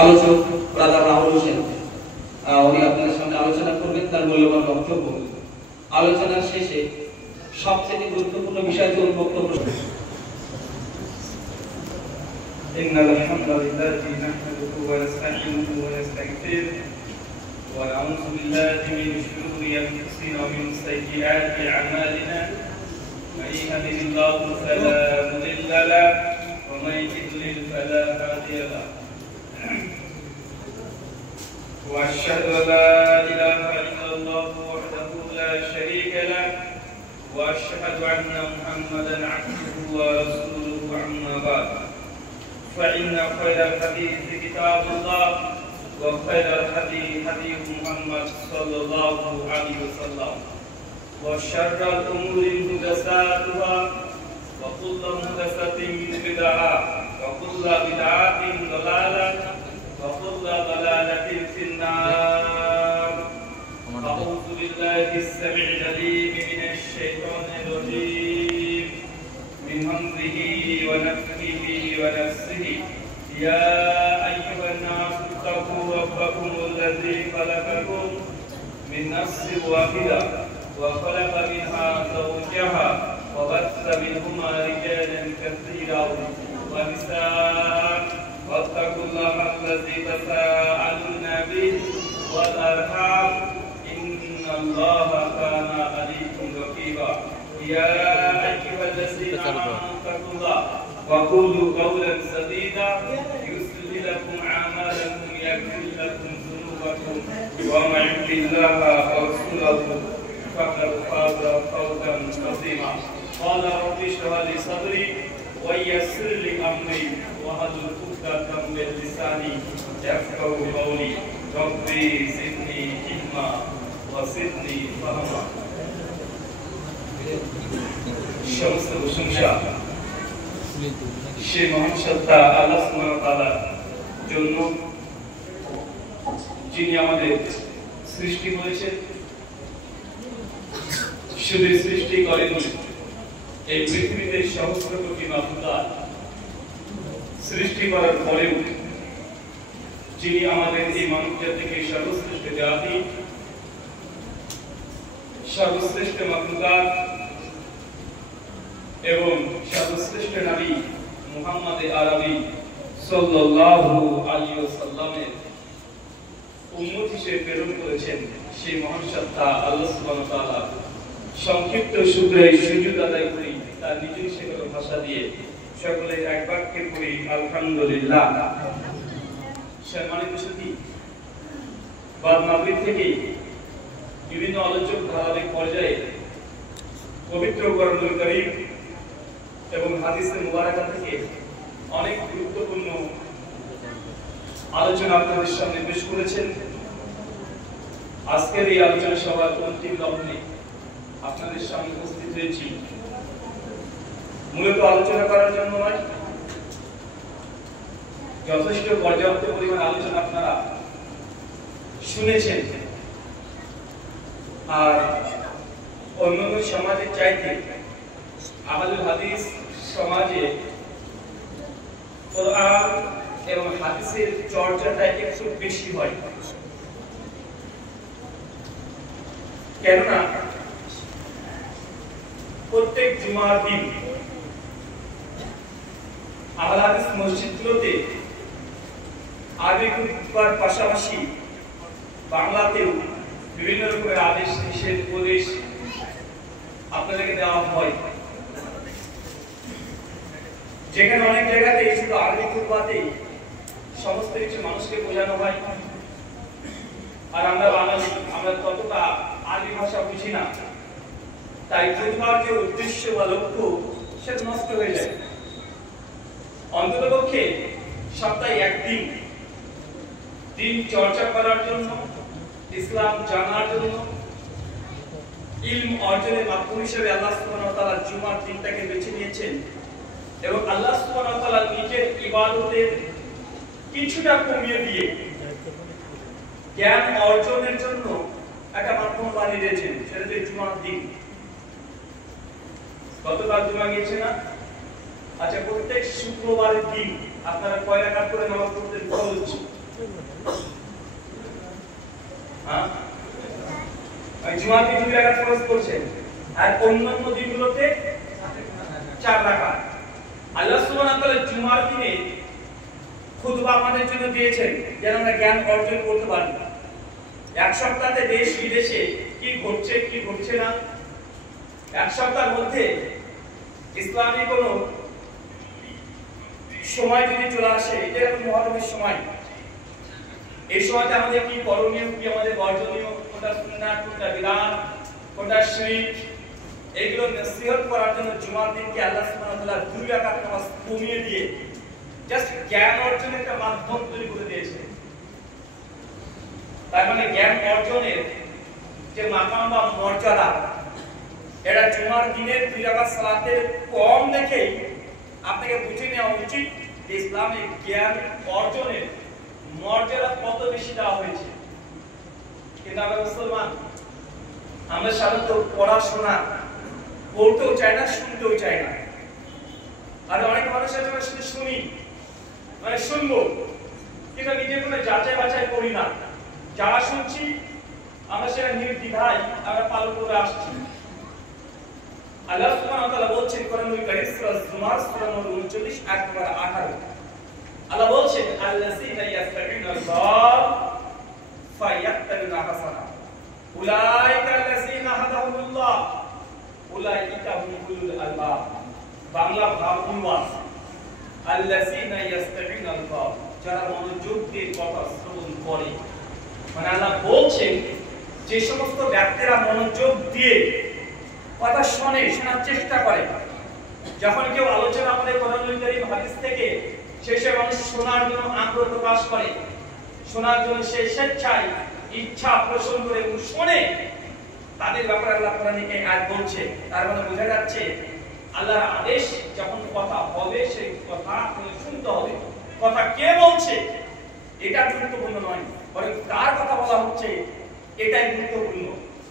আলোচক ব্রাদার রাহুল হোসেন উনি আপনাদের সামনে আলোচনা করবেন তার মূল্যবান বক্তব্য। আলোচনার শেষে সবচেয়ে গুরুত্বপূর্ণ বিষয় যে বক্তব্য। ইন্নাল হামদুলিল্লাহি নাহমাদুহু ওয়া নাস্তাঈনুহু ওয়া নাস্তাগফিরুহ ওয়া নাউযু বিল্লাহি মিন শুরুরি আনফুসিনা ওয়া মিন সাইয়্যাতি আ'মালিনা মান ইয়াহদিহিল্লাহু ফালা মুদিল্লা লাহু ওয়া মান ইউদ্লিল ফালা হাদিয়া লাহু ওয়া আশহাদু আল্লা ইলাহা ইল্লাল্লাহু ওয়াহদাহু লা শারীকা লাহু ওয়া আশহাদু আন্না মুহাম্মাদান আবদুহু ওয়া রাসূলুহু আম্মা বা'দ فإن خير الحديث كتاب الله وخير الهدي هدي محمد صلى الله عليه وسلم وشر الأمور محدثاتها وكل محدثة بدعة وكل بدعة ضلالة وكل ضلالة في النار. أعوذ بالله السميع العليم من الشيطان الرجيم من همزه ونفخه ونفسه. يا أيها الناس اتقوا ربكم الذي خلقكم من نفس واحدة وخلق منها زوجها وبث منهما رجالا كثيرا ونساء واتقوا الله الذي تساءلون به والأرحام إن الله كان عليكم رقيبا. يا أيها الذين آمنوا اتقوا الله وقولوا قولا سديدا يصلح لكم أعمالكم يغفر لكم ذنوبكم ومن يطع الله ورسوله فقد فاز فوزا عظيما. قال رب اشرح لي صدري ويسر لي أمري واحلل عقدة من لساني يفقهوا قولي ربي زدني علما وزدني فهما. সমস্ত প্রশংসা সেই মহান সত্তা আল্লাহ সুবহানাহু ওয়া তাআলার জন্য, যিনি আমাদের সৃষ্টি করেছেন। শুধু সৃষ্টি করেননি, এই পৃথিবীতে সহস্র কোটি মাখলুকাত সৃষ্টি করার পরেও যিনি আমাদের এই মানব জাতিকে সর্বশ্রেষ্ঠ জাতি, সর্বশ্রেষ্ঠ মাখলুকাত এবং সর্বশ্রেষ্ঠ নবী মুহাম্মদ আরবী সাল্লাল্লাহু আলাইহি ওয়াসাল্লামের উম্মত হিসেবে প্রেরণ করেছেন, সেই মহান সত্তা আল্লাহ সুবহানাহু ওয়া তাআলা সংক্ষিপ্ত শুকরিয়া সুজুদ আদায় করি তার নিজের শেখানো ভাষা দিয়ে। সকলে এক বাক্যে পড়ি আলহামদুলিল্লাহ। সম্মানিত সুধী, বাদ মাগরিব থেকে বিভিন্ন আলোচক ধারাবাহিক পর্যায়ে পবিত্র কোরআনুল কারীম এবং হাদিসের মুবারাকা থেকে অনেক গুরুত্বপূর্ণ আলোচনা আপনাদের সামনে পেশ করেছেন। আজকের এই আলোচনা সভার অন্তিম লগ্নে আপনাদের সামনে উপস্থিত হয়েছি মূলত আলোচনা করার জন্য নয়, যথেষ্ট পর্যাপ্ত পরিমাণ আলোচনা আপনারা শুনেছেন। আর অন্যান্য সমাজের চাইতে আহলুল হাদিস সমাজে কোরআন এবং হাদিসের চর্চাটা একটু বেশি হয়। কেননা প্রত্যেক জুমার দিন আহলুল হাদিস মসজিদগুলোতে আরবি খুতবার পাশাপাশি বাংলাতেও বিভিন্ন রকমের আদেশ নিষেধ উপদেশ আপনাদেরকে দেওয়া হয়, যেখানে অনেক জায়গাতে শুধু আরবি খুতবাতেই সমস্ত কিছু মানুষকে বোঝানো হয়। আর আমরা বাঙালি, আমরা ততটা আরবি ভাষা বুঝি না, তাই খুতবার যে উদ্দেশ্য বা লক্ষ্য সেটা নষ্ট হয়ে যায়। অন্ততপক্ষে সপ্তাহে একদিন দিন চর্চা করার জন্য, ইসলাম জানার জন্য, ইলম অর্জনের মাধ্যম হিসেবে আল্লাহ সুবহানাহু ওয়া তাআলা জুমার দিনটাকে বেছে নিয়েছেন এবং আল্লাহ সুবহানাহু ওয়া তাআলা নিজের ইবাদতের কিছুটা কমিয়ে দিয়ে জ্ঞান অর্জনের জন্য একটা মাধ্যম বানিয়ে দিয়েছেন, সেটা হচ্ছে জুমার দিন। গতকাল জুমা গিয়েছে না? আচ্ছা, প্রত্যেক শুক্রবারের দিন আপনারা কয় রাকাত করে নামাজ পড়তে ফরজ? জুমাতে 2 রাকাত ফরজ পড়ছেন আর অন্যান্য দিনগুলোতে 4 রাকাত। আল্লাহ সুবহানাহু ওয়া তাআলা জুমার দিনে খুতবা আমাদের জন্য দিয়েছেন যেন আমরা জ্ঞান অর্জন করতে পারি। এক সপ্তাহে দেশ বিদেশে কি ঘটছে কি ঘটছে না, এক সপ্তাহের মধ্যে ইসলামী কোন সময় যদি চলে আসে, যেরকম মুহররমের সময়, এই সময়তে আমাদের কি করণীয়, কি আমাদের বর্জনীয়, কোনটা সুন্নাহ, কোনটা বিদআত, কোনটা শিরক, এগুলো নসিহত করার জন্য জুমার দিনকে আল্লাহ সুবহানাহু ওয়া তাআলা 2 রাকাত নামাজ কমিয়ে দিয়ে জাস্ট জ্ঞান অর্জনের একটা মাধ্যম তৈরি করে দিয়েছে। তার মানে জ্ঞান অর্জনের যে মাকাম বা মর্যাদা, এটা জুমার দিনের 2 রাকাত সালাতের কম দেখেই আপনাকে বুঝে নেওয়া উচিত যে ইসলামে জ্ঞান অর্জনের মর্যাদা কত বেশি দেওয়া হয়েছে। কিন্তু আমরা মুসলমান, আমরা সাধারণত পড়াশোনা করতেও চাই না, শুনতেও চাই না। আর অনেক মানুষের জন্য শুধু শুনি, মানে শুনবো, কিন্তু নিজের কোনো যাচাই বাছাই করি না। যারা শুনছি আমরা সেটা নির্দ্বিধায় আমরা পালন করে আসছি। আল্লাহ সুবহানাহু ওয়া তাআলা বলছেন কোরআনুল কারীম সূরা জুমার সূরা নম্বর 39 আয়াত নম্বর 18, আল্লাহ বলছেন আল্লাযীনা ইয়াস্তামিউনাল কাওল ফায়াত্তাবিউনা হাসানা উলাইকা আল্লাযীনা হাদাহুমুল্লাহ উলাইকা হুমুল উলুল আলবাব। বাংলা ভাবানুবাদ আল্লাযীনা ইয়াস্তামিউনাল কাওল, যারা মনোযোগ দিয়ে কথা শ্রবণ করে। মানে আল্লাহ বলছেন যে সমস্ত ব্যক্তিরা মনোযোগ দিয়ে কথা শোনে, শোনার চেষ্টা করে, যখন কেউ আলোচনা করে কোরআনুল কারীম হাদিস থেকে, সেই মানুষ শোনার জন্য আগ্রহ প্রকাশ করে, শোনার জন্য সে স্বেচ্ছায় ইচ্ছা পোষণ করে এবং শোনে, তাদের ব্যাপারে আল্লাহ কোরআনে এই আয়াত বলছে। তার মানে বোঝা যাচ্ছে আল্লাহর আদেশ যখন কথা হবে সেই কথা শুনতে হবে। কথা কে বলছে এটা গুরুত্বপূর্ণ নয়, বরং কার কথা বলা হচ্ছে এটাই গুরুত্বপূর্ণ।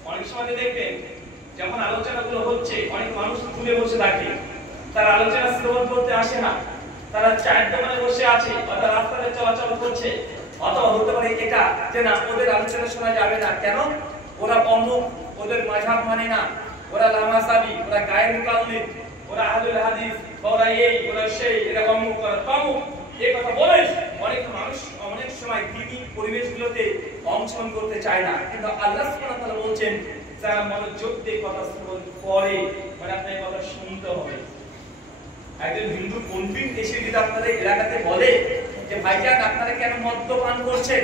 অনেক সময় দেখবেন যখন আলোচনাগুলো হচ্ছে অনেক মানুষ দূরে বসে থাকে, তারা আলোচনা শ্রবণ করতে আসে না, তারা চায়ের দোকানে বসে আছে অথবা রাস্তাতে চলাচল করছে, অথবা হতে পারে এটা যে না ওদের আলোচনা শোনা যাবে না, কেন ওরা অমুক, ওদের মাযহাব মানে না, ওরা লামাসাবি, ওরা গায়ের মুকাল্লিদ, ওরা আহলুল হাদিস, ওরা এই ওরা সেই, এরা অমুক ওরা তমুক, এই কথা বলে অনেক মানুষ অনেক সময় দ্বীনি পরিবেশগুলোতে অংশগ্রহণ করতে চায় না। কিন্তু আল্লাহ সুবহানাহু ওয়া তাআলা বলছেন যারা মনোযোগ দিয়ে কথা শ্রবণ করে, মানে আপনার কথা শুনতে হবে। একজন হিন্দু পণ্ডিত এসে যদি আপনাদের এলাকাতে বলে যে ভাইজান আপনারা কেন মদ্যপান করছেন,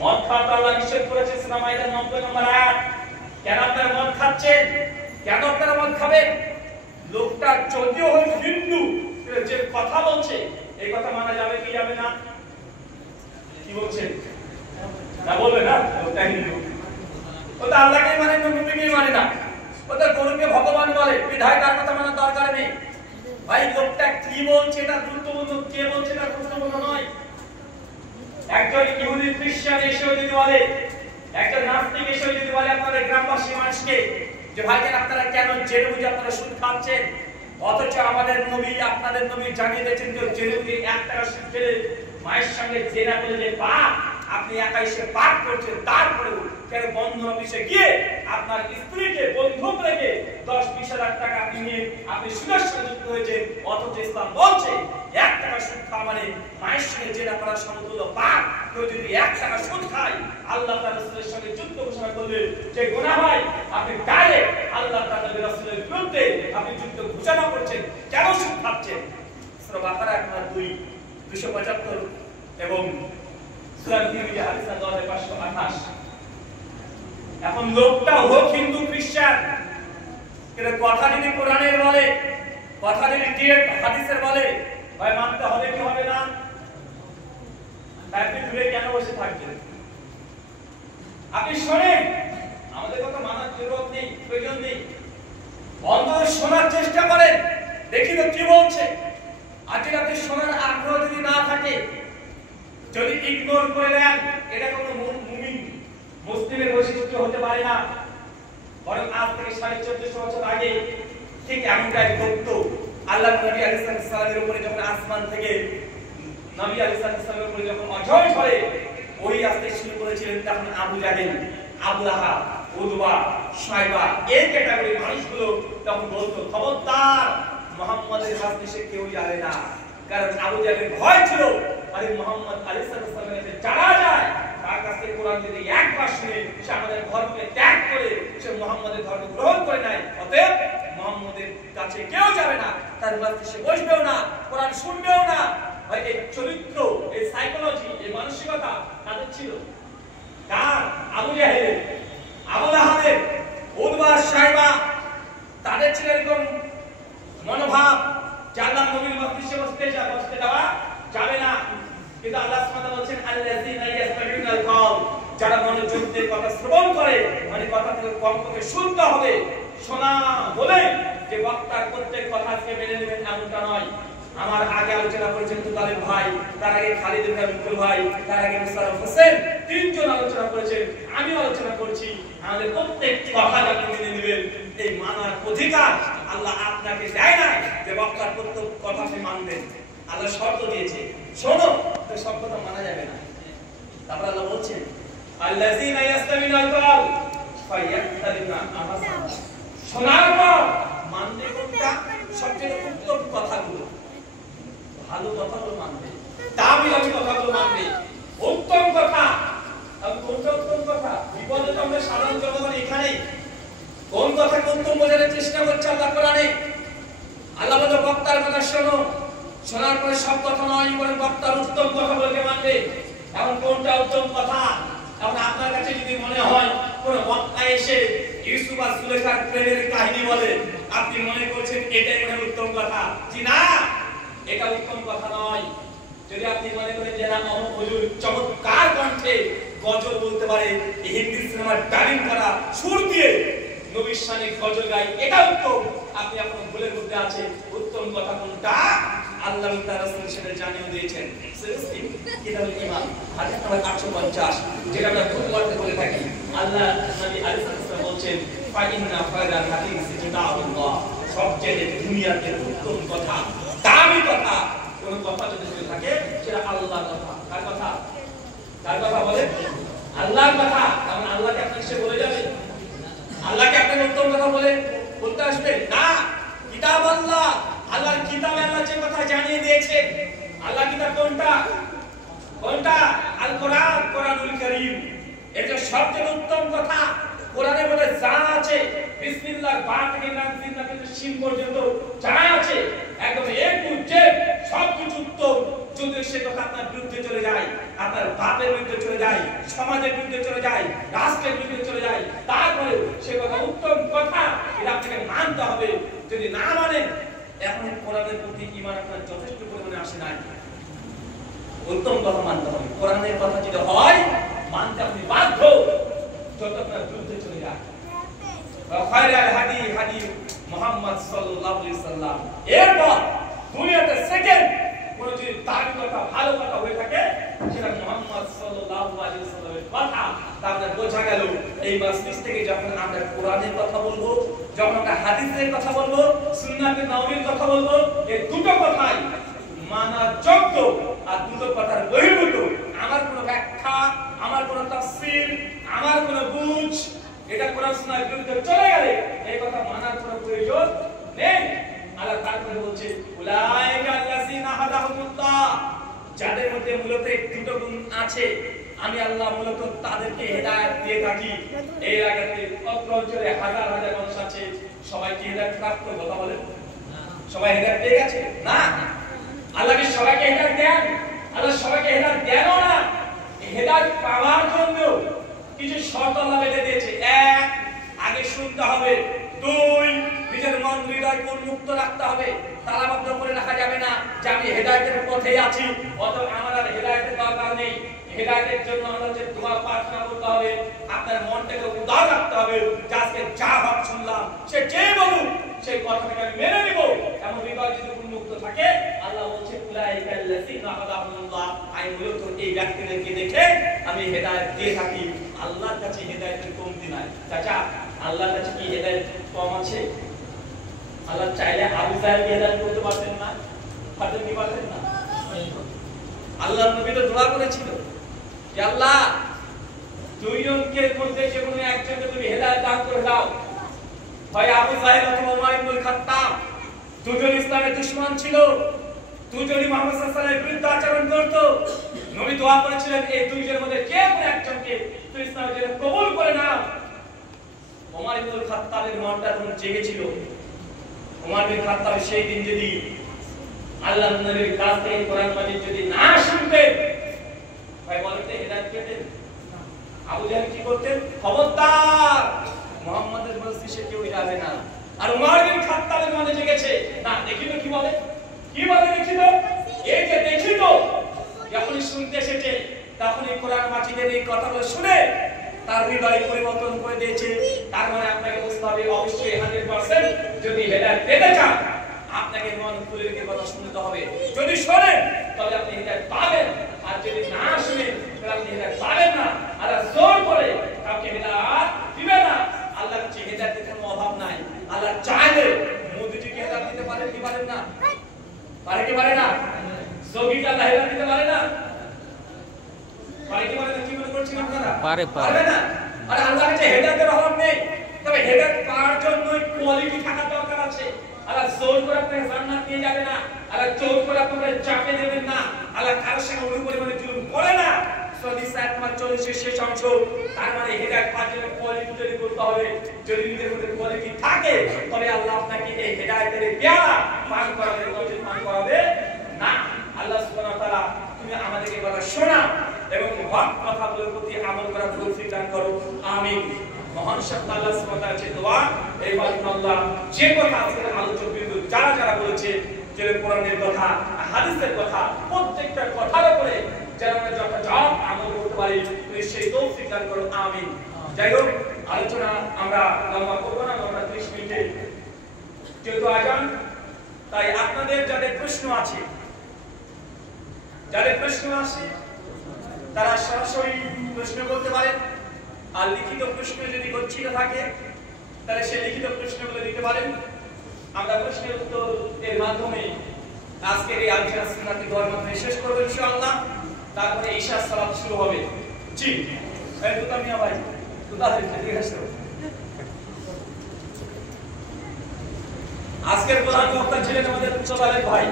মদ খাওয়া আল্লাহ নিষেধ করেছে সূরা মাইদা 90 নম্বর আয়াত, কেন আপনারা মদ খাচ্ছেন, কেন আপনারা মদ খাবেন, লোকটা যদিও হয় হিন্দু যে কথা বলছে এই কথা মানা যাবে কি যাবে না? কি বলছেন না, বলবে না লোকটা হিন্দু, ও তো আল্লাহকে মানে না, নবীকে মানে না, ও তো গরুকে ভগবান বলে, বিধায় তার কথা মানার দরকার নেই। ভাই লোকটা কি বলছে এটা গুরুত্বপূর্ণ, কে বলছে এটা গুরুত্বপূর্ণ নয়। একজন ইহুদি খ্রিস্টান এসে যদি বলে, একজন নাস্তিক এসে যদি বলে আপনাদের গ্রামবাসী মানুষকে যে ভাইজান আপনারা কেন জেনে বুঝে আপনারা সুদ খাচ্ছেন, অথচ আমাদের নবী আপনাদের নবী জানিয়ে দিয়েছেন যে জেনে বুঝে 1 টাকা সুদ খেলে মায়ের সঙ্গে জেনা করে যে পাপ, আপনি একা এসে পাপ করছেন, তারপরেও কেন বন্ধন অফিসে গিয়ে আপনার স্ত্রীকে বন্ধক রেখে 10-20 হাজার টাকা আপনি নিয়ে আপনি সুদের সঙ্গে যুক্ত হয়েছে, অথচ ইসলাম বলছে 1 টাকা সুদ খাওয়া মানে মায়ের সঙ্গে জেনা করার সমতুল্য পাপ। কেউ যদি 1 টাকা সুদ খায় আল্লাহ তার রাসূলের সঙ্গে যুদ্ধ ঘোষণা করলে যে গুনাহ হয়, আপনি ডাইরেক্ট আল্লাহ তার রাসূলের বিরুদ্ধে আপনি যুদ্ধ ঘোষণা করছেন, কেন সুদ খাচ্ছেন। সূরা বাকারা 275 এবং সূরা তিরমিজি হাদিস নম্বর 528। এখন লোকটা হোক হিন্দু খ্রিস্টান, কিন্তু কথা যদি কোরআনের বলে, কথা যদি ডিরেক্ট হাদিসের বলে, ভাই মানতে হবে কি হবে না? আপনি দূরে কেন বসে থাকবেন? আপনি শোনেন, আমাদের কথা মানার জরুরত নেই, প্রয়োজন নেই, অন্তত শোনার চেষ্টা করেন, দেখি তো কি বলছে। আর যদি আপনি শোনার আগ্রহ যদি না থাকে, যদি ইগনোর করে দেন, এটা কোনো মুমিন মুসলিমের বৈশিষ্ট্য হতে পারে না। বরং আজ থেকে 1450 বছর আগে ঠিক এমনটাই ঘটতো। আল্লাহ নবী আলাইহিস সালামের উপরে যখন আসমান থেকে নবী আলাইহিস সালামের উপরে যখন অঝয় ঝড়ে ওই আসতে শুরু করেছিলেন, তখন আবু জাহেল, আবু লাহাব উদবা, সাইবা এই ক্যাটাগরির মানুষগুলো তখন বলতো খবরদার মুহাম্মাদের হাদিসে কেউ যাবে না, কারণ আবু জাহেলের ভয় ছিল আরে মুহাম্মদ আলাইহিস সালামের কাছে যারা যায় তার কাছ থেকে কোরআন যদি একবার শুনে সে আমাদের ধর্মকে ত্যাগ করে সে মুহাম্মাদের ধর্ম গ্রহণ করে নেয়, অতএব মুহাম্মাদের কাছে কেউ যাবে না, তার কাছে সে বসবেও না, কোরআন শুনবেও না। ভাই এই চরিত্র, এই সাইকোলজি, এই মানসিকতা তাদের ছিল। কার? আবু জাহেল, আবু লাহাবের, উতবা, সাইবা, তাদের ছিল এরকম মনোভাব যে আল্লাহ নবীর মজলিসে বসতে দেওয়া যাবে না। কিন্তু আল্লাহ সুবহানাহু বলছেন আল্লাযীনা ইয়াসতামিউনাল কওল, যারা মনোযোগ দিয়ে কথা শ্রবণ করে, মানে কথা থেকে কমপক্ষে শুনতে হবে, শোনা বলে যে বক্তার প্রত্যেক কথাকে মেনে নেবেন এমনটা নয়। আমার আগে আলোচনা করেছেন তুতালিব ভাই, তার আগে খালিদ ইবনে আব্দুল ভাই, তার আগে মুশাররফ হোসেন, তিনজন আলোচনা করেছেন, আমি আলোচনা করছি। আমাদের প্রত্যেক কথা আপনি মেনে নেবেন, এই মানার অধিকার আল্লাহ আপনাকে দেয় না যে বক্তার প্রত্যেক কথা আপনি মানবেন। আল্লাহ শর্ত দিয়েছে, শোনো, তো সব কথা মানা যাবে না। তারপর আল্লাহ বলছেন আল্লাযীনা ইয়াসতামিউনাল কওল ফায়াত্তাবিউনা আহসানা, শোনার পর মানবে কোনটা? সবচেয়ে উত্তম কথাগুলো, ভালো কথাগুলো মানবে, দামি কথাগুলো মানবে, উত্তম কথা। আর কোনটা উত্তম কথা? বিপদে তো আমরা সাধারণ জনগণ এখানেই কোন কথাকে উত্তম বোঝার চেষ্টা করছে আল্লাহ কোরআনে। আল্লাহ বলে বক্তার কথা শোনো, শোনার পরে সব কথা নয়, বলে বক্তার উত্তম কথা বলতে মানবে। এখন কোনটা উত্তম কথা? এখন আপনার কাছে যদি মনে হয় কোন বক্তা এসে ইউসুফ আর সুলেখার প্রেমের কাহিনী বলে, আপনি মনে করছেন এটাই মনে উত্তম কথা, জি না, এটা উত্তম কথা নয়। যদি আপনি মনে করেন যে না মোহাম্মদ হুজুর চমৎকার কণ্ঠে গজল বলতে পারে, হিন্দি সিনেমার ডাবিং করা সুর দিয়ে নবীর শানে গজল গায়, এটা উত্তম, আপনি আপনার ভুলের মধ্যে আছে। উত্তম কথা কোনটা? আল্লাহ তাআলা রাসূল সেটা জানিয়ে দিয়েছেন। সহিহ কিতাবুল ঈমান হাদিস নাম্বার 850, যেটা আমরা খুতবাতে বলে থাকি। আল্লাহ নবী আলাইহিস সালাম বলছেন ফাইন্না ফায়দাল হাদিস কিতাবুল্লাহ, সবচেয়ে দুনিয়াতে উত্তম কথা, দামি কথা, কোন কথা যদি বলে থাকে সেটা আল্লাহর কথা। কার কথা? কার কথা বলে? আল্লাহর কথা। কারণ আল্লাহকে আপনি সে বলে যাবে, আল্লাহকে আপনি উত্তম কথা বলতে আসবে না। কিতাব আল্লাহ, আল্লাহর কিতাবে আল্লাহ যে কথা জানিয়ে দিয়েছে, আল্লাহ কিতাব কোনটা? কোনটা? আল কোরআন, কোরআনুল কারীম। এটা সবচেয়ে উত্তম কথা। কোরআনে বলে যা আছে, বিসমিল্লাহ বা থেকে নাম থেকে শিন পর্যন্ত যা আছে একদম এ টু জেড সবকিছু উত্তম। যদি সে কথা আপনার বিরুদ্ধে চলে যায়, আপনার বাপের বিরুদ্ধে চলে যায়, সমাজের বিরুদ্ধে চলে যায়, রাষ্ট্রের বিরুদ্ধে চলে যায়, তারপরে সে কথা উত্তম কথা, এটা আপনাকে মানতে হবে। যদি না মানেন, এখন কোরআনের প্রতি ঈমান আপনার যথেষ্ট পরিমাণে আসে নাই, উত্তম কথা মানতে হবে। কোরআনের কথা যদি হয় মানতে আপনি বাধ্য, যত আপনার বিরুদ্ধে চলে যায়। খায়রুল হাদী হাদী মুহাম্মদ সাল্লাল্লাহু আলাইহি সাল্লাম। এরপর দুনিয়াতে সেকেন্ড কোন যদি দামি কথা, ভালো কথা হয়ে থাকে, সেটা মুহাম্মদ সাল্লাল্লাহু আলাইহি সাল্লামের কথা। তাহলে বোঝা গেল এই মজলিস থেকে যখন আমরা কোরআনের কথা বলবো, যখন আমরা হাদিসের কথা বলবো, সুন্নাতে নববীর কথা বলবো, এই দুটো কথাই মানার যোগ্য আর দুটো কথার বহির্ভূত। আমার কোনো ব্যাখ্যা, আমার কোনো তাফসীর, আমার কোনো বুঝ, এটা কোরআন সুন্নাহর বিরুদ্ধে চলে গেলে এই কথা মানার কোনো প্রয়োজন নেই। আল্লাহ তারপরে বলছে উলাইকা আল্লাযিনা হাদাহুমুল্লাহ, যাদের মধ্যে মূলত দুটো গুণ আছে, আমি আল্লাহ মূলত তাদেরকে হেদায়েত দিয়ে থাকি। এই এলাকাতে অঞ্চলে হাজার হাজার মানুষ আছে, সবাই কি হেদায়েত প্রাপ্ত? কথা বলেন, সবাই হেদায়েত পেয়ে গেছে? না, আল্লাহ কি সবাইকে হেদায়েত দেন? আল্লাহ সবাইকে হেদায়েত দেন না। হেদায়েত পাওয়ার জন্য কিছু শর্ত আল্লাহ বেঁধে দিয়েছে। এক, আগে শুনতে হবে। দুই, নিজের মন হৃদয় উন্মুক্ত রাখতে হবে, তালাবদ্ধ করে রাখা যাবে না যে আমি হেদায়েতের পথেই আছি, অতএব আমার আর হেদায়েতের দরকার নেই। হেদায়েতের জন্য আমরা যে দোয়া প্রার্থনা করতে হবে, আপনার মনটাকে উদার রাখতে হবে, যে আজকে যা ভাব শুনলাম সে যে বলুক সেই কথাটাকে আমি মেনে নিব, এমন হৃদয় যদি উন্মুক্ত থাকে, আল্লাহ বলছে উলাইকা আল্লাযিনা হাদাহুমুল্লাহ, আমি মূলত এই ব্যক্তিদেরকে দেখে আমি হেদায়েত দিয়ে থাকি। আল্লাহর কাছে হেদায়েতের কমতি নাই। চাচা, আল্লাহর কাছে কি হেদায়েত কম আছে? আল্লাহ চাইলে আবু জাহেলকে হেদায়েত করতে পারতেন না? পারতেন কি পারতেন না? আল্লাহর নবী তো দোয়া করেছিল যে আল্লাহ দুইজনকে মধ্যে যে কোনো একজনকে তুমি হেদায়েত দান করে দাও। হয় আবু জাহেল অথবা উমর ইবনে খাত্তাব, দুজন ইসলামের দুশমন ছিল, দুজনই মুহাম্মদ সাল্লাল্লাহু আলাইহি ওয়াসাল্লামের বিরুদ্ধে আচরণ করত। নবী দোয়া করেছিলেন এই দুইজনের মধ্যে যে কোনো একজনকে তুমি ইসলামের জন্য কবুল করে নাও। উমর ইবনে খাত্তাবের মনটা তখন জেগেছিল। উমর ইবনে খাত্তাব সেই দিন যদি আল্লাহর নবীর কাছ থেকে কোরআন মাজিদ যদি না শুনতেন, ভাই বলেন তো হেদায়েত পেতেন? আবু জাহেল কি করতেন? খবরদার, মুহাম্মাদের মজলিসে কেউ যাবে না। আর উমর ইবনে খাত্তাবের মনে জেগেছে, না দেখি তো কি বলে, কি বলে দেখি তো, এই যে দেখি তো, যখনই শুনতে এসেছে তখনই কোরআন মাজিদের এই কথাগুলো শুনে তার হৃদয় পরিবর্তন করে দিয়েছে। তার মানে আপনাকে বুঝতে হবে অবশ্যই 100% যদি হেদায়েত পেতে চান আপনাকে মন খুলে রেখে কথা শুনতে হবে। যদি শোনেন তবে আপনি হেদায়েত পাবেন, আর যদি না শুনেন তাহলে আপনি হেদায়েত পাবেন না। আল্লাহ জোর করে কাউকে হেদায়েত দিবে না। আল্লাহর কাছে হেদায়েতের কোনো অভাব নাই। আল্লাহ চাইলে মোদিজিকে হেদায়েত দিতে পারেন কি পারেন না? পারে কি পারে না? যোগীকে আল্লাহ হেদায়েত দিতে পারে না? পারে কি পারে না? কি মনে করছেন আপনারা? পারে না। আর আল্লাহর কাছে হেদায়েতের অভাব নেই, তবে হেদায়েত পাওয়ার জন্য কোয়ালিটি থাকা দরকার আছে। আল্লাহ জোর করে আপনাকে জান্নাত নিয়ে যাবে না, আল্লাহ জোর করে আপনাকে চাপে দেবেন না, আল্লাহ কারোর সঙ্গে অনুপরিমাণে জুলুম করে না। সূরা নিসা 40 শেষ অংশ। তার মানে হেদায়েত পাওয়ার জন্য কোয়ালিটি তৈরি করতে হবে। যদি নিজের মধ্যে কোয়ালিটি থাকে তবে আল্লাহ আপনাকে এই হেদায়েতের পেয়ালা পান করাবে, পান করাবে না। আল্লাহ সুবহানাহু ওয়া তাআলা তুমি আমাদেরকে কথা শোনা এবং হক কথাগুলোর প্রতি আমল করার তৌফিক দান করো, আমিন। মহান শব্দ আল্লাহ সুবহানাহু ওয়া তাআলার দোয়া এই আল্লাহ যে কথা আজকের আলোচক বিন্দু যারা যারা বলেছে, যে কোরআনের কথা, হাদিসের কথা, প্রত্যেকটা কথার উপরে যেন আমরা যথাযথ আমল করতে পারি, তুমি সেই তৌফিক দান করো, আমিন। যাই হোক, আলোচনা আমরা লম্বা করব না, আমরা 30 মিনিটে যেহেতু আজান, তাই আপনাদের যাদের প্রশ্ন আছে তারা সরাসরি প্রশ্ন করতে পারেন। আর লিখিত প্রশ্ন যদি গচ্ছিত থাকে তাহলে সেই লিখিত প্রশ্নগুলো দিতে পারেন। আমরা প্রশ্নের উত্তর এর মাধ্যমে আজকের এই আলোচনা সুন্নাতি দোয়ার মাধ্যমে শেষ করব ইনশাআল্লাহ। তারপরে ঈশা সালাত শুরু হবে। জি এই তো মিয়া ভাই তো তাহলে ঠিক আছে। আজকের প্রধান বক্তা ছিলেন আমাদের উচ্চবালের ভাই,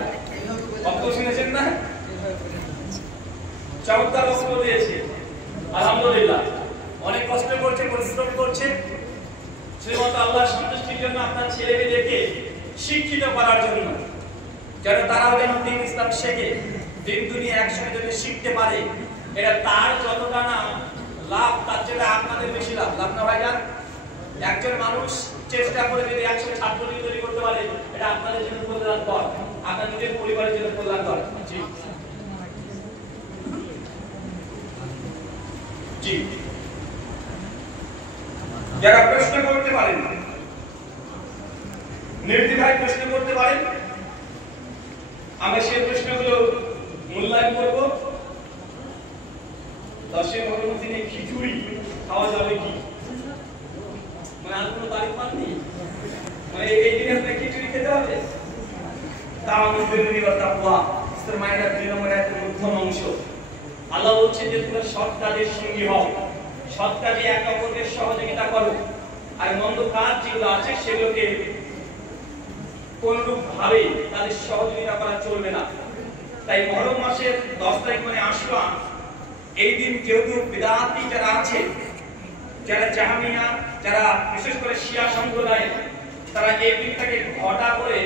বক্তব্য শুনেছেন না? চমৎকার বক্তব্য দিয়েছে, আলহামদুলিল্লাহ। অনেক কষ্ট করছে, পরিশ্রম করছে, শ্রীমন্ত আল্লাহর সন্তুষ্টির জন্য, আপনার ছেলে মেয়েদেরকে শিক্ষিত করার জন্য, যেন তারাও যেন দ্বীন ইসলাম শেখে, দিন দুনিয়া একসঙ্গে যদি শিখতে পারে। এটা তার যতটা না লাভ, তার চেয়ে আপনাদের বেশি লাভ। লাভ না ভাইজান? একজন মানুষ চেষ্টা করে যদি 100 ছাত্র তৈরি করতে পারে, এটা আপনাদের জন্য কল্যাণকর, আপনার নিজের পরিবারের জন্য কল্যাণকর। জি জি, যারা প্রশ্ন করতে পারেন নির্দ্বিধায় প্রশ্ন করতে পারেন, আমরা সেই প্রশ্নগুলো মূল্যায়ন করব। 10 মহরম দিনে খিচুড়ি খাওয়া যাবে কি? মানে আর কোনো তারিখ পাননি? মানে এই দিনে আপনি খিচুড়ি খেতে হবে? আল্লাহ বলছেন যে তোমরা সৎ কাজের সঙ্গী হও, সৎ কাজে একে অপরকে সহযোগিতা করো, আর মন্দ কাজ যেগুলো আছে সেগুলোকে কোনরূপ ভাবে তাদের সহযোগিতা করা চলবে না। তাই মহরম মাসের 10 তারিখ মানে আশুরা, এই দিন যেহেতু বিদআতি যারা আছে, যারা জাহামিয়া, যারা বিশেষ করে শিয়া সম্প্রদায়, তারা এই দিনটাকে ঘটা করে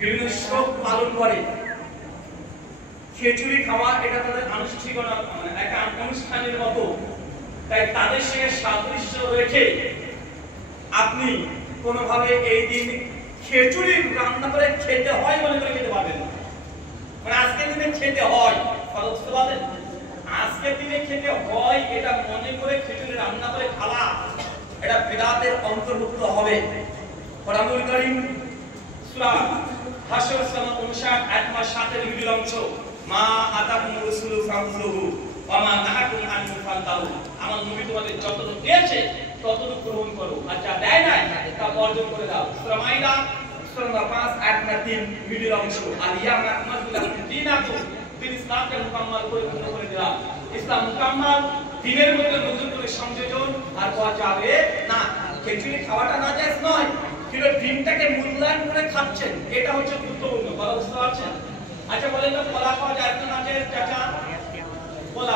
বিভিন্ন শোক পালন করে। খিচুড়ি খাওয়া এটা তাদের আনুষ্ঠানিকতা, মানে একটা অনুষ্ঠানের মতো। তাই তাদের সঙ্গে সাদৃশ্য রেখে আপনি কোনোভাবে এই দিন খিচুড়ি রান্না করে খেতে হয় মনে করে খেতে পারবেন না। মানে আজকের দিনে খেতে হয়, বুঝতে পারবেন? আজকের দিনে খেতে হয় এটা মনে করে খিচুড়ি রান্না করে খাওয়া, এটা বিদআতের অন্তর্ভুক্ত হবে। কোরআনুল কারীম সূরা হাশর 59 আয়াত 7 এর বিল অংশ, মা আতাকুম রাসূলু ফাখুযুহু ওয়া মা নাহাকুম আনহু ফান্তাহু। আমার নবী তোমাদের যতটুকু দিয়েছে ততটুকু গ্রহণ করো, আর যা দেয় না তা বর্জন করে দাও। সূরা মাইদা সূরা 5 আয়াত 3 বিল অংশ, আর ইয়ামা আকমালতু লাকুম দীনাকুম, দিন ইসলামকে মুকাম্মাল করে পূর্ণ করে দিলাম। ইসলাম মুকাম্মাল দিনের মধ্যে নতুন করে সংযোজন আর পাওয়া যাবে না। খিচুড়ি খাওয়াটা না জায়েজ নয়, কিন্তু ডিমটাকে মূল্যায়ন করে খাচ্ছেন, এটা হচ্ছে গুরুত্বপূর্ণ। কথা বুঝতে পারছেন? আচ্ছা বলেন তো কলা খাওয়া জায়েজ না জায়েজ? চাচা কলা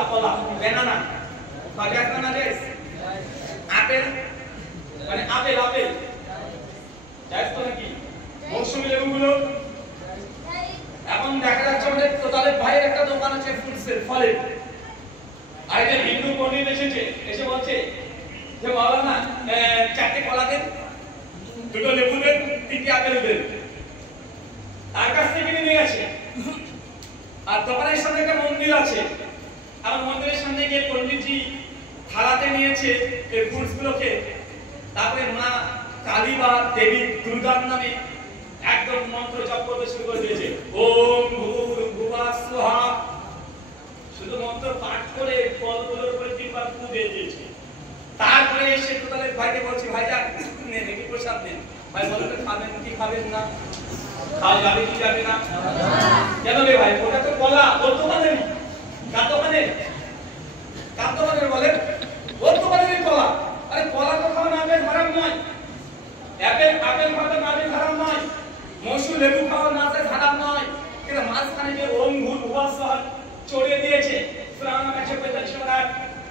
ব্যানানা খাওয়া জায়েজ না জায়েজ? আপেল মানে আপেল জায়েজ তো নাকি? মৌসুমী লেবুগুলো এখন দেখা যাচ্ছে আমাদের তোতালেব ভাইয়ের একটা দোকান আছে ফ্রুটসের, ফলের। আর এই যে হিন্দু পণ্ডিত এসে বলছে যে মাওলানা 4টে কলা দেন, 2টো লেবু দেন, 3টে আপেল দেন। তার কাছ থেকে নিয়ে গেছে। আর দোকানের সামনে একটা মন্দির আছে, আর মন্দিরের সামনে গিয়ে পণ্ডিতজি থালাতে নিয়েছে এই ফ্রুটস গুলোকে, তারপরে মা কালী বা দেবী দুর্গার নামে একদম মন্ত্র জপ করতে শুরু করে দিয়েছে। ওম ভূর্ভুবঃ স্বাহা, শুধু মন্ত্র পাঠ করে ফলগুলোর উপরে 3বার ফু দিয়ে দিয়েছে। তারপরে এসে তোতালেব ভাইকে বলছি, ভাইজান নেন একটু প্রসাদ নেন। ভাই বলেন তো খাবেন কি খাবেন না? খাওয়া যাবে কি যাবে না? কেন রে ভাই, ওটা তো কলা, ওর দোকানের কার দোকানের বলেন, ওর দোকানের কলা। আরে কলা তো খাওয়া না যায় হারাম নয়, আপেল খাওয়া না যায় হারাম নয়, মৌসুমী লেবু খাওয়া না যায় হারাম নয়, কিন্তু মাঝখানে যে ওম ভূর্ভুবঃ স্বাহা ছড়িয়ে দিয়েছে, সূরা আন-নাম 145 নম্বর আয়াত,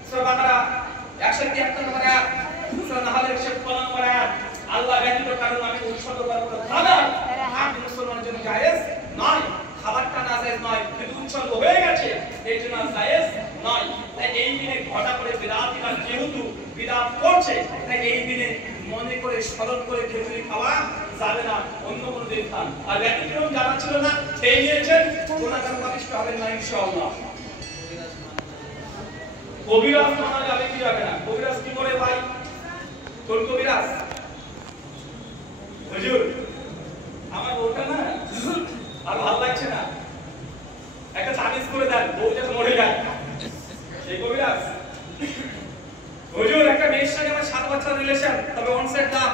সূরা বাকারা 173 নম্বর আয়াত, সূরা নাহল 115 নম্বর আয়াত, আল্লাহ ব্যতীত কারো নামে উৎসর্গ করা কোনো খাবার আপনি মুসলমানের জন্য জায়েজ নয়। খাবারটা না জায়েজ নয়, কিন্তু উৎসর্গ হয়ে গেছে এই জন্য জায়েজ নয়। তাই এই দিনে ঘটা করে বিদআতিরা যেহেতু বিদআত করছে, তাই এই দিনে মনে করে স্মরণ করে খিচুড়ি খাওয়া যাবে না, অন্য কোনো দিন খান। আর ব্যতিক্রম জানা ছিল না, খেয়ে নিয়েছেন, গুনাহগার পাপিষ্ঠ হবেন না ইনশাআল্লাহ। কবিরাজ মানা যাবে কি যাবে না? কবিরাজ কি করে ভাই? কোন কবিরাজ? হুজুর আমার ওটা না আর ভালো লাগছে না, একটা তাবিজ করে দেন, বউ যাতে মরে যায়, সেই কবিরাজ। হুজুর একটা মেয়ের সঙ্গে আমার 7 বছর রিলেশন, তবে অন সাইড লাভ,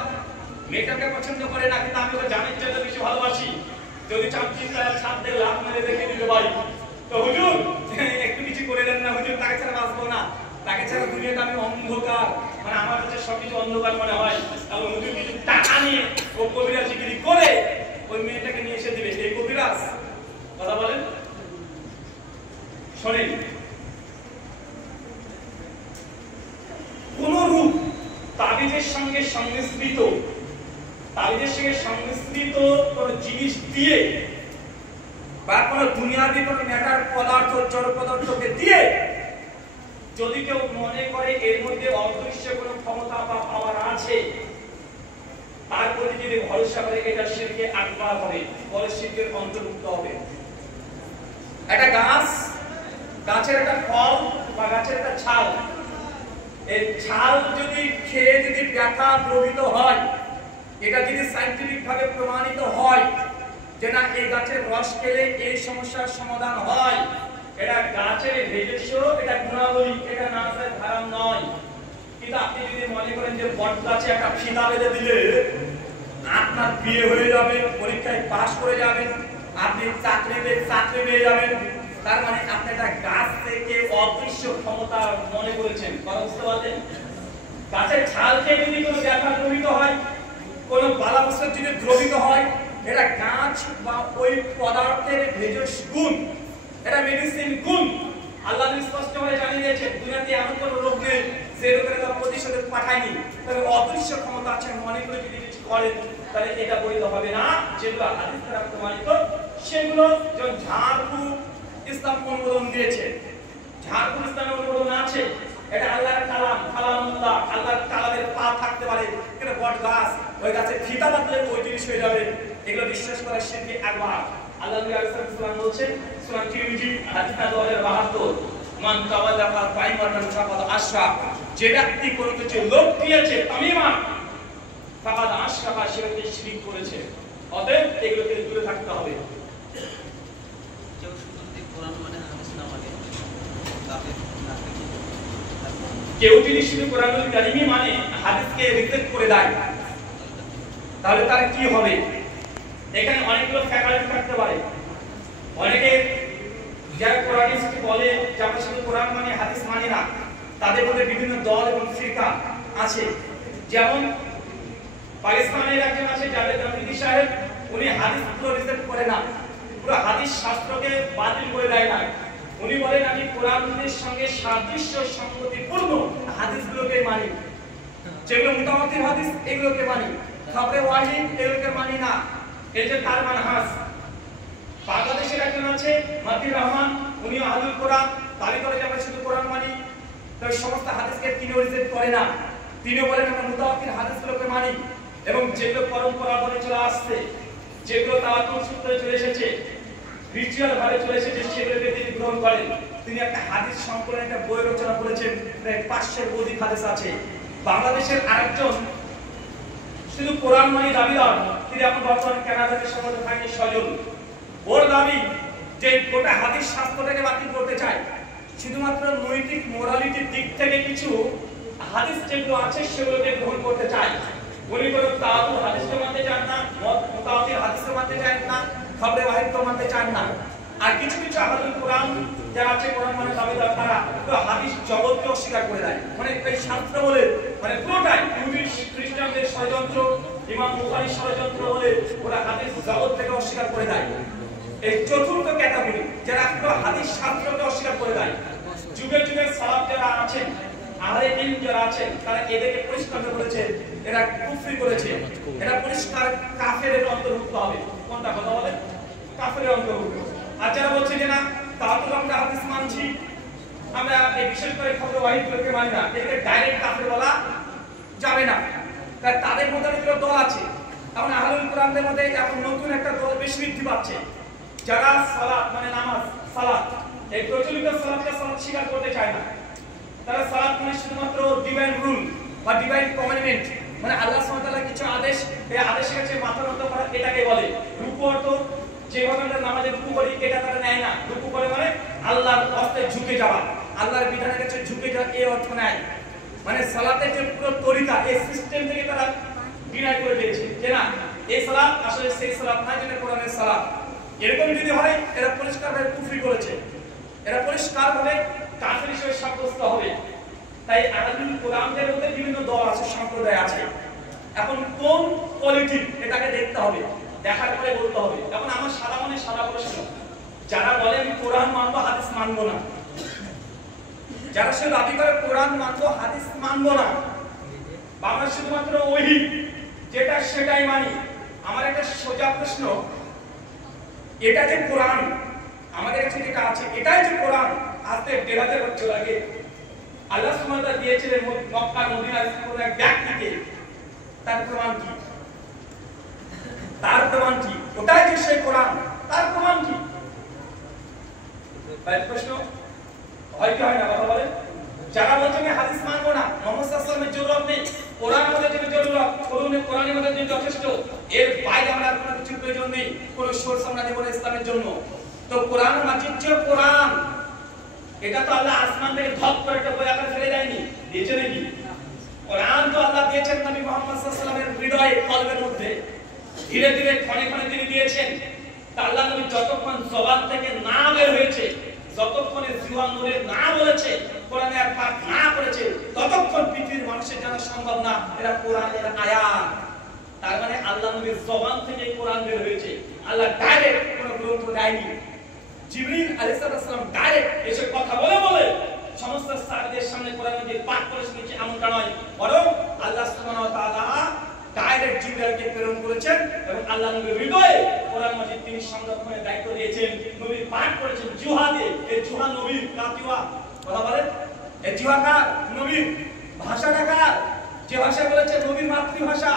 মেয়েটাকে পছন্দ করে না, কিন্তু আমি ওকে জানার জন্য বেশি ভালোবাসি, যদি চাপটি ছাপ দিয়ে লাভ মেরে দেখে দিতে পারি, তো হুজুর একটু কিছু করে দেন না হুজুর, তাকে ছাড়া বাঁচবো না, তাকে ছাড়া দুনিয়াতে আমি অন্ধকার, মানে আমার কাছে সবকিছু অন্ধকার মনে হয়। তাহলে হুজুর কিছু টাকা নিয়ে ও কবিরাজিগিরি করে ওই মেয়েটাকে নিয়ে এসে দিবে, এই কবিরাজ। কথা বলেন, শোনেন, কোন রূপ তাবিজের সঙ্গে সংমিশ্রিত কোন জিনিস দিয়ে বা কোন দুনিয়াবি কোন ম্যাটার পদার্থ জড় পদার্থকে দিয়ে যদি কেউ মনে করে এর মধ্যে অদৃশ্য কোনো ক্ষমতা বা পাওয়ার আছে, তার প্রতি যদি ভরসা করে, এটা শিরকে আকবার হবে, বলে শিরকের অন্তর্ভুক্ত হবে। একটা গাছের একটা ফল বা গাছের একটা ছাল, এই ছাল যদি খেয়ে যদি ব্যথা দ্রবিত হয়, এটা যদি সায়েন্টিফিক ভাবে প্রমাণিত হয় যে না এই গাছের রস খেলে এই সমস্যার সমাধান হয়, এটা গাছের নিজস্ব এটা গুণাবলী, এটা না যায় হারাম নয়। কিন্তু আপনি যদি মনে করেন যে বট গাছে একটা ফিতা বেঁধে দিলে আপনার বিয়ে হয়ে যাবে, পরীক্ষায় পাশ করে যাবেন, আপনি চাকরি পেয়ে যাবেন, তার মানে আপনি একটা গাছ থেকে অদৃশ্য ক্ষমতা মনে করেছেন। কথা বুঝতে পারলেন? গাছের ছাল খেয়ে যদি কোনো ব্যথা দ্রবিত হয়, কোনো বালাবস্তু যদি দ্রবিত হয়, এটা গাছ বা ওই পদার্থের ভেষজ গুণ, এটা মেডিসিন গুণ। আল্লাহ স্পষ্টভাবে জানিয়ে দিয়েছেন দুনিয়াতে এমন কোনো রোগ নেই যে রোগের তার প্রতিষেধক পাঠায়নি, তবে অদৃশ্য ক্ষমতা আছে মনে করে যদি কিছু করেন তাহলে এটা বৈধ হবে না। যেগুলো হাদিস দ্বারা প্রমাণিত সেগুলো, যেমন ঝাড়ফুঁক ইসলাম অনুমোদন দিয়েছে, ঝাড়ফুঁক ইসলামের অনুমোদন আছে, এটা আল্লাহর কালামুল্লাহ, আল্লাহর কালামের পা থাকতে পারে, কিন্তু বট গাছ ওই গাছের ফিতা বাঁধলে ওই জিনিস হয়ে যাবে, এগুলো বিশ্বাস করা শিরকে আকবার। আল্লাহ নবী আলাইহিস সালাম বলেছেন সূরা তিরমিজি হাদিস নম্বর 72, মান তাওয়াল্লাকা ফাইমান ফাকাদ আশরাক, যে ব্যক্তি কোনো কিছু লোভ দিয়েছে তামিমান ফাকাদ আশরাকা, সে ব্যক্তি শিরক করেছে। অতএব এগুলো থেকে দূরে থাকতে হবে। কেউ যদি শুধু কোরআনুল কারীমই মানে হাদিসকে রিজেক্ট করে দেয় তাহলে তার কি হবে? এখানে অনেকগুলো ফ্যাকাল্টি থাকতে পারে। অনেকে যারা কোরআনিস্ট বলে যে আমরা শুধু কোরআন মানে হাদিস মানি না, তারা তাদের মধ্যে বিভিন্ন দল এবং ফিরকা আছে। যেমন পাকিস্তানের একজন আছে জাভেদ আহমেদি সাহেব, উনি হাদিস পুরো রিজেক্ট করে না, পুরো হাদিস শাস্ত্রকে বাতিল করে দেয় না। উনি বলেন আমি কোরআনের সঙ্গে সাদৃশ্য সংগতিপূর্ণ হাদিসগুলোকে মানি, যেগুলো মুতাওয়াতির হাদিস এগুলোকে মানি, খবরে ওয়াহিদ এগুলোকে মানি না। এই যে তার মানহাজ। বাংলাদেশের একজন আছে মাতিউর রহমান, উনিও আহলুল কোরআন, দাবি করে যে আমরা শুধু কোরআন মানি, তো সমস্ত হাদিসকে তিনি রিজেক্ট করে না। তিনিও বলেন আমরা মুতাওয়াতির হাদিসগুলোকে মানি, এবং যেগুলো পরম্পরা ধরে চলে আসছে, যেগুলো তাওয়াতুর সূত্রে চলে এসেছে, রিচুয়াল ভাবে চলে এসেছে, সেগুলোকে তিনি গ্রহণ করেন। তিনি একটা হাদিস সংকলনের একটা বই রচনা করেছেন, প্রায় 500 অধিক হাদিস আছে। বাংলাদেশের আরেকজন শুধু কোরআন মানি দাবিদার, তিনি এখন বর্তমানে কানাডাতে সমাজে থাকে সজল। ওর দাবি যে গোটা হাদিস শাস্ত্রটাকে বাতিল করতে চায়, শুধুমাত্র নৈতিক মোরালিটির দিক থেকে কিছু হাদিস যেগুলো আছে সেগুলোকে গ্রহণ করতে চায়। উনি কোনো তাওয়াতুর হাদিসকে মানতে চান না, মুতাওয়াতির হাদিসকে মানতে চান না, খবরে ওয়াহিদকে মানতে চান না। আর কিছু কিছু আহলুল কোরআন যারা আছে কোরআন মানে দাবিদার, তারা তো হাদিস জগৎকে অস্বীকার করে দেয়। মানে এই শাস্ত্র বলে মানে পুরোটাই ইহুদি খ্রিস্টানদের ষড়যন্ত্র, ইমাম বুখারীর ষড়যন্ত্র বলে ওরা হাদিস জগৎ থেকে অস্বীকার করে দেয়। এই চতুর্থ ক্যাটাগরি যারা পুরো হাদিস শাস্ত্রকে অস্বীকার করে দেয়। যুগে যুগে সালাফ যারা আছেন, আহলে ইলম যারা আছেন, তারা এদেরকে পরিষ্কার করেছে এরা কুফরি করেছে, এরা পরিষ্কার কাফেরের অন্তর্ভুক্ত হবে। কোনটা কথা বলেন? কাফেরের অন্তর্ভুক্ত। আর যারা বলছে যে না তাওয়াতুর আমরা হাদিস মানছি, আমরা এই বিশেষ করে খবরে ওয়াহিদকে মানি না, এদেরকে ডাইরেক্ট কাফের বলা যাবে না। তাই তাদের মধ্যে একটা দল আছে। এখন আহলুল কোরআনদের মধ্যে এখন নতুন একটা দল বেশি বৃদ্ধি পাচ্ছে, যারা সালাত মানে নামাজ, সালাত এই প্রচলিত সালাতকে সালাত স্বীকার করতে চায় না। তারা সালাত মানে শুধুমাত্র ডিভাইন রুল বা ডিভাইন কমান্ডমেন্ট, মানে আল্লাহ সুবহানাহু ওয়া তাআলার কিছু আদেশ, এই আদেশের কাছে মাথা নত করা এটাকে বলে। রুকু অর্থ যেভাবে আমরা নামাজে রুকু করি এটা তারা নেয় না। রুকু করে মানে আল্লাহর হস্তে ঝুঁকে যাওয়া, আল্লাহর বিধানের কাছে ঝুঁকে যাওয়া, এই অর্থ নেয়। মানে সালাতের যে পুরো তরিকা, এই সিস্টেম থেকে তারা ডিনাই করে দিয়েছে যে না এই সালাত আসলে সেই সালাত না, যেটা কোরআনের সালাত। এরকম যদি হয় এরা পরিষ্কারভাবে কুফরি করেছে, এরা পরিষ্কারভাবে কাফের হিসেবে সাব্যস্ত হবে। তাই আহলুল কোরআনদের মধ্যে বিভিন্ন দল আছে, সম্প্রদায় আছে। এখন কোন পলিটিক এটাকে দেখতে হবে, দেখার পরে বলতে হবে। এখন আমার সাদা মনে সাদা প্রশ্ন, যারা বলে আমি কোরআন মানবো হাদিস মানবো না, যারা সে দাবি করে কোরআন মানবো হাদিস মানবো না, বা আমরা শুধুমাত্র ওহী যেটা সেটাই মানি, আমার একটা সোজা প্রশ্ন, এটা যে কোরআন আমাদের কাছে যেটা আছে, এটাই যে কোরআন, আজকে ১,৫০০ বছর আগে আল্লাহ সুবহানাহু ওয়া তাআলা দিয়েছিলেন মক্কা মদিনার কোন এক ব্যক্তিকে, তার প্রমাণ কি? তার প্রমাণ কি? ওটাই যে সেই কোরআন, তার প্রমাণ কি? তাই প্রশ্ন হয় কি হয় না কথা বলেন? যারা বলছে আমি হাদিস মানবো না, মুহাম্মদ সাল্লাল্লাহু আলাইহি ওয়াসাল্লামের জরুরত নেই, কোরআন আমাদের জন্য জরুরত, কোরআনের আমাদের জন্য যথেষ্ট, এর বাইরে আমরা কোনো কিছু প্রয়োজন নেই, কোন সোর্স আমরা দেব না ইসলামের জন্য। তো কোরআন মাজিদ যে কোরআন, এটা তো আল্লাহ আসমান থেকে ধপ করে একটা বই আকারে ফেলে দেয়নি, দিয়েছে নাকি? কোরআন তো আল্লাহ দিয়েছেন নবী মুহাম্মদ সাল্লাল্লাহু আলাইহি ওয়াসাল্লামের হৃদয়ে, কলবের মধ্যে ধীরে ধীরে ক্ষণে ক্ষণে তিনি দিয়েছেন। তা আল্লাহ নবী যতক্ষণ জবান থেকে না বের হয়েছে, যতক্ষণে জিহ্বা নূরে না বলেছে, কোরআনের পাঠ না করেছে, ততক্ষণ পৃথিবীর মানুষের জানা সম্ভব না এটা কোরআনের আয়াত। তার মানে আল্লাহ নবীর জবান থেকে কোরআন বের হয়েছে, আল্লাহ ডাইরেক্ট কোনো গ্রন্থ দেয়নি। জিবরিল আলাইহিস সালাম ডাইরেক্ট এসে কথা বলে বলে সমস্ত সাহাবীদের সামনে কোরআন মাজিদ পাঠ করে শুনিয়েছে, এমনটা নয়, বরং আল্লাহ সুবহানাহু ওয়া তাআলা ডাইরেক্ট জিবরাইলকে প্রেরণ করেছেন এবং আল্লাহ নবীর হৃদয়ে কোরআন মাজিদ তিনি সংরক্ষণের দায়িত্ব দিয়েছেন। নবী পাঠ করেছেন জিহ্বা দিয়ে, এই জিহ্বা নবীর কাতিওয়া, কথা বলেন এই জিহ্বা কার? নবীর। ভাষাটা কার? যে ভাষা বলেছে নবীর মাতৃভাষা,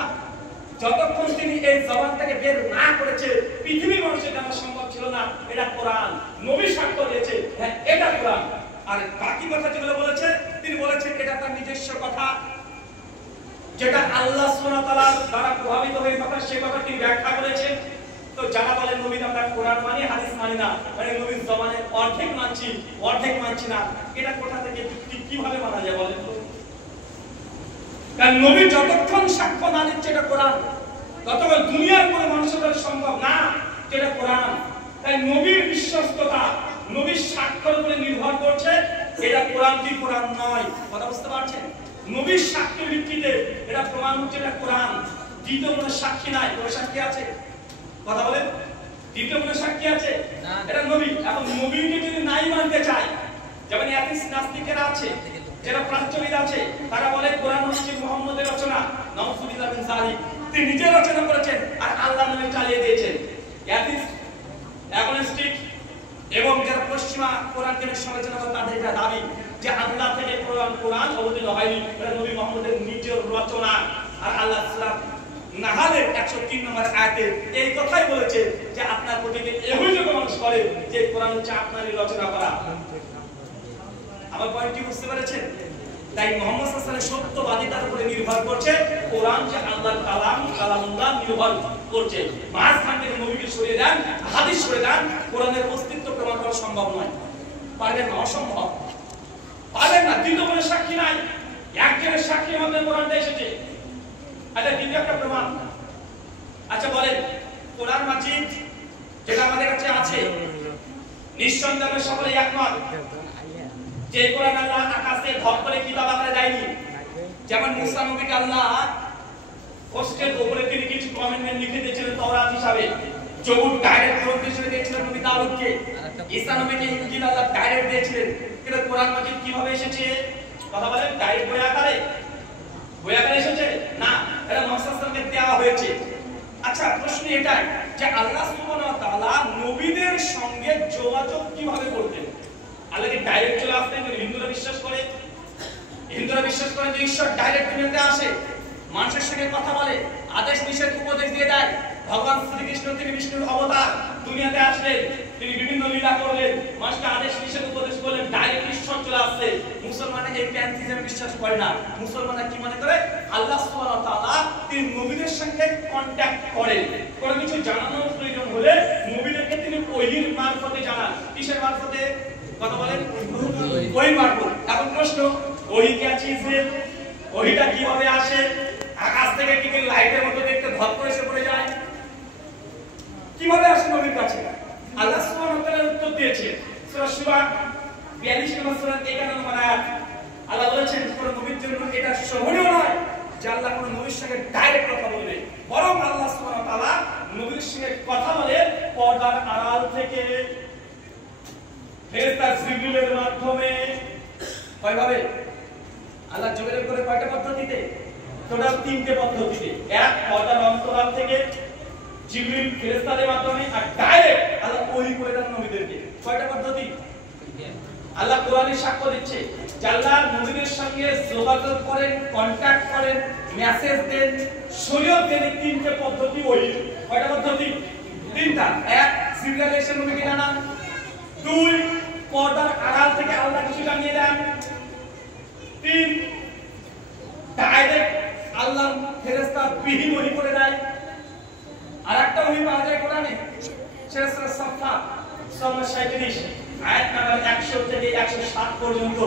যতক্ষণ তিনি এই জবান থেকে বের না করেছে পৃথিবীর মানুষের জানা সম্ভব ছিল না এটা কোরআন। নবী সাক্ষ্য দিয়েছে হ্যাঁ এটা কোরআন। আর বাকি কথা যেগুলো বলেছে তিনি বলেছেন এটা তার নিজস্ব কথা, যেটা আল্লাহ সুবহানাহু ওয়া তাআলা দ্বারা প্রভাবিত হয়ে কথা, সে কথা তিনি ব্যাখ্যা করেছেন। তো যারা বলে নবীর আমরা কোরআন মানি হাদিস মানি না, মানে নবীর জবানে অর্ধেক মানছি অর্ধেক মানছি না, এটা কোথা থেকে কিভাবে মানা যায় বলেন তো? কারণ নবী যতক্ষণ সাক্ষ্য না দিচ্ছে এটা কোরআন, ততক্ষণ দুনিয়ার কোনো মানুষের দ্বারা সম্ভব না যেটা কোরআন। তাই নবীর বিশ্বস্ততা নবীর সাক্ষ্যের উপরে নির্ভর করছে এটা কোরআন কি কোরআন নয়। কথা বুঝতে পারছেন? নবীর সাক্ষীর ভিত্তিতে এটা প্রমাণ হচ্ছে এটা কোরআন। দ্বিতীয় কোনো সাক্ষী নাই। কোনো সাক্ষী আছে? কথা বলেন। দ্বিতীয় কোনো সাক্ষী আছে? এটা নবী। এখন নবীকে যদি নাই মানতে চাই, যেমন অ্যাথিস্ট নাস্তিকেরা আছে, যারা প্রাচ্যবিদ আছে, তারা বলে কোরআন হচ্ছে মুহাম্মদের রচনা। নাউজুবিল্লাহ মিন যালিক। তিনি নিজে রচনা করেছেন আর আল্লাহ নামে চালিয়ে দিয়েছেন। অ্যাথিস্ট, অ্যাগনস্টিক এবং যারা পশ্চিমা কোরআনকে সমালোচনা করে, তাদের এটা দাবি যে আল্লাহ থেকে কোরআন অবতীর্ণ হয়নি, এটা নবী মুহাম্মদের নিজের রচনা। আর আল্লাহ সুরা নাহালের 103 নম্বর আয়াতে এই কথাই বলেছে যে আপনার প্রতি অভিযোগ মানুষ করে যে কোরআন হচ্ছে আপনারই রচনা করা। আমার পয়েন্টটি বুঝতে পেরেছেন? তাই মুহাম্মদ সাল্লাল্লাহু আলাইহি ওয়াসাল্লাম সত্যবাদিতার উপরে নির্ভর করছে, কোরআন যে আল্লাহর কালামুল্লাহ নির্ভর করছে। মাঝখান থেকে নবীকে সরিয়ে দেন, হাদিস সরিয়ে দেন, কোরআনের অস্তিত্ব প্রমাণ করা সম্ভব নয়। পারবেন না, অসম্ভব। পারবেন না। দ্বিতীয় কোনো সাক্ষী নাই। একজনের সাক্ষীর মাধ্যমে কোরআনটা এসেছে। আচ্ছা, দ্বিতীয় একটা প্রমাণ। আচ্ছা বলেন, কোরআন মাজিদ যেটা আমাদের কাছে আছে, নিঃসন্দেহে সকলে একমত যে কোরআন আল্লাহ আকাশে ধপ করে কিতাব আকারে দেয়নি। যেমন মুসা নবীকে আল্লাহ পোস্টের উপরে তিনি কিছু কমেন্টমেন্ট লিখে দিয়েছিলেন তাওরাত হিসাবে, জবুর ডাইরেক্ট গ্রন্থ হিসেবে দিয়েছিলেন নবী দাউদকে, ঈসা নবীকে ইনজিল আল্লাহ ডাইরেক্ট দিয়েছিলেন। কিন্তু কোরআন মাজিদ কিভাবে এসেছে? কথা বলেন, ডাইরেক্ট বই আকারে? বই আকারে এসেছে না, এটা মুহাম্মদ সাল্লাল্লাহু আলাইহি ওয়াসাল্লামকে দেওয়া হয়েছে। আচ্ছা, প্রশ্ন এটাই যে আল্লাহ সুবহানাহু ওয়া তাআলা নবীদের সঙ্গে যোগাযোগ কিভাবে করতেন? আল্লাহ কি ডাইরেক্ট চলে আসতেন? হিন্দুরা বিশ্বাস করে, যে ঈশ্বর ডাইরেক্ট দুনিয়াতে আসে, মানুষের সঙ্গে কথা বলে, আদেশ নিষেধ উপদেশ দিয়ে দেয়। ভগবান শ্রীকৃষ্ণ তিনি বিষ্ণুর অবতার, দুনিয়াতে আসলেন, তিনি বিভিন্ন লীলা করলেন, মানুষকে আদেশ নিষেধ উপদেশ করলেন, ডাইরেক্ট ঈশ্বর চলে আসছে। মুসলমানরা এই প্যান্থিজমে বিশ্বাস করে না। মুসলমানরা কি মনে করে? আল্লাহ সুবহানাহু ওয়া তাআলা তিনি নবীদের সঙ্গে কন্টাক্ট করেন। কোনো কিছু জানানোর প্রয়োজন হলে নবীদেরকে তিনি ওহীর মারফতে জানান। কিসের মারফতে? কথা বলেন, ওহী মারফত। এখন প্রশ্ন, ওহী কি চিজে? ওহীটা কিভাবে আসে? আকাশ থেকে কি লাইটের মতো দেখতে ধপ করে এসে পড়ে যায়? কিভাবে আসে নবীর কাছে? আল্লাহ সুবহানাহু ওয়া তাআলা উত্তর দিয়েছে সূরা সূরা 42 নম্বর সূরা 51 নম্বর আয়াত। আল্লাহ বলেছেন কোন নবীর জন্য এটা শোভনীয় নয় যে আল্লাহ কোন নবীর সঙ্গে ডাইরেক্ট কথা বলবে, বরং আল্লাহ সুবহানাহু ওয়া তাআলা নবীর সঙ্গে কথা বলে পর্দার আড়াল থেকে ফেরেশতা জিবরিলের মাধ্যমে। কয়ভাবে? আল্লাহ যোগাযোগ করে কয়টা পদ্ধতিতে? টোটাল 3টে পদ্ধতিতে। এক, পর্দার অন্তরাল থেকে জিবরিল ফেরেশতাদের মাধ্যমে, আর ডাইরেক্ট আল্লাহ ওহী করে দেন নবীদেরকে। কয়টা পদ্ধতি? আল্লাহ কোরআনে সাক্ষ্য দিচ্ছে যে আল্লাহ নবীদের সঙ্গে যোগাযোগ করেন, কন্টাক্ট করেন, মেসেজ দেন, শরীয়ত দেন। 3টে পদ্ধতি ওহী। কয়টা পদ্ধতি? 3টা। এক, জিবরিল এসে নবীকে জানান। 2, পর্দার আড়াল থেকে আল্লাহ কিছু জানিয়ে দেন। 3, ডাইরেক্ট আল্লাহ ফেরেশতা বিহীন ওহী করে দেয়। আর একটা ওহী পাওয়া যায় কোরআনে, সূরা সাফফাত সূরা 37 আয়াত নাম্বার 100 থেকে 107 পর্যন্ত।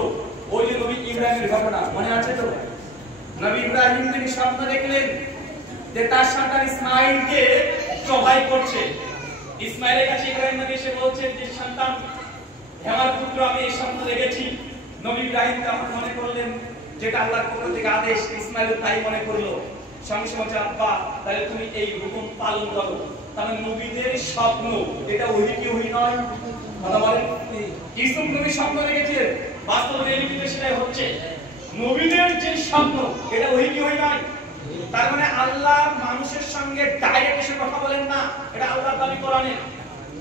ওই যে নবী ইব্রাহিমের ঘটনা মনে আছে তো? নবী ইব্রাহিম তিনি স্বপ্ন দেখলেন যে তার সন্তান ইসমাঈলকে জবাই করছে। ইসমাঈলের কাছে ইব্রাহিম নবী এসে বলছেন যে সন্তান, হে আমার পুত্র, আমি এই স্বপ্ন দেখেছি। নবী ইব্রাহিম তখন মনে করলেন যেটা আল্লাহর পক্ষ থেকে আদেশ, ইসমাঈল তাই মনে করলো। সঙ্গে সঙ্গে আব্বা, তাহলে তুমি এই হুকুম পালন করো। তাহলে নবীদের স্বপ্ন এটা ওহী কি ওহী নয়? কথা বলেন। ইউসুফ নবী স্বপ্ন দেখেছিলেন, বাস্তবে রিয়েলিটিতে সেটাই হচ্ছে। নবীদের যে স্বপ্ন এটা ওহী কি ওহী নয়? তার মানে আল্লাহ মানুষের সঙ্গে ডাইরেক্ট এসে কথা বলেন না, এটা আল্লাহর দাবি কোরআনে।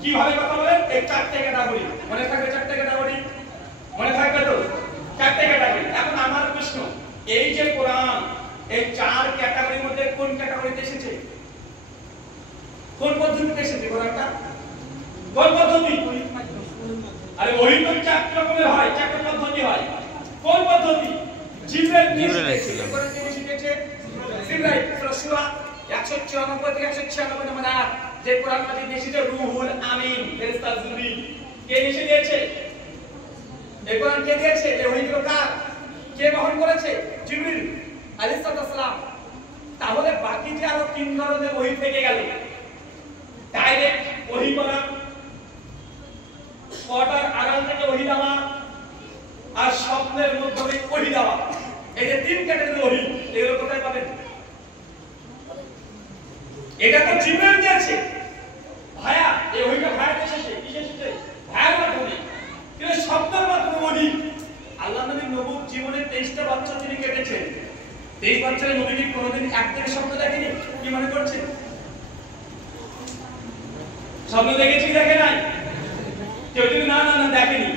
কিভাবে কথা বলেন? এই 4টে ক্যাটাগরি মনে থাকবে। 4টে ক্যাটাগরি মনে থাকবে তো? 4টে ক্যাটাগরি। এখন আমার প্রশ্ন, এই যে কোরআন, এই 4 ক্যাটাগরির মধ্যে কোন ক্যাটাগরিতে এসেছে? কোন পদ্ধতিতে এসেছে কোরআনটা? কোন পদ্ধতি? আরে ওহী তো 4 রকমের হয়, 4টা পদ্ধতি হয়। কোন পদ্ধতি? জিবরাইল এসেছে। কোরআন কে শিখেছে? জিবরাইল। সূরা 194 থেকে 196 নম্বর আয়াত, যে কোরআন মাজিদ এসেছে রূহুল আমিন, ফেরেশতা জিবরিল। কে এসে দিয়েছে? এই কোরআন কে দিয়েছে? এই ওহীগুলো কার? কে বহন করেছে? জিবরিল আলাইহিস সালাম। তাহলে বাকি যে আরো 3 ধরনের ওহী থেকে গেল, ডাইরেক্ট ওহী করা, পর্দার আড়াল থেকে ওহী দেওয়া, আর স্বপ্নের মধ্যে ওহী দেওয়া। এই যে তিন ক্যাটাগরি ওহী, এগুলো কোথায় পাবেন? এটা তো জিবরাইল দিয়েছে ভাইয়া, এই ওহীটা ভাইয়া এসেছে বিশেষে ভাইয়ার মাধ্যমে, কিন্তু স্বপ্নের মাধ্যমে ওহী। আল্লাহ নবীর নবুয়ত জীবনে 23টা বছর তিনি কেটেছেন। 23 বছরে নবী কি কোনোদিন এক থেকে স্বপ্ন দেখেনি? কি মনে করছেন? স্বপ্ন দেখেছি দেখে নাই? কেউ যদি না না না দেখেনি,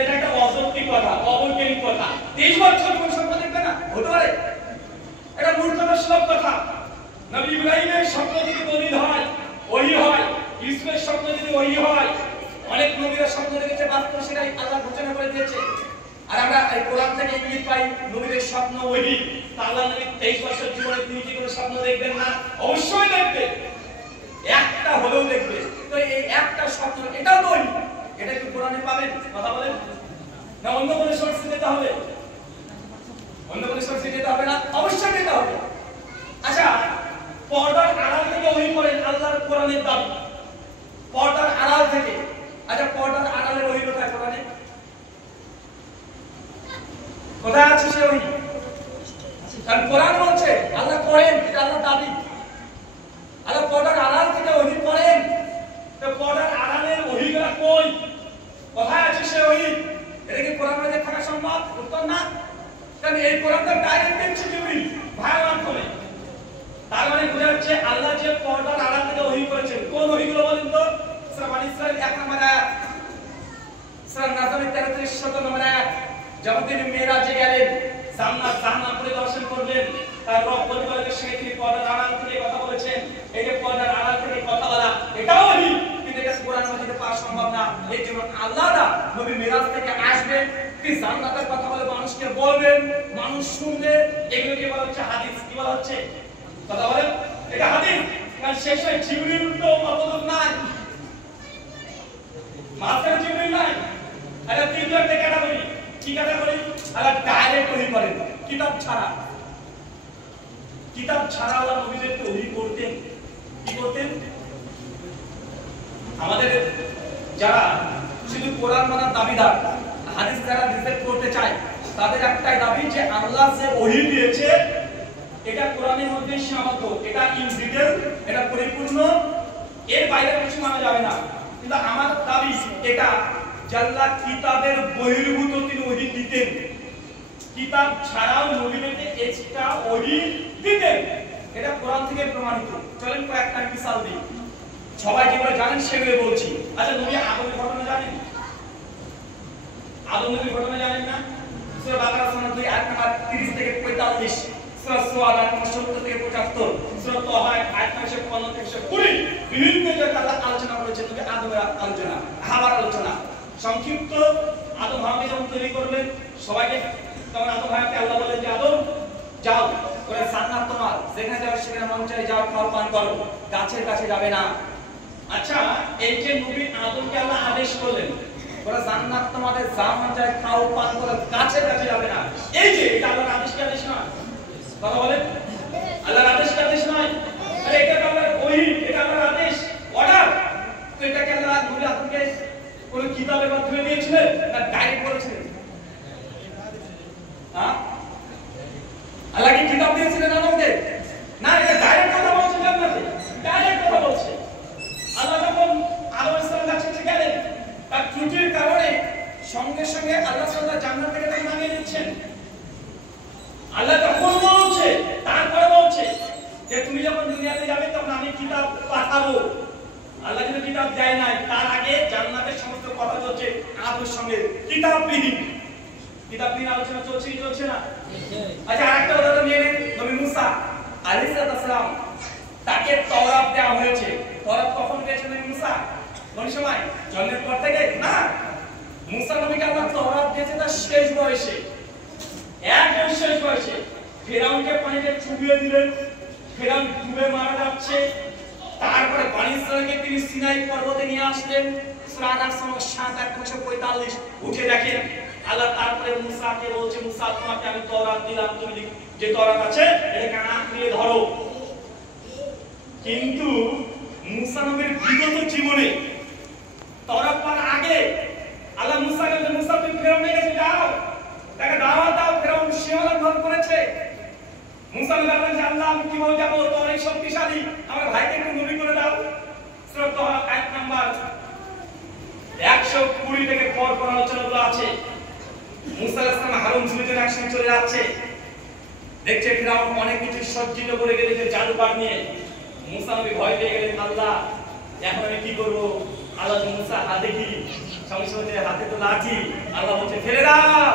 এটা একটা অযৌক্তিক কথা, অবৈজ্ঞানিক কথা। 23 বছর কোন স্বপ্ন দেখবে না? হতে পারে? এটা মূর্খতার কথা। নবী ইব্রাহিমের স্বপ্ন যদি দলিল হয়, ওহী হয়, ইউসুফের স্বপ্ন যদি ওহী হয়, অনেক নবীরা স্বপ্ন দেখেছে, বাস্তব সেটাই আল্লাহ ঘোষণা করে দিয়েছে। আর আমরা এই কোরআন থেকে ইঙ্গিত পাই নবীদের স্বপ্ন ওহী। আল্লাহ নবী 23 বছর জীবনে তিনি কি কোনো স্বপ্ন দেখবেন না? অবশ্যই দেখবে, একটা হলেও দেখবে। তো এই একটা স্বপ্ন, এটাও তো ওহী, এটা কি কোরআনে পাবেন? কথা বলেন না, অন্য কোনো সোর্সে যেতে হবে? অন্য কোনো সোর্সে যেতে হবে না? অবশ্যই যেতে হবে। আচ্ছা, পর্দার আড়াল থেকে ওহী করেন আল্লাহর কোরআনের দাবি, পর্দার আড়াল থেকে। আচ্ছা, পর্দার আড়ালের ওহী কোথায় কোরআনে? কোথায় আছে সে ওহী? কারণ কোরআন বলছে আল্লাহ করেন, এটা আল্লাহর দাবি। আল্লাহ পর্দার আড়াল থেকে ওহী করেন, তো পর্দার আড়ালের ওহীগুলো কই? কোথায় আছে সে ওহী? এটা কি কোরআন মধ্যে থাকা সম্ভব? উত্তর না। কারণ এই কোরআনটা ডাইরেক্ট দিচ্ছে জিবরিল ভাইয়ের মাধ্যমে। তার মানে বোঝা যাচ্ছে আল্লাহ যে পর্দার আড়াল থেকে ওহী করেছেন। কোন ওহীগুলো বলেন তো? সূরা বনী ইসরাঈল 1 নম্বর আয়াত, সূরা নাজম 13 নম্বর আয়াত। যখন তিনি মেরাজে গেলেন, জান্নাত পরিদর্শন করলেন, তার রব প্রতিপালকের সঙ্গে তিনি পর্দার আড়াল থেকে কথা বলেছেন। এই যে পর্দার আড়াল থেকে কথা বলা, এটাও ওহী, কিন্তু এটা কোরআন মাজিদে পাওয়া সম্ভব না। এই জন্য আল্লাহ নবী মেরাজ থেকে আসবেন, তিনি জান্নাতের কথা বলে মানুষকে বলবেন, মানুষ শুনবে। এগুলোকে বলা হচ্ছে হাদিস। কি বলা হচ্ছে? কথা বলেন, এটা হাদিস। কারণ শেষে জিবরিল তো অবদান নাই, মাঝখানে জিবরিল নাই। এটা তৃতীয় একটা ক্যাটাগরি। কি ক্যাটাগরি? আল্লাহ ডাইরেক্ট ওহী করেন, কিতাব ছাড়া। কিতাব ছাড়া আল্লাহ নবীদেরকে ওহী করতেন। কি করতেন? আমাদের যারা শুধু কোরআন মানার দাবিদার, হাদিস যারা রিজেক্ট করতে চায়, তাদের একটাই দাবি যে আল্লাহ যে ওহী দিয়েছে এটা কোরআনের মধ্যে সীমাবদ্ধ, এটা ইন ডিটেইল, এটা পরিপূর্ণ, এর বাইরে কিছু মানা যাবে না। কিন্তু আমার দাবি এটা আল্লাহ কিতাবের বহির্ভূত তিনি ওহী দিতেন, কিতাব ছাড়াও নবীদেরকে এক্সট্রা ওহী দিতেন। এটা কোরআন থেকে প্রমাণিত। চলেন কয়েকটা মিসাল দিই, সবাই যেগুলো জানেন সেগুলো বলছি। আচ্ছা, নবী আদমের ঘটনা জানেন? আদম নবীর ঘটনা জানেন না? সূরা বাকারা সূরা 2 আয়াত নম্বর 30 থেকে 45, সূরা সূরা আয়াত নম্বর 70 থেকে 75, সূরা তাহা আয়াত নম্বর 55 থেকে 20, বিভিন্ন জায়গায় আল্লাহ আলোচনা করেছেন নবী আদমের আলোচনা, হাওয়ার আলোচনা। সংক্ষিপ্ত, আদম হাওয়াকে যখন তৈরি করবেন সবাইকে, তখন আদম হাওয়াকে আল্লাহ বলেন যে আদম যাও, ওরে জান্নাত তোমার, যেখানে যাবে সেখানে মন চাই যাও, খাও পান করো, গাছের কাছে যাবে না। আচ্ছা, এই যে নবী আদমকে আল্লাহ আদেশ করলেন ওরা জান্নাত তোমাদের, যা মন চায় খাও পান করো, গাছের কাছে যাবে না, এই যে এটা আল্লাহর আদেশ কি আদেশ নয়? কথা বলেন, আল্লাহর আদেশ কি আদেশ নয়? আরে এটা আল্লাহর ওহী, এটা আল্লাহর আদেশ, অর্ডার। তো এটাকে আল্লাহ নবী আদমকে কোন কিতাবের মাধ্যমে দিয়েছিলেন না ডাইরেক্ট বলেছিলেন? হ্যাঁ, আল্লাহ কি কিতাব দিয়েছিলেন আদমকে? না, এটা ডাইরেক্ট কথা বলছে, জান্নাতে ডাইরেক্ট কথা বলছে। আল্লাহ যখন আদম আলাইহিস সালাম কাছে গেলেন, তার ত্রুটির কারণে সঙ্গে সঙ্গে আল্লাহ সুবহানাহু জান্নাত থেকে তাকে নামিয়ে দিচ্ছেন। আল্লাহ তখন বলছে, তারপরে বলছে যে তুমি যখন দুনিয়াতে যাবে তখন আমি কিতাব পাঠাবো। আল্লাহ কিন্তু কিতাব দেয় নাই, তার আগে জান্নাতের সমস্ত কথা চলছে আদমের সঙ্গে কিতাববিহীন। কিতাববিহীন আলোচনা চলছে কি চলছে না? আচ্ছা, আরেকটা উদাহরণ নিয়ে নেন। নবী মুসা আলাইহিস সালাম, তাকে তাওরাত দেওয়া হয়েছে। তাওরাত কখন পেয়েছেন নবী মুসা? কোন সময়? জন্মের পর থেকে না, মুসা নবীকে আল্লাহ তাওরাত দিয়েছে তার শেষ বয়সে, একদম শেষ বয়সে। ফিরআউনকে পানিতে চুবিয়ে দিলেন, ফিরআউন ডুবে মারা যাচ্ছে। তারপরে বনী ইসরাঈলকে তিনি সিনাই পর্বতে নিয়ে আসলেন। সূরা আন-নাহল 7:45 উঠে দেখেন আল্লাহ তারপরে মুসাকে বলছে, মুসা তোমাকে আমি তাওরাত দিলাম, তুমি যে তাওরাত আছে এটাকে আঁকড়িয়ে ধরো। কিন্তু মুসা নবীর বিগত জীবনে তাওরাত পাওয়ার আগে আল্লাহ মুসাকে বললেন, মুসা তুমি ফিরআউনের কাছে যাও, তাকে দাওয়াত দাও, ফেরাউন সীমানা ভঙ্গ করেছে। মুসা বললেন যে আল্লাহ আমি কিভাবে যাব, তো অনেক শক্তিশালী, আমার ভাইকে একটু নবী করে দাও। সূরা তাহা আয়াত নাম্বার 120 থেকে পর আলোচনাগুলো আছে। মুসা আলাইহিস সালাম হারুন যুদ্ধের একসঙ্গে চলে যাচ্ছে, দেখছে ফিরাউন অনেক কিছু সজ্জিত করে গেছে জাদুকর নিয়ে। মুসা নবী ভয় পেয়ে গেলেন, আল্লাহ এখন আমি কি করব? আল্লাহ মুসা হাতে কি, সঙ্গে সঙ্গে হাতে তো লাঠি, আল্লাহ বলছে ফেলে দাও।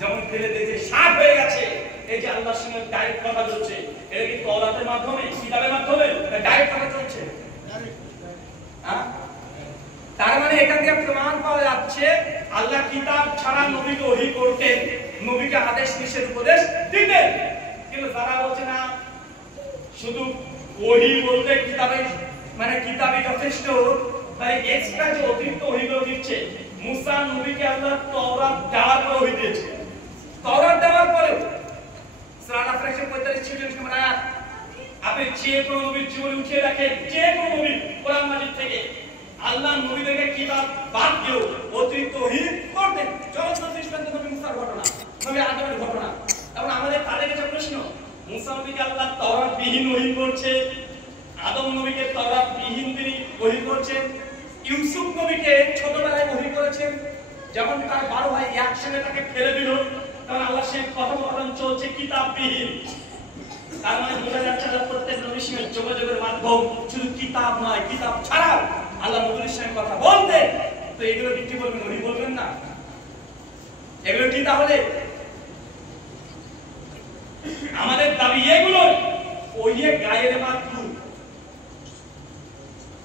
যখন ফেলে দিয়েছে সাপ হয়ে গেছে। এই যে আল্লাহর সঙ্গে ডাইরেক্ট কথা চলছে, এটা কি তওরাতের মাধ্যমে, কিতাবের মাধ্যমে, ডাইরেক্ট কথা চলছে? তার মানে এখান থেকে প্রমাণ পাওয়া যাচ্ছে আল্লাহ কিতাব ছাড়া নবীকে ওহী করতেন, নবীকে আদেশ নিষেধ উপদেশ দিতেন। কিন্তু তারা বলছে না, শুধু ওহী বলতে কিতাবে মানে কিতাবে যথেষ্ট, তাই এক্সট্রা যে অতিরিক্ত ওহীগুলো দিচ্ছে। মুসা নবীকে আল্লাহ তাওরাত দেওয়ার পর ওহী দিয়েছে, তাওরাত দেওয়ার পরে সূরা আল-আফরাহ 45 নম্বর আয়াত, আপনি যে কোনো নবীর জীবনে উঠিয়ে রাখেন, যে কোনো নবী কোরআন মাজিদ থেকে আল্লাহ নবীদেরকে কিতাব বাদ দিয়েও অতিরিক্ত ওহী করতেন। জগৎ দৃষ্টান্ত নবী মুসার ঘটনা, নবী আদমের ঘটনা। এখন আমাদের তাদের কাছে প্রশ্ন, মুসা নবীকে আল্লাহ তাওরাত বিহীন ওহী করছে, আদম নবীকে তাওরাত বিহীন তিনি ওহী করছেন, ইউসুফ নবীকে ছোটবেলায় ওহী করেছেন, যখন তার 12 ভাই একসঙ্গে তাকে ফেলে দিল, তখন আল্লাহর সাথে কথোপকথন চলছে কিতাব বিহীন। তার মানে বোঝা যাচ্ছে যে প্রত্যেক নবীর সঙ্গে যোগাযোগের মাধ্যম শুধু কিতাব নয়, কিতাব ছাড়াও আল্লাহ নবীর সঙ্গে কথা বলতেন। তো এগুলো কি বলবেন, নবী বলবেন না? এগুলো কি তাহলে আমাদের দাবি? এগুলো ওই গায়ের মাত্র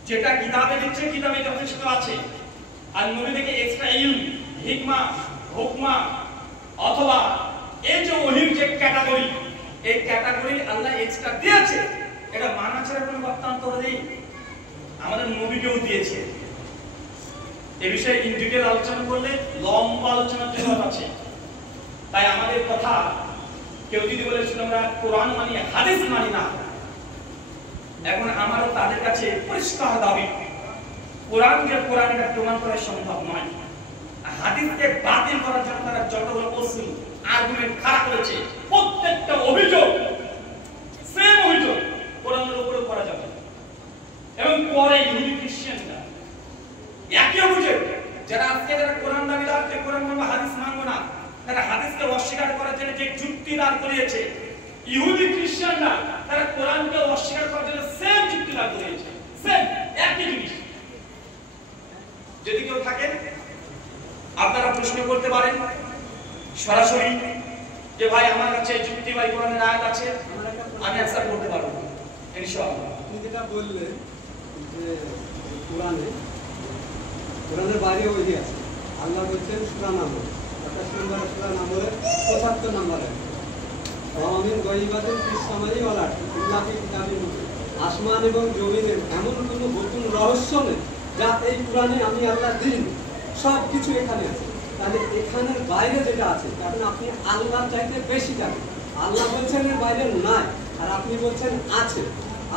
যেটা কিতাবে দিচ্ছে, কিতাবে যথেষ্ট আছে। আর নবী থেকে এক্সট্রা ইলম, হিকমা, হুকমা অথবা এই যে ওহীর যে ক্যাটাগরি, এই ক্যাটাগরি আল্লাহ এক্সট্রা দিয়েছে। এটা মানা ছাড়া কোনো বাক্যান্তর নেই, আমাদের নবীকেও দিয়েছে। এই বিষয়ে ইন ডিটেইল আলোচনা করলে লম্বা আলোচনার জন্য আছে। তাই আমাদের কথা, কেউ যদি বলে শুনে আমরা কোরআন মানি, হাদিস মানি না, এখন আমারও তাদের কাছে পরিষ্কার দাবি, কোরআনকে কোরআনকে প্রমাণ করা সম্ভব নয়। হাদিসকে বাতিল করার জন্য তারা যতগুলো কৌশল আর্গুমেন্ট খাড়া করেছে, প্রত্যেকটা অভিযোগ সেম অভিযোগ কোরআনের উপরে করা যাবে। এবং পরে ইহুদি খ্রিস্টানরা একই অভিযোগ, যারা আজকে যারা কোরআন দাবিদার, যে কোরআন মানবো হাদিস মানবো না, তারা হাদিসকে অস্বীকার করার জন্য যে যুক্তি দাঁড় করিয়েছে, ইহুদি খ্রিস্টানরা তারা কোরআনকে অস্বীকার করার জন্য সেম যুক্তি দাঁড় করিয়েছে, সেম একই জিনিস। যদি কেউ থাকেন আপনারা প্রশ্ন করতে পারেন সরাসরি যে ভাই আমার কাছে যুক্তি বা কোরআনের আয়াত আছে, আমি অ্যানসার করতে পারবো ইনশাআল্লাহ। আপনি যেটা বললেন যে কোরআনের বাইরে ওই আছে, আল্লাহ বলছেন সূরা নামল 28 নম্বর সূরা নামলের 75 নম্বরে, আমিন গয়বাতুল ফিস সামাই ওয়াল আরদি ইল্লা ফি কিতাবিন মুবিন, আসমান এবং জমিনের এমন কোনো গোপন রহস্য নেই যা এই কোরআনে আমি আল্লাহ দিন, সব কিছু এখানে আছে। তাহলে এখানের বাইরে যেটা আছে, কারণ আপনি আল্লাহ চাইতে বেশি জানেন, আল্লাহ বলছেন এর বাইরে নাই আর আপনি বলছেন আছে,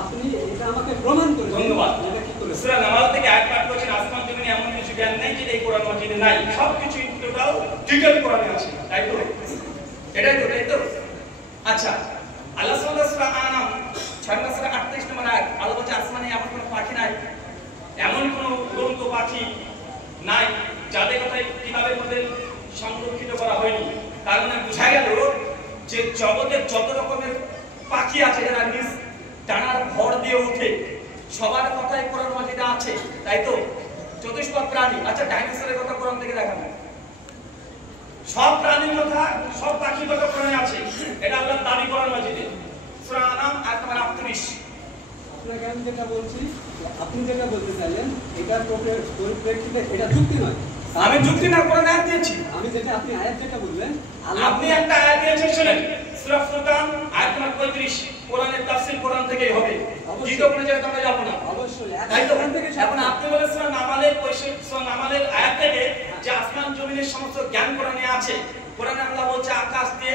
আপনি এটা আমাকে প্রমাণ করে দিন। ধন্যবাদ। এটা কি করে সূরা নামাল থেকে আয়াত পাঠ করেছেন, আসমান জমিনে এমন কিছু জ্ঞান নেই যেটা এই কোরআন মাজিদে নাই, সবকিছু টোটাল ডিটেইল কোরআনে আছে, তাই তো? এটাই তো। আচ্ছা, আল্লাহ সুবহানাহু সূরা আনাম 6:38 নম্বর আয়াত, আল্লাহ বলছে আসমানে এমন কোনো পাখি নাই, এমন কোনো উড়ন্ত পাখি নাই যাদের কথা কিতাবের মধ্যে সংরক্ষিত করা হয়নি। তার মানে বোঝা গেল যে জগতে যত রকমের পাখি আছে যারা নিজ ডানার ভর দিয়ে ওঠে, সবার কথাই কোরআন মাজিদে আছে, তাই তো? চতুষ্পদ প্রাণী, আচ্ছা ডাইনোসরের কথা কোরআন থেকে দেখানো, সব প্রাণীর কথা, সব পাখির কথা কোরআনে আছে, এটা আল্লাহ দাবি কোরআন মাজিদে। সূরা আনাম আয়াত নম্বর 38। আপনাকে আমি যেটা বলছি, আপনি যেটা বলতে চাইলেন এটার পরিপ্রেক্ষিতে এটা যুক্তি নয়। আমি যুক্তি না কোরআন আয়াত দিয়েছি, আমি যেটা আপনি আয়াত যেটা বললেন, আপনি একটা আয়াত দিয়েছেন, শুনেন সূরা ফুরকান আয়াত নম্বর 35, কোরআনের তাফসীর কোরআন থেকেই হবে, দ্বিতীয় কোনো জায়গায় আমরা যাব না, অবশ্যই তাই তো? এখন আপনি বলেন সূরা নামালের আয়াত থেকে যে আসমান জমিনের সমস্ত জ্ঞান কোরআনে আছে। কোরআনে আল্লাহ বলছে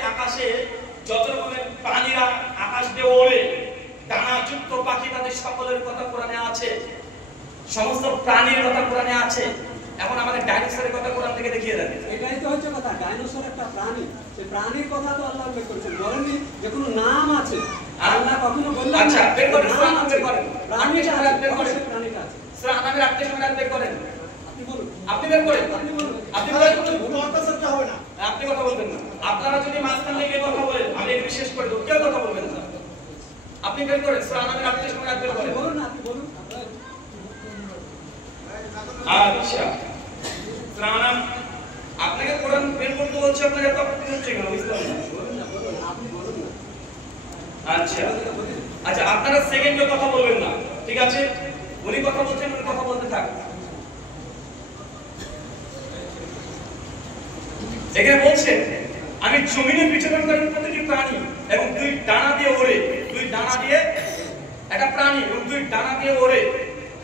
আকাশে যত রকমের প্রাণীরা আকাশ দিয়ে ওড়ে, ডানাযুক্ত পাখি, তাদের সকলের কথা কোরআনে আছে, সমস্ত প্রাণীর কথা কোরআনে আছে। এখন আমাদের ডাইনোসরের কথা কোরআন থেকে দেখিয়ে দেন। এটাই তো হচ্ছে কথা, ডাইনোসর একটা প্রাণী, সেই প্রাণীর কথা তো আল্লাহ উল্লেখ করেছেন, বলেননি যে কোনো নাম আছে, আল্লাহ কখনো বললেন না। আচ্ছা বের করেন, নাম আছে, বের করেন, প্রাণীটা আপনি বের করেন, অবশ্যই প্রাণীটা আছে। সূরা আনামের 38 নম্বর আয়াত বের করেন, আপনি বলুন, আপনি বের করেন, আপনি বলুন। আপনি বলেন, মহাতাসবটা হবে না। আপনি কথা বলবেন না। আপনারা যদি মাঝখান থেকে কথা বলেন আমি এগুলি শেষ করে দেব, কেউ কথা বলবেন না। আপনি বের করেন সূরা আনামের 38 নম্বর আয়াত বের আপনি করেন। বলুন না, আপনি বলুন। আচ্ছা সূরা আনাম, আপনাকে কোরআন বের করতে বলছে, আপনার এত আপত্তি হচ্ছে কেন বুঝলাম না। বলুন না, বলুন, আপনি বলুন না। আচ্ছা আচ্ছা আপনারা সেকেন্ডে কথা বলবেন না, ঠিক আছে? উনি কথা বলছেন, উনি কথা বলতে থাকুন। এখানে বলছেন আমি জমিনে বিচরণকারী প্রতিটি প্রাণী এবং দুই ডানা দিয়ে ওড়ে, দুই ডানা দিয়ে একটা প্রাণী এবং দুই ডানা দিয়ে ওড়ে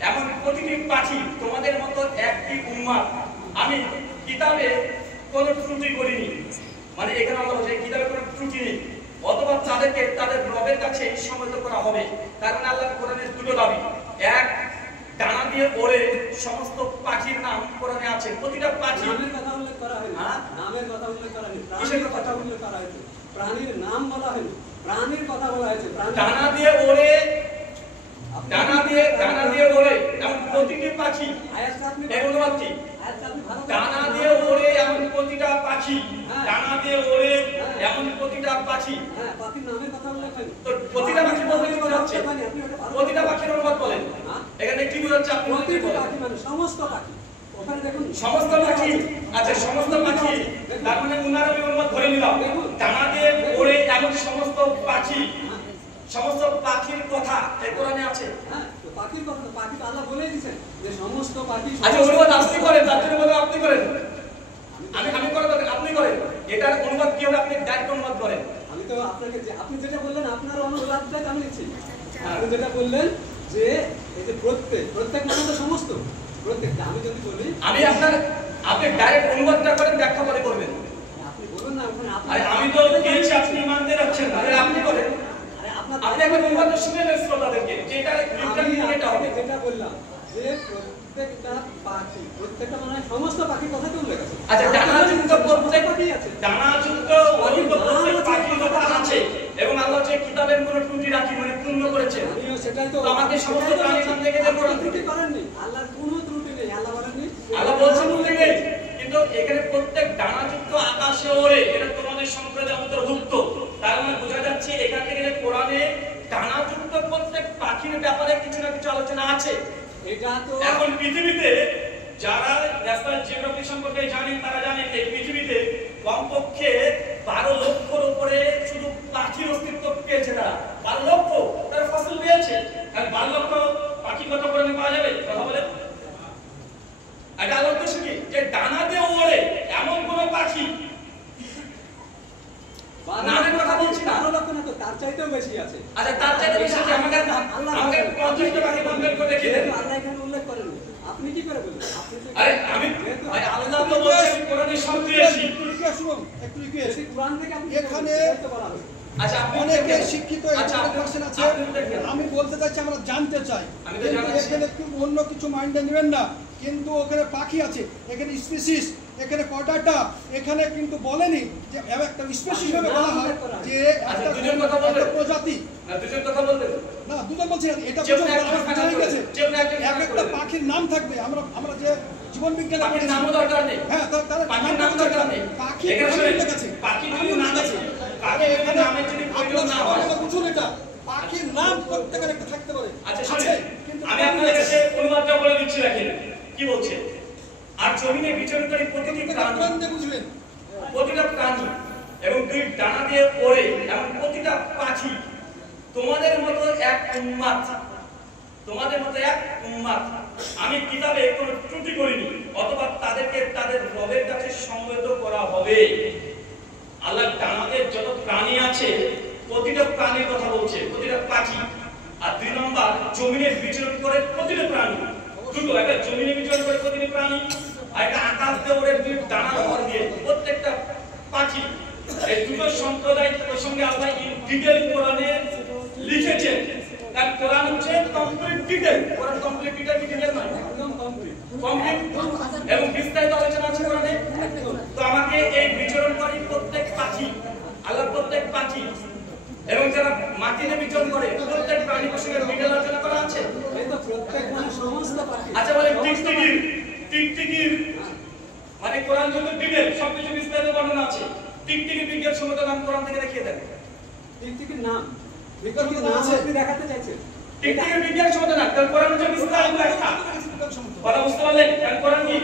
এমন প্রতিটি পাখি তোমাদের মতো একটি উম্মাত আমি কিতাবে কোনো ত্রুটি করিনি। মানে এখানে আমরা বলছি কিতাবে কোনো ত্রুটি নেই, অথবা তাদেরকে তাদের রবের কাছে সম্মত করা হবে। কারণ আল্লাহ কোরআনের দুটো দাবি, এক ডানা দিয়ে ওড়ে সমস্ত পাখির নাম কোরআনে আছে, প্রতিটা পাখি নামের কথা উল্লেখ করা হয়নি, হ্যাঁ? নামের কথা উল্লেখ করা হয়নি, কিসের প্রাণীর কথা? কথা উল্লেখ করা হয়েছে, প্রাণীর নাম বলা হয়নি, প্রাণীর কথা বলা হয়েছে। ডানা দিয়ে ওড়ে, ডানা দিয়ে ওড়ে এমন প্রতিটি পাখি, আয়াতটা আপনি এগুলো বাচ্চি আয়াতটা আপনি ভালো করে ডানা দিয়ে ওড়ে এমন প্রতিটা পাখি, ডানা দিয়ে ওড়ে এমন প্রতিটা পাখি। হ্যাঁ, পাখির নামের কথা উল্লেখ হয়নি। তো প্রতিটা পাখি বলতে কি বোঝাচ্ছে? আপনি ওটা ভালো প্রতিটা পাখির অনুবাদ বলেন, হ্যাঁ? এখানে কি বোঝাচ্ছে আপনি প্রতিটি বলেন? পাখি মানে সমস্ত পাখি, ওখানে দেখুন সমস্ত পাখি। আচ্ছা সমস্ত পাখি, তার মানে উনার আমি অনুবাদ ধরে নিলাম, ডানা দিয়ে ওড়ে এমন সমস্ত পাখি, সমস্ত পাখির কথা এই কোরআনে আছে। হ্যাঁ, তো পাখির কথা তো পাখি তো আল্লাহ বলেই দিয়েছেন যে সমস্ত পাখি। আচ্ছা অনুবাদ আপনি করেন, তার জন্য বলে আপনি করেন, আমি করে দরকার আপনি করেন। এটার অনুবাদ কি হবে? আপনি ডাইরেক্ট অনুবাদ করেন। আমি তো আপনাকে আপনি যেটা বললেন আপনার অনুবাদটাই আমি নিচ্ছি। আপনি যেটা বললেন যে এই যে প্রত্যেক মানে তো সমস্ত, প্রত্যেকটা। আমি যদি বলি আমি আপনি ডাইরেক্ট অনুবাদটা করেন, ব্যাখ্যা করে করবেন। আপনি বলুন না, ওখানে আরে আমি তো দিয়েছি, আপনি মানতে যাচ্ছেন, আরে আপনি করেন। আরে আপনার আপনি এখন অনুবাদ শুনে নেন শ্রোতাদেরকে যে এটা নিউটন এটা হবে। যেটা বললাম যে প্রত্যেকটা পাখি, প্রত্যেকটা মানে সমস্ত পাখির কথা তো উল্লেখ আছে। আচ্ছা ডানাযুক্ত প্রত্যেক পাখি আছে, ডানাযুক্ত ওরূপ প্রত্যেক পাখির কথা আছে এবং আল্লাহ যে কিতাবের কোনো ত্রুটি রাখি মানে পূর্ণ করেছে। আমিও সেটাই তো তো আমাকে সমস্ত প্রাণীর নাম থেকে যে কোরআন ত্রুটি করেননি, আল্লাহর কোনো ত্রুটি নেই, আল্লাহ বলেননি। আল্লাহ বলছেন ত্রুটি নেই, কিন্তু এখানে প্রত্যেক ডানাযুক্ত আকাশে ওড়ে এটা তোমাদের সম্প্রদায়ের অন্তর্ভুক্ত। তার মানে বোঝা যাচ্ছে এখান থেকে যে কোরআনে ডানাযুক্ত প্রত্যেক পাখির ব্যাপারে কিছু না কিছু আলোচনা আছে। এটা তো এখন পৃথিবীতে যারা ন্যাশনাল জিওগ্রাফি সম্পর্কে জানেন তারা জানেন এই পৃথিবীতে কমপক্ষে 12 লক্ষর উপরে শুধু পাখির অস্তিত্ব পেয়েছে। তারা 12 লক্ষ তারা ফসল পেয়েছে। আর 12 লক্ষ পাখি কত করে পাওয়া যাবে কথা বলে? এটা আলোর উদ্দেশ্য কি? যে ডানা দিয়ে ওড়ে এমন কোন পাখি, নামের কথা বলছি না। 12 লক্ষ না তো তার চাইতেও বেশি আছে। আচ্ছা তার চাইতে বেশি আছে। আমাকে 50টা পাখি কম্পেয়ার করে দেখিয়ে দেন। আল্লাহ এখানে উল্লেখ করেন, আপনি কি করে বলবেন? আপনি তো আরে আরে আল্লাহ তো বলছেন কোরআনে সব দিয়েছি। একটু রিকোয়েস্ট, কোরআন থেকে আপনি এখানে বলা হবে। আচ্ছা আপনি অনেকে শিক্ষিত আচ্ছা পার্সন আছে, আপনি দেখেন। আমি বলতে চাইছি আমরা জানতে চাই। আমি তো কিন্তু জানাচ্ছি। এখানে অন্য কিছু মাইন্ডে নেবেন না, কিন্তু ওখানে পাখি আছে, এখানে স্পিসিস, এখানে কটাটা, এখানে কিন্তু বলেনি যে একটা স্পেসিস ভাবে বলা হয় যে আচ্ছা, একটা দুজন কথা বলবেন। একটা প্রজাতি। না দুজন কথা বলবেন। না দুজন বলছি না, এটা যে কোনো একজন বোঝা হয়ে গেছে। যে কোনো একজন এক একটা পাখির নাম থাকবে, আমরা যে জীবন বিজ্ঞানে পাখির পড়েছি। নামও দরকার নেই। হ্যাঁ তাহলে পাখির নাম দরকার নেই। পাখি এখানে শুনেন, উল্লেখ আছে, পাখি যদি নাম আছে, পাখি যদি নামে যদি প্রয়োজন না হয়। আপনারা বুঝুন এটা, পাখির নাম প্রত্যেকের একটা থাকতে পারে। আচ্ছা আছে, শুনেন, কিন্তু আমি আপনাদের কাছে অনুবাদটা বলে দিচ্ছি, রাখেন কি বলছে। আর জমিনে বিচরণকারী প্রতিটি প্রাণী, কোরআন দিয়ে বুঝবেন। প্রতিটা প্রাণী এবং দুই ডানা দিয়ে ওড়ে এমন প্রতিটা পাখি তোমাদের মতো এক উম্মাত, তোমাদের মতো এক উম্মাত আমি কিতাবে কোনো ত্রুটি করিনি, অথবা তাদেরকে তাদের রবের কাছে সম্মত করা হবে। আল্লাহ ডানাদের যত প্রাণী আছে প্রতিটা প্রাণীর কথা বলছে, প্রতিটা পাখি। আর 2 নম্বর জমিনে বিচরণ করে প্রতিটা প্রাণী, দুটো, একটা জমিনে বিচরণ করে প্রতিটি প্রাণী আর একটা আকাশ দিয়ে ওড়ে দুই ডানার ভর দিয়ে প্রত্যেকটা পাখি। এই দুটো সম্প্রদায় প্রসঙ্গে আল্লাহ ইন ডিটেইল কোরআনে লিখেছেন কারণ কোরআন হচ্ছে কমপ্লিট ডিটেইল, কোরআন কমপ্লিট ডিটেইল কি ডিটেইল নয়, একদম কমপ্লিট। কমপ্লিট এবং বিস্তারিত আলোচনা আছে কোরআনে। তো আমাকে এই বিচরণকারী প্রত্যেক পাখি, আল্লাহর প্রত্যেক পাখি এবং যারা মাটিতে বিচরণ করে প্রত্যেক প্রাণী পশুদের ডিটেইল আলোচনা করা আছে। এই তো প্রত্যেক মানে সমস্ত পাখি। আচ্ছা বলেন টিকটিকির মানে কোরআন যত ডিটেইল সবকিছু বিস্তারিত বর্ণনা আছে। টিকটিকির বিজ্ঞান সম্মত নাম কোরআন থেকে দেখিয়ে দেন। টিকটিকির নাম, টিকটিকির নাম আপনি দেখাতে চাইছেন? টিকটিকির বিজ্ঞান সম্মত না, কারণ কোরআন হচ্ছে বিস্তারিত ব্যাখ্যা। কথা বুঝতে পারলেন? কারণ কোরআন কি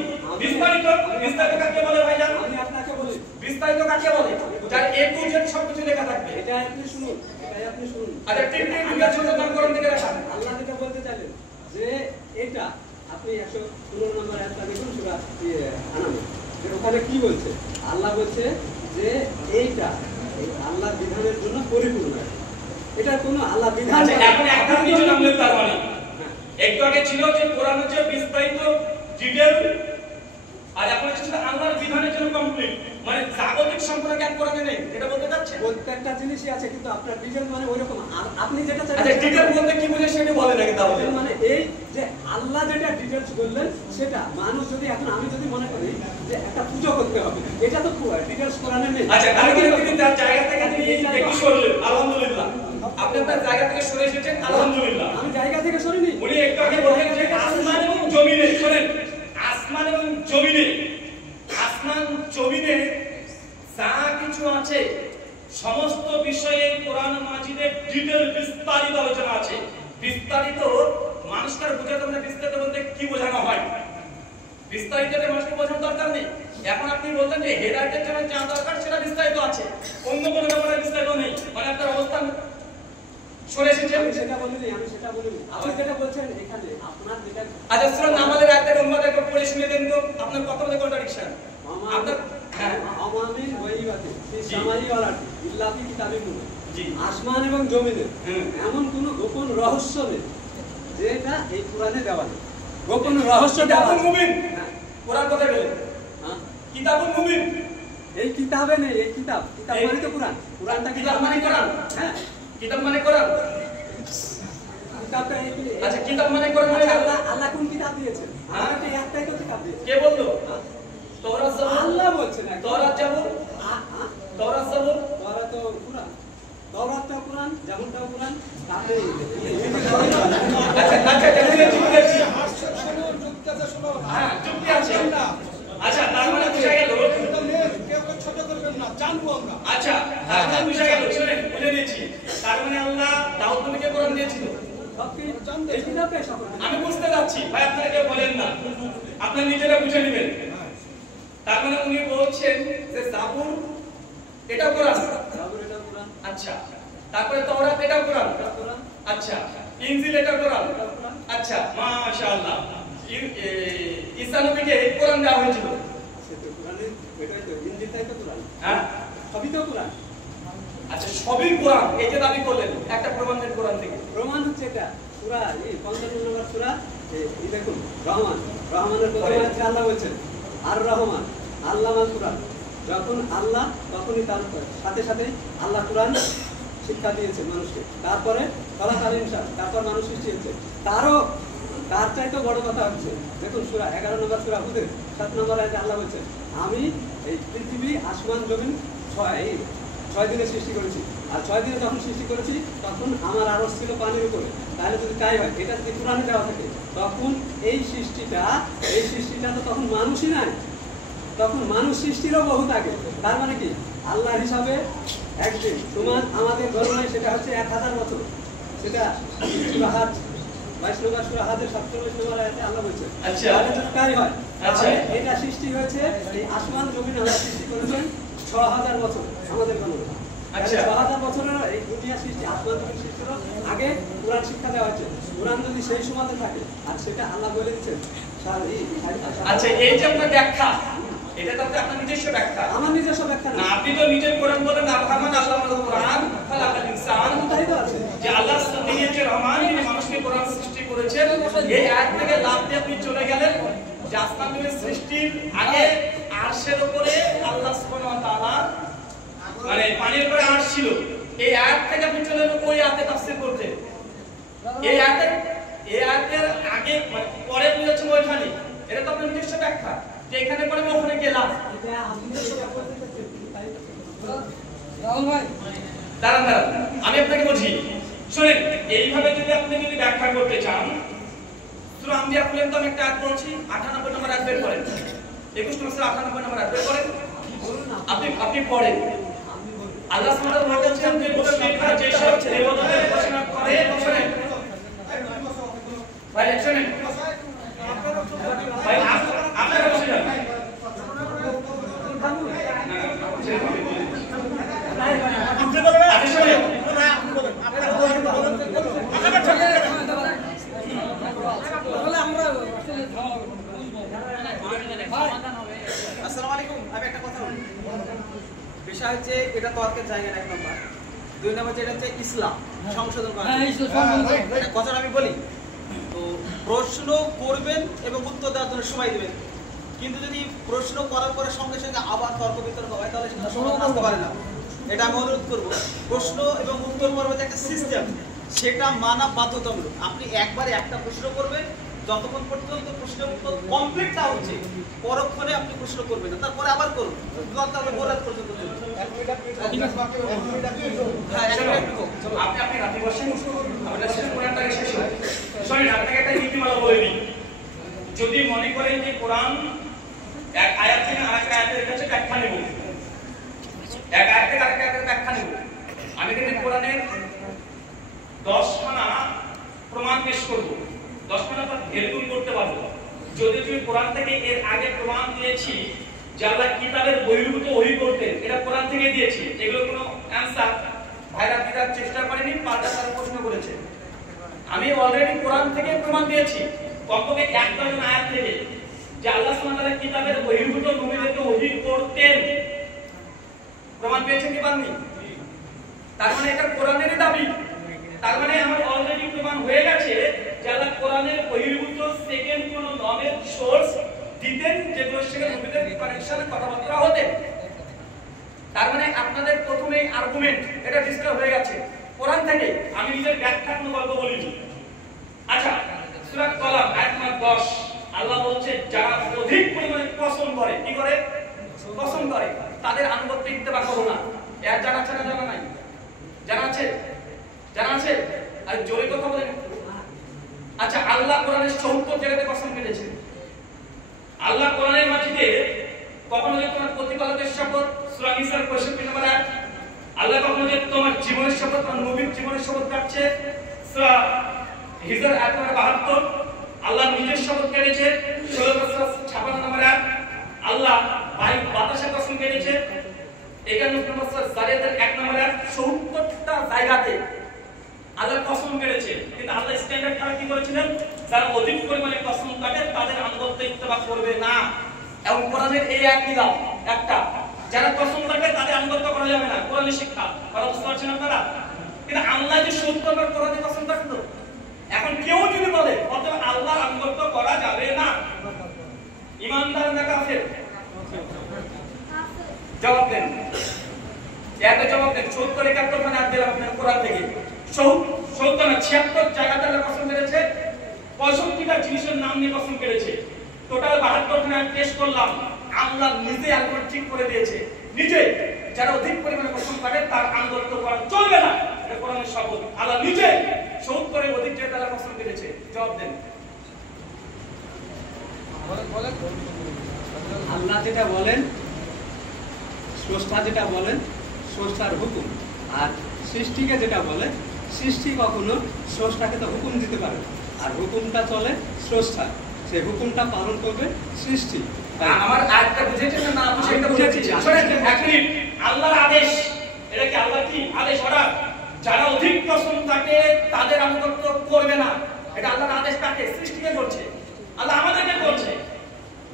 বিস্তারিত? বিস্তারিত কাকে বলে ভাইজান? আমি আপনাকে বলি বিস্তারিত কাকে বলে? যার এ টু জেড সবকিছু লেখা থাকবে। এটা আপনি শুনুন, এটা আপনি শুনুন। আচ্ছা টিকটিকির বিজ্ঞান সম্মত নাম কোরআন থেকে দেখান। আল্লাহ যেটা বলতে চাইলেন যে এটা আপনি 115 নম্বর আয়াতটা দেখুন সূরা আনাম, যে ওখানে কি বলছে? আল্লাহ বলছে যে এইটা এই আল্লাহর বিধানের জন্য পরিপূর্ণ। এটা কোনো আল্লাহ বিধান। আচ্ছা এখন একটা কিছু নামলেন তার মানে একটু আগে ছিল যে কোরআন হচ্ছে বিস্তারিত ডিটেইল, আর এখন হচ্ছে আল্লাহর বিধানের জন্য কমপ্লিট, মানে জাগতিক সম্পর্কে জ্ঞান কোরআনে নেই, এটা বলতে চাচ্ছেন? প্রত্যেকটা জিনিসই আছে, কিন্তু আপনার ডিটেইল মানে ওইরকম। আর আপনি যেটা চান, আচ্ছা ডিটেইল বলতে কি বুঝে সেটা বলে নাকি তাহলে? ডিটেইল মানে এই যে আল্লাহ যেটা ডিটেইলস বললেন সেটা মানুষ যদি এখন আমি যদি মনে করি যে একটা পুজো করতে হবে, এটা তো ডিটেইলস কোরআনে নেই। আচ্ছা তাহলে তিনি তার জায়গা থেকে তিনি একটু সরলেন, আলহামদুলিল্লাহ। আপনি আপনার জায়গা থেকে সরে এসেছেন, আলহামদুলিল্লাহ। আমি জায়গা থেকে সরিনি। উনি একটু আগে বললেন যে আসমান এবং জমিনে, শুনেন, আসমান এবং জমিনে, আসমান জমিনে যা কিছু আছে সমস্ত বিষয়ে কোরআন মাজিদে ডিটেইল বিস্তারিত আলোচনা আছে। বিস্তারিত মানুষকে বোঝাতে মানে বিস্তারিত বলতে কি বোঝানো হয়? বিস্তারিতটা মানুষকে বোঝানোর দরকার নেই। এখন আপনি বললেন যে হেদায়েতের জন্য যা দরকার সেটা বিস্তারিত আছে, অন্য কোনো ব্যাপারে বিস্তারিত নেই, মানে আপনার অবস্থান সরে এসেছেন। আমি সেটা বলিনি, আমি সেটা বলিনি। আপনি যেটা বলছেন এখানে আপনার যেটা আচ্ছা সূরা নামলের আয়াতের অনুবাদ একবার পড়ে শুনে দেন তো, আপনার কথা বলে কন্ট্রাডিকশন আপনার। হ্যাঁ আমামিন ওয়াইবাতি ফিস সামাই ওয়াল আরদি ইল্লা ফি কিতাবিন মুবিন। জি আসমান এবং জমিনে হুম। এমন কোনো গোপন রহস্য নেই যেটা এই কোরআনে দেওয়া নেই। গোপন রহস্য দেওয়া কিতাবুল আছে। মুবিন, হ্যাঁ, কোরআন কথা বলে হ্যাঁ। কিতাবুল মুবিন, এই কিতাবে নেই, এই কিতাব এই- মানে তো কোরআন। কোরআনটা কিতাব মানে কোরআন? হ্যাঁ, কিতাব মানে কোরআন। কিতাবটা আচ্ছা কিতাব মানে কোরআন হয়ে গেল। আল্লাহ আল্লাহ কোন কিতাব দিয়েছেন? আমাকে একটাই তো কিতাব দিয়েছেন। কে বললো? তওরাত জাবুর। আল্লাহ বলছেন একদম। তওরাত জাবুর, তওরাত জাবুর। তওরাত তো কোরআন, তওরাতটাও কোরআন, জাবুরটাও কোরআন। তাতে আচ্ছা দেখুন যুক্তি আছে। হাস্যের শোনো, যুক্তি আছে, শোনো। হ্যাঁ যুক্তি আছে। না, আচ্ছা তার মানে বুঝা গেল। এটা নেই, কেউ কেউ ছোট করবেন না, জানবো আমরা। আচ্ছা তার মানে বুঝা গেল, শুনেন বুঝে নিয়েছি। তার মানে আল্লাহ দাউদ নবীকে কোরআন দিয়েছিল। এই কিতাবটাই সকল। আমি বুঝতে যাচ্ছি ভাই, আপনারা কেউ বলেন না, আপনারা নিজেরা বুঝে নেবেন। তার মানে উনি বলছেন যে জাবুর এটা কোরআন। জাবুর এটা কোরআন, আচ্ছা তারপরে তওরাত এটা কোরআন। এটা কোরআন, আচ্ছা ইনজিল এটা কোরআন। এটা কোরআন। আচ্ছা মাশাআল্লাহ। ঈসা নবীকে কোরআন দেওয়া হয়েছিল। সেটা কোরআনে, এটাই তো ইনজিলটাই তো কোরআন। হ্যাঁ সবই তো কোরআন। আচ্ছা সবই কোরআন, এই যে দাবি করলেন একটা প্রমাণ দেন কোরআন থেকে। প্রমাণ হচ্ছে এটা সূরা 55 নম্বর সূরা, এই দেখুন রহমান, রহমানের প্রথম আয়াতে আল্লাহ বলেছেন আর রহমান আল্লামাল কোরআন। যখন আল্লাহ তখনই তার সাথে সাথে আল্লাহ কোরআন শিক্ষা দিয়েছে মানুষকে। তারপরে খলাকাল ইনসান, তারপর মানুষ সৃষ্টি হয়েছে। তার চাইতে বড় কথা হচ্ছে দেখুন সূরা 11 নম্বর সূরা হুদের 7 নম্বর আয়াতে আল্লাহ বলেছেন আমি এই পৃথিবী আসমান জমিন 6 দিনে সৃষ্টি করেছি। আর 6 দিনে যখন সৃষ্টি করেছি তখন আমার আরশ ছিল পানির উপরে। তাহলে যদি তাই হয়, এটা যদি কোরআনে দেওয়া থাকে, তখন এই সৃষ্টিটা তো তখন মানুষই নাই, তখন মানুষ সৃষ্টিরও বহুত আগে। তার মানে কি আল্লাহর হিসাবে একদিন তোমার আমাদের গণনায় সেটা হচ্ছে 1000 বছর। সেটা সূরা হাজ 22 নম্বর সূরা হাজের 47 নম্বর আয়াতে আল্লাহ বলছেন। আচ্ছা। তাহলে যদি তাই হয়, আচ্ছা। তাহলে এটা সৃষ্টি হয়েছে এই আসমান জমিন আল্লাহ সৃষ্টি করেছেন 6000 বছর আমাদের গণনা। আচ্ছা। 6000 বছরের এই দুনিয়া সৃষ্টি, আসমান জমিন সৃষ্টির আগে কোরআন শিক্ষা দেওয়া হয়েছে। কোরআন যদি সেই সময়তে থাকে আর সেটা আল্লাহ বলে দিচ্ছেন। আচ্ছা এই যে আপনার ব্যাখ্যা, এটা তো আপনার নিজস্ব ব্যাখ্যা। আমার নিজস্ব ব্যাখ্যা না না, আপনি তো নিজের কোরআন বলেন রহমান আল্লামাল কোরআন খালাকাল ইনসান। তাই তো আছে। যে আল্লাহ তিনি হচ্ছে রহমান, তিনি মানুষকে কোরআন সৃষ্টি করেছেন। এই আয়াত থেকে লাভ দিয়ে আপনি চলে গেলেন যে আসমান জমিনের সৃষ্টির আগে আরশের উপরে আল্লাহ সুবহানাহু ওয়া তাআলা মানে পানির উপরে আরশ ছিল। এই আয়াত থেকে আপনি চলে গেলেন ওই আয়াতে তাফসীর করতে। এই আয়াতের আগে মানে পরে বুঝাচ্ছেন ওইখানে, এটা তো আপনার নিজস্ব ব্যাখ্যা যে এখানে পরে ওখানে গেলাম। দাঁড়ান আমি আপনাকে বলছি, শুনেন, এইভাবে আপনি যদি ব্যাখ্যা করতে চান, সূরা আম্বিয়া খুলেন তো, আমি একটা আয়াত বলছি, 98 নম্বর আয়াত বের করেন, 21 নম্বর 98 নম্বর আয়াত বের করেন, আপনি পড়েন। আল্লাহ সুবহানাহু ওয়া তাআলা বলেছেন যে মুশরিকরা যেসব দেবতাদের উপাসনা করে, শুনেন ভাই, শুনেন ভাই, আপনারা বসেন, আসসালামু আলাইকুম। আমি একটা কথা বলি, বিষয় হচ্ছে এটা তর্কের জায়গা না, 1 নম্বর। 2 নম্বর যেটা হচ্ছে ইসলাম সংশোধন করা। কথাটা আমি বলি তো, প্রশ্ন করবেন এবং উত্তর দেওয়ার জন্য সময় দিবেন, কিন্তু যদি প্রশ্ন করার পরে সঙ্গে সঙ্গে আবার তর্ক বিতর্ক হয় তাহলে সেটা সমাধান আসতে পারে না। এটা আমি অনুরোধ করবো, প্রশ্ন এবং উত্তর পর্বে যে একটা সিস্টেম, সেটা মানা বাধ্যতামূলক। আপনি একবারে একটা প্রশ্ন করবেন, যতক্ষণ পর্যন্ত প্রশ্নের উত্তর কমপ্লিট না হচ্ছে পরক্ষণে আপনি প্রশ্ন করবেন না, তারপরে আবার করুন, দরকার হলে ভোর রাত পর্যন্ত চলুন। আপনি রাতে বসেন, আমরা শেষ কোরআনটাকে শেষ হয়। শুনুন, আপনাকে একটা নীতিমালা বলে দিই, যদি মনে করেন যে কোরআন এক আয়াত থেকে আরেক আয়াতের কাছে ব্যাখ্যা নেব, এক আয়াত থেকে আরেক আয়াতের ব্যাখ্যা নেব, আমি কিন্তু কোরআনের 10খানা প্রমাণ পেশ করব, 10খানা পর ভেলকুল করতে পারবো। যদি তুমি কোরআন থেকে এর আগে প্রমাণ দিয়েছি যে আল্লাহ কিতাবের বহির্ভূত ওহী করতেন, এটা কোরআন থেকে দিয়েছি, এগুলো কোনো অ্যানসার ভাইরা দিদার চেষ্টা করেনি, পাল্টা তারা প্রশ্ন করেছে। আমি অলরেডি কোরআন থেকে প্রমাণ দিয়েছি, কমপক্ষে 1 ডজন আয়াত থেকে, যে আল্লাহ সুবহানাহু ওয়া তাআলা কিতাবের বহির্ভূত নবীদেরকে ওহী করতেন। প্রমাণ পেয়েছেন কি পাননি? তার মানে এটা কোরআনেরই দাবি। তার মানে আমার অলরেডি প্রমাণ হয়ে গেছে যে আল্লাহ কোরআনের বহির্ভূত সেকেন্ড কোন নলেজ সোর্স দিতেন, যেগুলোর সাথে নবীদের কানেকশনে কথাবার্তা হতেন। তার মানে আপনাদের প্রথমে আর্গুমেন্ট এটা ডিসকাস হয়ে গেছে কোরআন থেকে, আমি নিজের ব্যাখ্যা কোনো গল্প বলিনি। আচ্ছা, সূরা কলাম আয়াত নম্বর 10, আল্লাহ বলছে যারা অধিক পরিমাণে কসম করে, কি করে? কসম করে, তাদের আনুগত্য ইত্তেবা করো না। এর জানা আছে না জানা নাই? জানা আছে? জানা আছে? আর জোরে কথা বলেন। আচ্ছা, আল্লাহ কোরআনের ৭৪ জায়গাতে কসম কেটেছে। আল্লাহ কোরআনের মাঝে কখনো যে তোমার প্রতিপালকের শপথ, সূরা নিসার ৬৫ নম্বর আয়াত, আল্লাহ কখনো যে তোমার জীবনের শপথ, তোমার নবীর জীবনের শপথ কাটছে, সূরা হিজর আয়াত নম্বর ৭২, আল্লাহ নিজের শপথ কেটেছে, ১৬ নম্বর আয়াত, আল্লাহ বাতাসের কসম কেটেছে, ৫১ নম্বর সূরা জারিয়াতের ১ নম্বর আয়াত, ৭৪টা জায়গাতে আল্লাহ কসম কেটেছে। কিন্তু আল্লাহ স্ট্যান্ডার্ড তারা কি করেছিলেন? যারা অধিক পরিমাণে কসম কাটে তাদের আনুগত্য ইত্তেবা করবে না। এবং কোরআনের এই এক নিয়ম একটা, যারা কসম কাটে তাদের আনুগত্য করা যাবে না, কোরআনের শিক্ষা। কথা বুঝতে পারছেন আপনারা? কিন্তু আল্লাহ যে ৭০ বার কোরআনে কসম কাটলো, এখন কেউ যদি বলে অতএব আল্লাহর আনুগত্য করা যাবে না, ঈমানদার না কাফের? জবাব দেন, এত জবাব দেন। ৭০ ৭১ মানে আয়াত দিলাম আপনার কোরআন থেকে, ৭০ না ৭৬ জায়গাতে আল্লাহ কসম কেটেছে, ৬৫টা জিনিসের নাম নিয়ে কসম কেটেছে। টোটাল ৭২ আমি টেস্ট করলাম, আল্লাহ নিজে আল্লাহ ঠিক করে দিয়েছে, নিজে যারা অধিক পরিমাণে কসম কাটে তার আনুগত্য করা চলবে না, এটা কোরআনের শপথ। আল্লাহ নিজে ৭০ এর অধিক জায়গাতে আল্লাহ কসম কেটেছে। জবাব দেন। আল্লাহ যেটা বলেন, স্রষ্টা যেটা বলেন, স্রষ্টার হুকুম। আর সৃষ্টিকে যেটা বলে, সৃষ্টি কখনো স্রষ্টাকে তো হুকুম দিতে পারে, আর হুকুমটা চলে স্রষ্টা, সেই হুকুমটা পালন করবে সৃষ্টি। আমার আয়াতটা বুঝেছেন না বুঝে এটা বুঝেছি। শুনেন এক মিনিট, আল্লাহর আদেশ, এটা কি আল্লাহ কি আদেশ অর্ডার? যারা অধিক কসম কাটে তাদের আনুগত্য করবে না, এটা আল্লাহর আদেশ। কাকে? সৃষ্টিকে বলছে, আল্লাহ আমাদেরকে বলছে,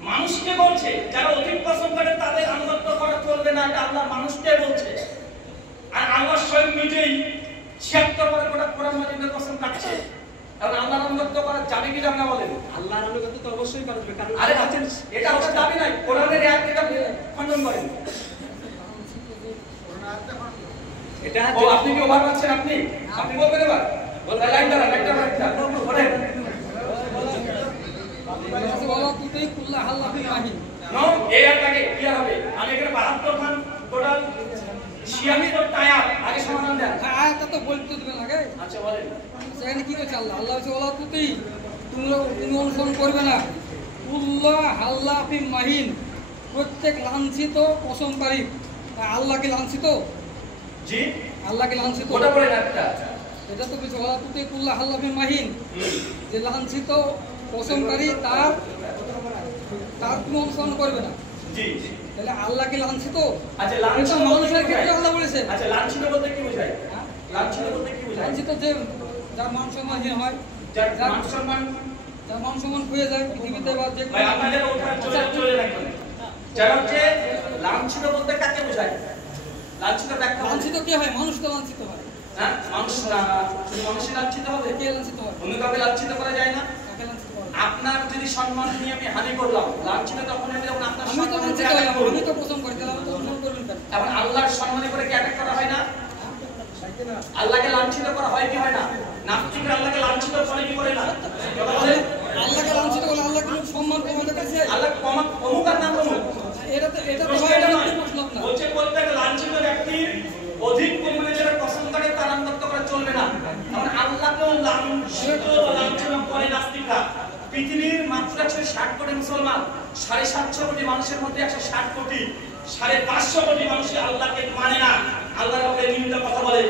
মানুষকে বলছে যারা অধিক কসম কাটে তাদের আনুগত্য করা চলবে না, এটা আল্লাহ মানুষকে বলছে। আর আল্লাহ স্বয়ং নিজেই ৭৬ বার গোটা কোরআন মাজিদের কসম কাটছে। এখন আল্লাহর আনুগত্য করা যাবে কি যাবে না বলেন? আল্লাহর আনুগত্য তো অবশ্যই করা যাবে, কারণ আরে আছেন, এটা আমাদের দাবি নাই, কোরআনের আয়াত থেকে আপনি খণ্ডন করেন। এটা ও আপনি কি ওভার পাচ্ছেন? আপনি বলবেন এবার বল লাইনটা ওরে ওয়ালা তুতি কুল্লা হাল্লাফি মাহিন। নো এই আয়াতটাকে ক্লিয়ার হবে। আমি এখানে 72 খান টোটাল 76 টায়ার আগে সমাধান দেন। আয়াতটা তো বলতে দিবেন আগে। আচ্ছা বলেন সেখানে কি বলছে আল্লাহ? আল্লাহ বলছে ওয়ালা তুতি, তুমি অনুসরণ করবে না কুল্লা হাল্লাফি মাহিন, প্রত্যেক লাঞ্ছিত পশমকারী। আল্লাহকে লাঞ্ছিত, জি আল্লাহকে লাঞ্ছিত, ওটা বলেন একটা। এটা তো বলছে ওয়ালা তুতি কুল্লা হাল্লাফি মাহিন, যে লাঞ্ছিত পশমকারী তার তুমি অনুসরণ করবে না। জি তাহলে আল্লাহকে লাঞ্ছিত, আচ্ছা এটা লাঞ্ছিত মানুষের ক্ষেত্রে আল্লাহ বলেছে। আচ্ছা লাঞ্ছিত বলতে কি বোঝায়? লাঞ্ছিত বলতে কি বোঝায়? লাঞ্ছিত যে যার মান সম্মানহীন হয়, যার মান সম্মান, যার মান সম্মান খুঁজে যায় পৃথিবীতে বা যে ভাই আপনাদের ওঠা চলে রাখবেন। যারা হচ্ছে লাঞ্ছিত বলতে কাকে বোঝায়? লাঞ্ছিত ব্যাখ্যা লাঞ্ছিত কে হয়? মানুষ তো লাঞ্ছিত হয়। হ্যাঁ মানুষ না, শুধু মানুষই লাঞ্ছিত হবে? কে লাঞ্ছিত হয়? অন্য কাউকে লাঞ্ছিত করা যায় না। কাকে লাঞ্ছিত হয়? আপনার যদি সম্মান নিয়ে আমি হানি করলাম, লাঞ্ছিত তখন আমি যখন আপনার আমি তো সম্মান লাঞ্ছিত হলাম, আমি তো প্রথম করি, তাহলে আমি তো অনুসরণ করবেন কেন? এখন আল্লাহর সম্মানী করে কি অ্যাটাক করা হয় না? আল্লাহকে লাঞ্ছিত করা হয় কি হয় না? নাস্তিকরা আল্লাহকে লাঞ্ছিত করে কি করে না? কথা বলেন। আল্লাহকে লাঞ্ছিত করলে আল্লাহ কি সম্মান কমাতে পারছে? আল্লাহ অমুক আর নাম অমুক। এটা তো প্রশ্ন হয় এটা না, নয়। প্রশ্ন না। বলছে বলতে একটা লাঞ্ছিত ব্যক্তির অধিক পরিমাণে যারা পছন্দ করে তার আনুগত্য করা চলবে না। কারণ আল্লাহকেও লাঞ্ছিত বা লাঞ্ছনা করে নাস্তিকরা। পৃথিবীর মাত্র 160 কোটি মুসলমান, 750 কোটি মানুষের মধ্যে 160 কোটি, 550 কোটি মানুষ আল্লাহকে মানে না, আল্লাহর ব্যাপারে নিন্দা কথা বলে,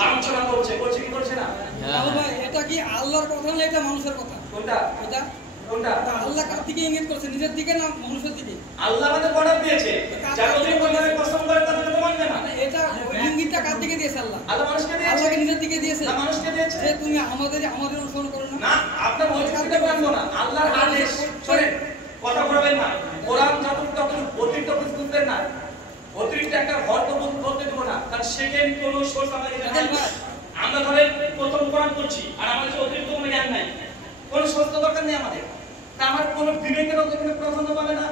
লাঞ্ছনা করছে কি করছে না? তাহলে ভাই, এটা কি আল্লাহর কথা না এটা মানুষের কথা? কোনটা এটা কোনটা? তা আল্লাহ কার দিকে ইঙ্গিত করছে, নিজের দিকে না মানুষের দিকে? আল্লাহ আমাদের অর্ডার দিয়েছে, যারা অধিক পরিমাণে পছন্দ করে তাদেরকে তো মানবে না। মানে এটা ইঙ্গিতটা কার দিকে দিয়েছে আল্লাহ? আল্লাহ মানুষকে দিয়েছে, আল্লাহকে নিজের দিকে দিয়েছে। না মানুষকে দিয়েছে। যে তুমি আমাদের অনুসরণ করো না। না আপনার ওইখানে মানবো না, আল্লাহর আদেশ। শুনেন কথা বলবেন না, কোরআন যতটুকু অতিরিক্ত বুঝতেন না, অতিরিক্ত একটা হরফ বলতে দেব না, কারণ সেকেন্ড কোন সোর্স আমাদের কাছে নাই। আমরা ধরেন প্রথম কোরআন পড়ছি আর আমাদের কাছে অতিরিক্ত কোনো জ্ঞান নাই, কোন সোর্স দরকার নেই আমাদের। তা আমার কোনো বিবেকের ওখানে প্রাধান্য পাবে না,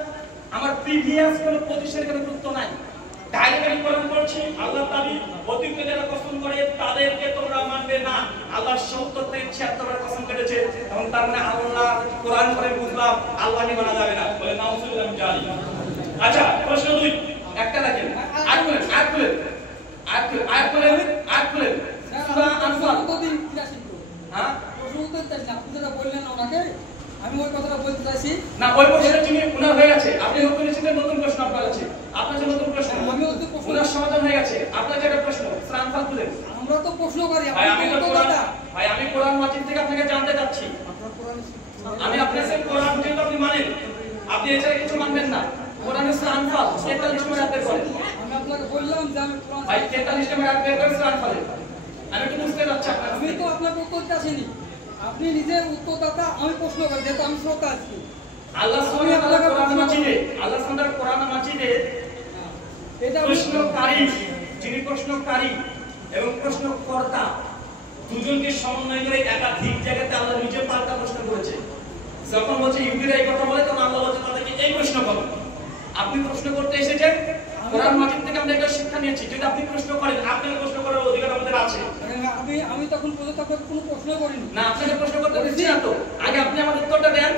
আমার প্রিভিয়াস কোনো পজিশনের কোনো গুরুত্ব নাই। ডাইরেক্ট কোরআন পড়ছি, আল্লাহ তাআলা অতিরিক্ত যারা কসম করে তাদেরকে তোমরা মানবে না। আল্লাহ 70 থেকে 76 বার কসম কেটেছে, এবং তার মানে আল্লাহ কোরআন পড়ে বুঝলাম আল্লাহকে মানা যাবে না, বলে নাউজুবিল্লাহ আমি জানি। আচ্ছা প্রশ্ন 2 একটা দেখেন, আয়াত খুলেন সূরা আনফাল। কতদিন কিরা শিখবো? হ্যাঁ প্রশ্ন উত্তর দেন না, আপনি যেটা বললেন ওনাকে, আমি ওই কথাটা বলতে চাইছি। না ওই প্রশ্নটা যিনি উনার হয়ে গেছে, আপনি নতুন এসেছেন, নতুন প্রশ্ন আপনার কাছে, আপনার যে নতুন প্রশ্ন আমি নতুন প্রশ্ন, উনার সমাধান হয়ে গেছে, আপনার যেটা প্রশ্ন সূরা আনফাল খুলেন। আমরা তো প্রশ্ন করি, ভাই আপনি আমি তো কোরআন, দাদা ভাই আমি কোরআন মাজিদ থেকে আপনাকে জানতে চাচ্ছি। আমি আপনার সাথে কোরআন যেটা আপনি মানেন, আপনি এছাড়া কিছু মানবেন না। কোরআনের সূরা আনফাল 43 নম্বর আয়াত বের করেন। আমি আপনাকে বললাম যে আমি কোরআন, ভাই 43 নম্বর আয়াত বের করেন সূরা আনফালে। আমি একটু বুঝতে চাচ্ছি আপনার। আমি তো আপনাকে উত্তর চাইনি, আপনি নিজের উত্তরদাতা, আমি প্রশ্ন করি, যেহেতু আমি শ্রোতা আছি। আল্লাহ সুবহানাহু ওয়া তাআলা কোরআন মাজিদে, আল্লাহ সুবহানাহু ওয়া তাআলা কোরআন মাজিদে এটা প্রশ্নকারী, যিনি প্রশ্নকারী এবং প্রশ্নকর্তা দুজনকে সমন্বয় করে একাধিক জায়গাতে আল্লাহ নিজে পাল্টা প্রশ্ন করেছে। যখন বলছে ইহুদিরা এই কথা বলে, তখন আল্লাহ বলছে তাদেরকে এই প্রশ্ন করো। আপনি প্রশ্ন করতে এসেছেন, কোরআন মাজিদ থেকে আমরা এটা শিক্ষা নিয়েছি, যদি আপনি প্রশ্ন করেন, আপনাকে প্রশ্ন করার অধিকার আমাদের আছে। আমি তখন পর্যন্ত আপনাকে কোনো প্রশ্ন করিনি। না আপনাকে প্রশ্ন করতে দিচ্ছি না তো, আগে আপনি আমার উত্তরটা দেন,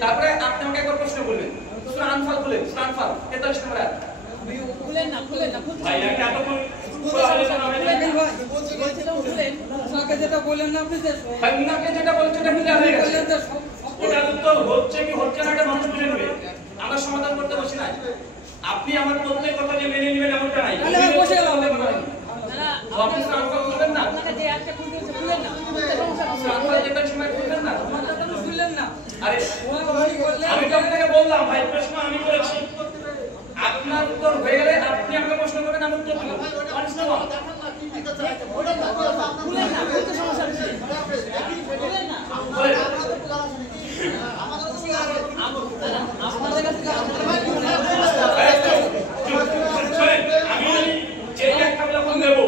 তারপরে আপনি আমাকে একবার প্রশ্ন করবেন। সূরা আনফাল খুলেন, সূরা আনফাল 43 নম্বর আয়াত। আমি খুলেন না, ভাই একটা এতক্ষণ খোলা আলোচনা হয় না। দেখেন ভাই, ওনাকে যেটা বললেন না আপনি, যে ভাই উনাকে যেটা বলছেন এটা ক্লিয়ার হয়ে গেছে। বললেন যে ওটার উত্তর হচ্ছে কি হচ্ছে না এটা মানুষ বুঝে নেবে, আমরা সমাধান করতে বসি নাই। আপনি আমার প্রত্যেক কথা যে মেনে নেবেন এমনটা নাই। তাহলে আমি বসে গেলাম। আপনি আনফাল খুলবেন না, আনফাল যেটা সময় খুলবেন না। শুনলেন না? আরে উনি বললেন, আমি তো আপনাকে বললাম ভাই প্রশ্ন আমি করেছি, আপনার উত্তর হয়ে গেলে আপনি আমাকে প্রশ্ন করবেন, আমি উত্তর দেব। পারিস না বল? বলেন। শোনেন, আমি যে ব্যাখ্যাগুলো এখন দেব,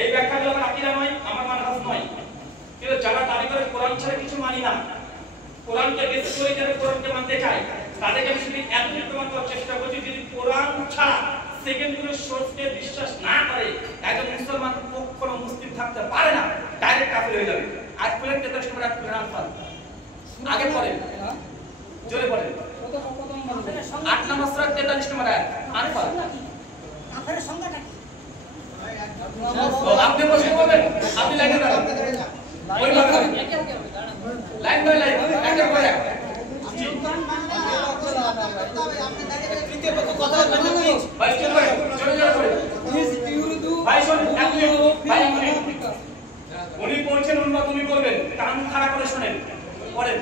এই ব্যাখ্যাগুলো আমার আকীদা নয়, আমার মানহাজ নয়। কিন্তু যারা দাবি করে কোরআন ছাড়া কিছু মানি না, কোরআনকে বেশ করে যারা কোরআনকে মানতে চায়, তাদেরকে আমি শুধু এতটুকু প্রমাণ করার চেষ্টা করছি, যদি কোরআন ছাড়া সেকেন্ড কোনো সোর্সকে বিশ্বাস না করে, একজন মুসলমান কখনো মুসলিম থাকতে পারে না, ডাইরেক্ট কাফের হয়ে যাবে। খুলে 43 নম্বর আয়াত খুলে আনফাল আগে পড়েন, জোরে পড়েন। 8 নম্বর সূরা 43 নম্বর আয়াত আনফাল। কাফেরের সংখ্যাটা কি? আপনি বসে বলবেন, আপনি লাইনে দাঁড়ান, ওই লাইন বাই লাইন একটা করে ভাই চুপ করে জোরে জোরে করে ভাই শুনুন, এক মিনিট ভাই, এক মিনিট। উনি বলছেন উন্নত তুমি করবেন, কান খাড়া করে শুনেন, পড়েন।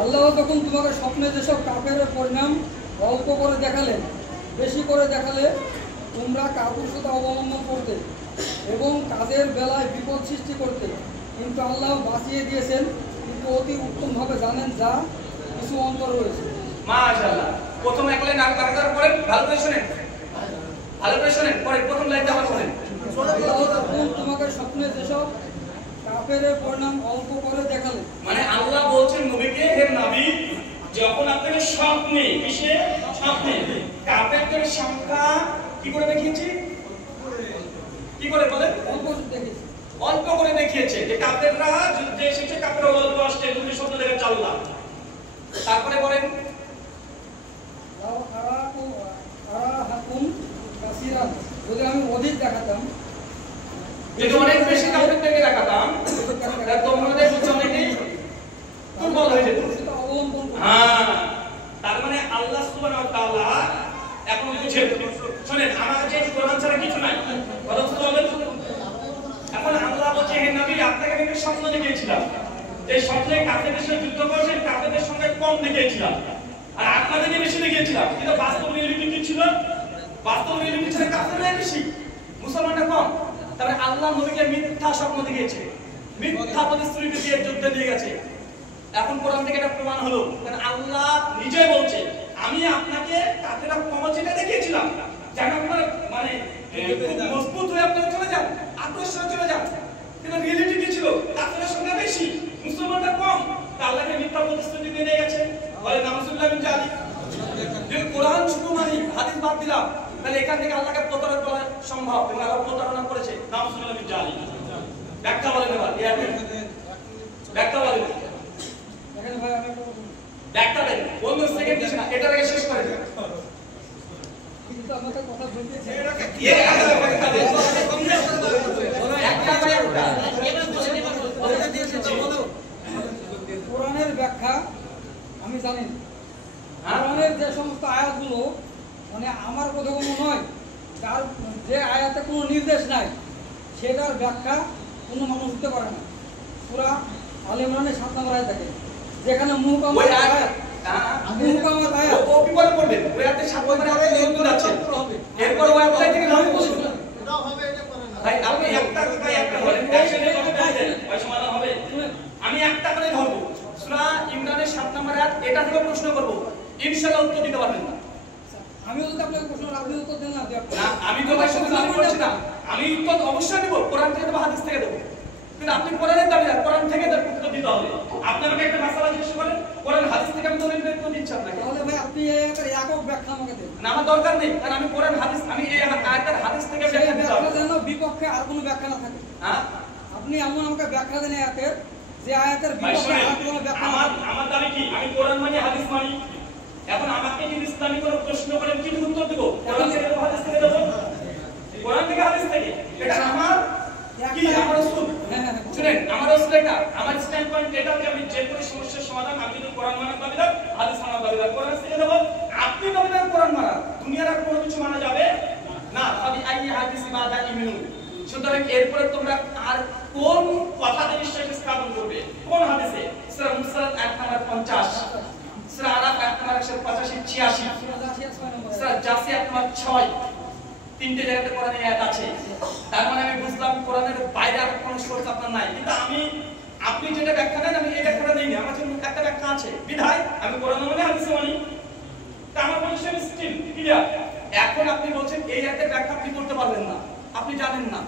আল্লাহ যখন তোমাকে স্বপ্নে যেসব কাফেরের পরিণাম অল্প করে দেখালেন, বেশি করে দেখালে তোমরা কাপুরুষতা অবলম্বন করতে এবং কাজের বেলায় বিপদ সৃষ্টি করতে, কিন্তু আল্লাহ বাঁচিয়ে দিয়েছেন, কিন্তু অতি উত্তমভাবে জানেন যা কিছু অন্তর রয়েছে। মাশাআল্লাহ। প্রথম এক লাইন আগে পড়েন, ভালো করে শুনেন, ভালো করে শুনেন, পরে প্রথম লাইনটা আবার পড়েন। আল্লাহ যখন তোমাকে স্বপ্নে যেসব কাফেরের পরিণাম অল্প করে দেখালে, মানে আল্লাহ বলছেন নবীকে, হে নবী, যখন আপনাকে স্বপ্নে, কিসে স্বপ্নে কাফেরদের সংখ্যা কি করে দেখিয়েছি, কি করে বলেন, অল্প দেখেছি, অল্প করে দেখিয়েছে যে কাফেররা যুদ্ধে এসেছে, কাফেররা অল্প আসছে, দুটি শব্দ লেগে চাল্লা। তারপরে বলেন যদি আমি অধিক দেখাতাম, যদি অনেক বেশি কাফেরদেরকে দেখাতাম, তাহলে তোমাদের অনেকেই দুর্বল হয়ে যেত। সেটা অবলম্বন করতে হ্যাঁ, তার মানে আল্লাহ সুবহানাহু ওয়া তাআলা এখন বুঝেন, শুনেন, আমার কাছে কোরআন ছাড়া কিছু নাই, কথা বুঝতে পারলেন? এখন আল্লাহ বলছে, হে নবী, আপনাকে আমি একটা স্বপ্ন দেখিয়েছিলাম, এই স্বপ্নে কাফেরদের সাথে যুদ্ধ করছেন, কাফেরদের সঙ্গে কম দেখিয়েছিলাম, আর আপনাদেরকে বেশি দেখিয়েছিলাম, কিন্তু বাস্তব রিয়েলিটি কি ছিল? বাস্তব রিয়েলিটি ছিল কাফেররাই বেশি, মুসলমানরা কম। তারপরে আল্লাহ নবীকে মিথ্যা স্বপ্ন দেখিয়েছে, মিথ্যা প্রতিশ্রুতি দিয়ে যুদ্ধে দিয়ে গেছে। এখন কোরআন থেকে এটা প্রমাণ হলো, কারণ আল্লাহ নিজে বলছে, আমি আপনাকে কাফেররা কম যেটা দেখিয়েছিলাম, যেন আপনার মানে খুব মজবুত হয়ে আপনারা চলে যান, আগ্রসর চলে যান, কিন্তু রিয়েলিটি কি ছিল? কাফেরদের সংখ্যা বেশি, মুসলমানরা কম। তা আল্লাহকে মিথ্যা প্রতিশ্রুতি দিয়ে নিয়ে গেছে, বলে নাউজুবিল্লাহ মিন জালিক। যদি কোরআন শুধু মানি, হাদিস বাদ দিলাম, তাহলে এখান থেকে আল্লাহকে প্রতারণা করা সম্ভব, এবং আল্লাহ প্রতারণা করেছে, নাউজুবিল্লাহ মিন জালিক। ব্যাখ্যা বলেন এবার, ব্যাখ্যা বলেন, দেখেন ভাই, আমি একটা ব্যাখ্যা দেন, 15 সেকেন্ড দিছে না, এটা আগে শেষ করে দেন। কিন্তু আমাকে কথা বলতে চাই, ব্যাখ্যা দেন, কোরআনের ব্যাখ্যা আমি জানি না। কোরআনের যে সমস্ত আয়াতগুলো মানে আমার বোধগম্য নয়, যার যে আয়াতে কোনো নির্দেশ নাই, সেটার ব্যাখ্যা কোনো মানুষ দিতে পারে না। সূরা আলে ইমরানের 7 নম্বর আয়াত থাকে, যেখানে মুহকামাত ওই আয়াত, আয়াত মুহকামাত আয়াত, ও বিপদে পড়বেন, ওই আয়াতে 7 নম্বরে আপনি নিয়ন্ত্রণ যাচ্ছে, এরপর ওই আয়াত থেকে ধরে বসুন। ভাই আপনি একটা বলেন, একসাথে কথা বলেন, ওই সমাধান হবে। আমি একটা করে ধরবো, সূরা ইমরানের 7 নম্বর আয়াত, এটা থেকে প্রশ্ন করব, ইনশাআল্লাহ উত্তর দিতে পারবেন না। আমি যদি আপনাকে প্রশ্ন আপনি উত্তর দেন না, না, আমি তো ভাই শুধু দাবি করছি না, আমি উত্তর অবশ্যই দেব, কোরআন থেকে দেব, হাদিস থেকে দেব, কিন্তু আপনি কোরআনের দাবি না, কোরআন থেকে তার উত্তর দিতে হবে। আপনি আমাকে একটা মাসালা জিজ্ঞেস করেন, কোরআন হাদিস থেকে আমি দলিল বের করে দিচ্ছি আপনাকে, তাহলে ভাই আপনি একটা একক ব্যাখ্যা আমাকে দেন। না আমার দরকার নেই, কারণ আমি কোরআন হাদিস, আমি এই আয়াতের হাদিস থেকে সেই ব্যাখ্যা দিতে ব্যাখ্যা হবে। যেন বিপক্ষে আর কোনো ব্যাখ্যা না থাকে। হ্যাঁ আপনি এমন আমাকে ব্যাখ্যা দেন আয়াতের, যে আয়াতের ভাই বিপক্ষে শুনেন, আর কোনো ব্যাখ্যা না থাকে। আমার দাবি কি, আমি কোরআন মানি, হাদিস মানি। এখন আমাকে যদি ইসলামী কোনো প্রশ্ন করেন, কি উত্তর দেব? কোরআন থেকে দেব, হাদিস থেকে দেব, কোরআন থেকে হাদিস থেকে, এটা আমার কি, আমার রাসূল। শুনেন, আমার রাসূল এটা, আমার স্ট্যান্ড পয়েন্ট এটা যে আমি যে কোনো সমস্যার সমাধান, আমি যদি কোরআন মানার দাবিদার, হাদিস মানার দাবিদার, কোরআন থেকে দেব, আপনি দাবিদার কোরআন মানা, দুনিয়ার আর কোনো কিছু মানা যাবে না। আমি আইয়ে হাদিস বাদা ইমিনু। সুতরাং এরপরে তোমরা আর কোন কথাতে বিশ্বাস স্থাপন করবে, কোন হাদিসে? সূরা মুসাদ আয়াত নাম্বার 50, সূরা আরাফ আয়াত নাম্বার 185 86, সূরা জাসিয়া আয়াত নাম্বার 6, তিনটে জায়গাতে কোরআনে আয়াত আছে। তার মানে আমি বুঝলাম কোরআনের বাইরে আর কোনো সোর্স আপনার নাই, কিন্তু আপনি যেটা ব্যাখ্যা দেন, আমি এই ব্যাখ্যাটা দেই না, আমার জন্য একটা ব্যাখ্যা আছে, বিধায় আমি কোরআন মানে, হাদিস মানি। তা আমার পজিশন স্টিল ক্লিয়ার। এখন আপনি বলছেন এই আয়াতের ব্যাখ্যা আপনি করতে পারবেন না, আপনি জানেন না।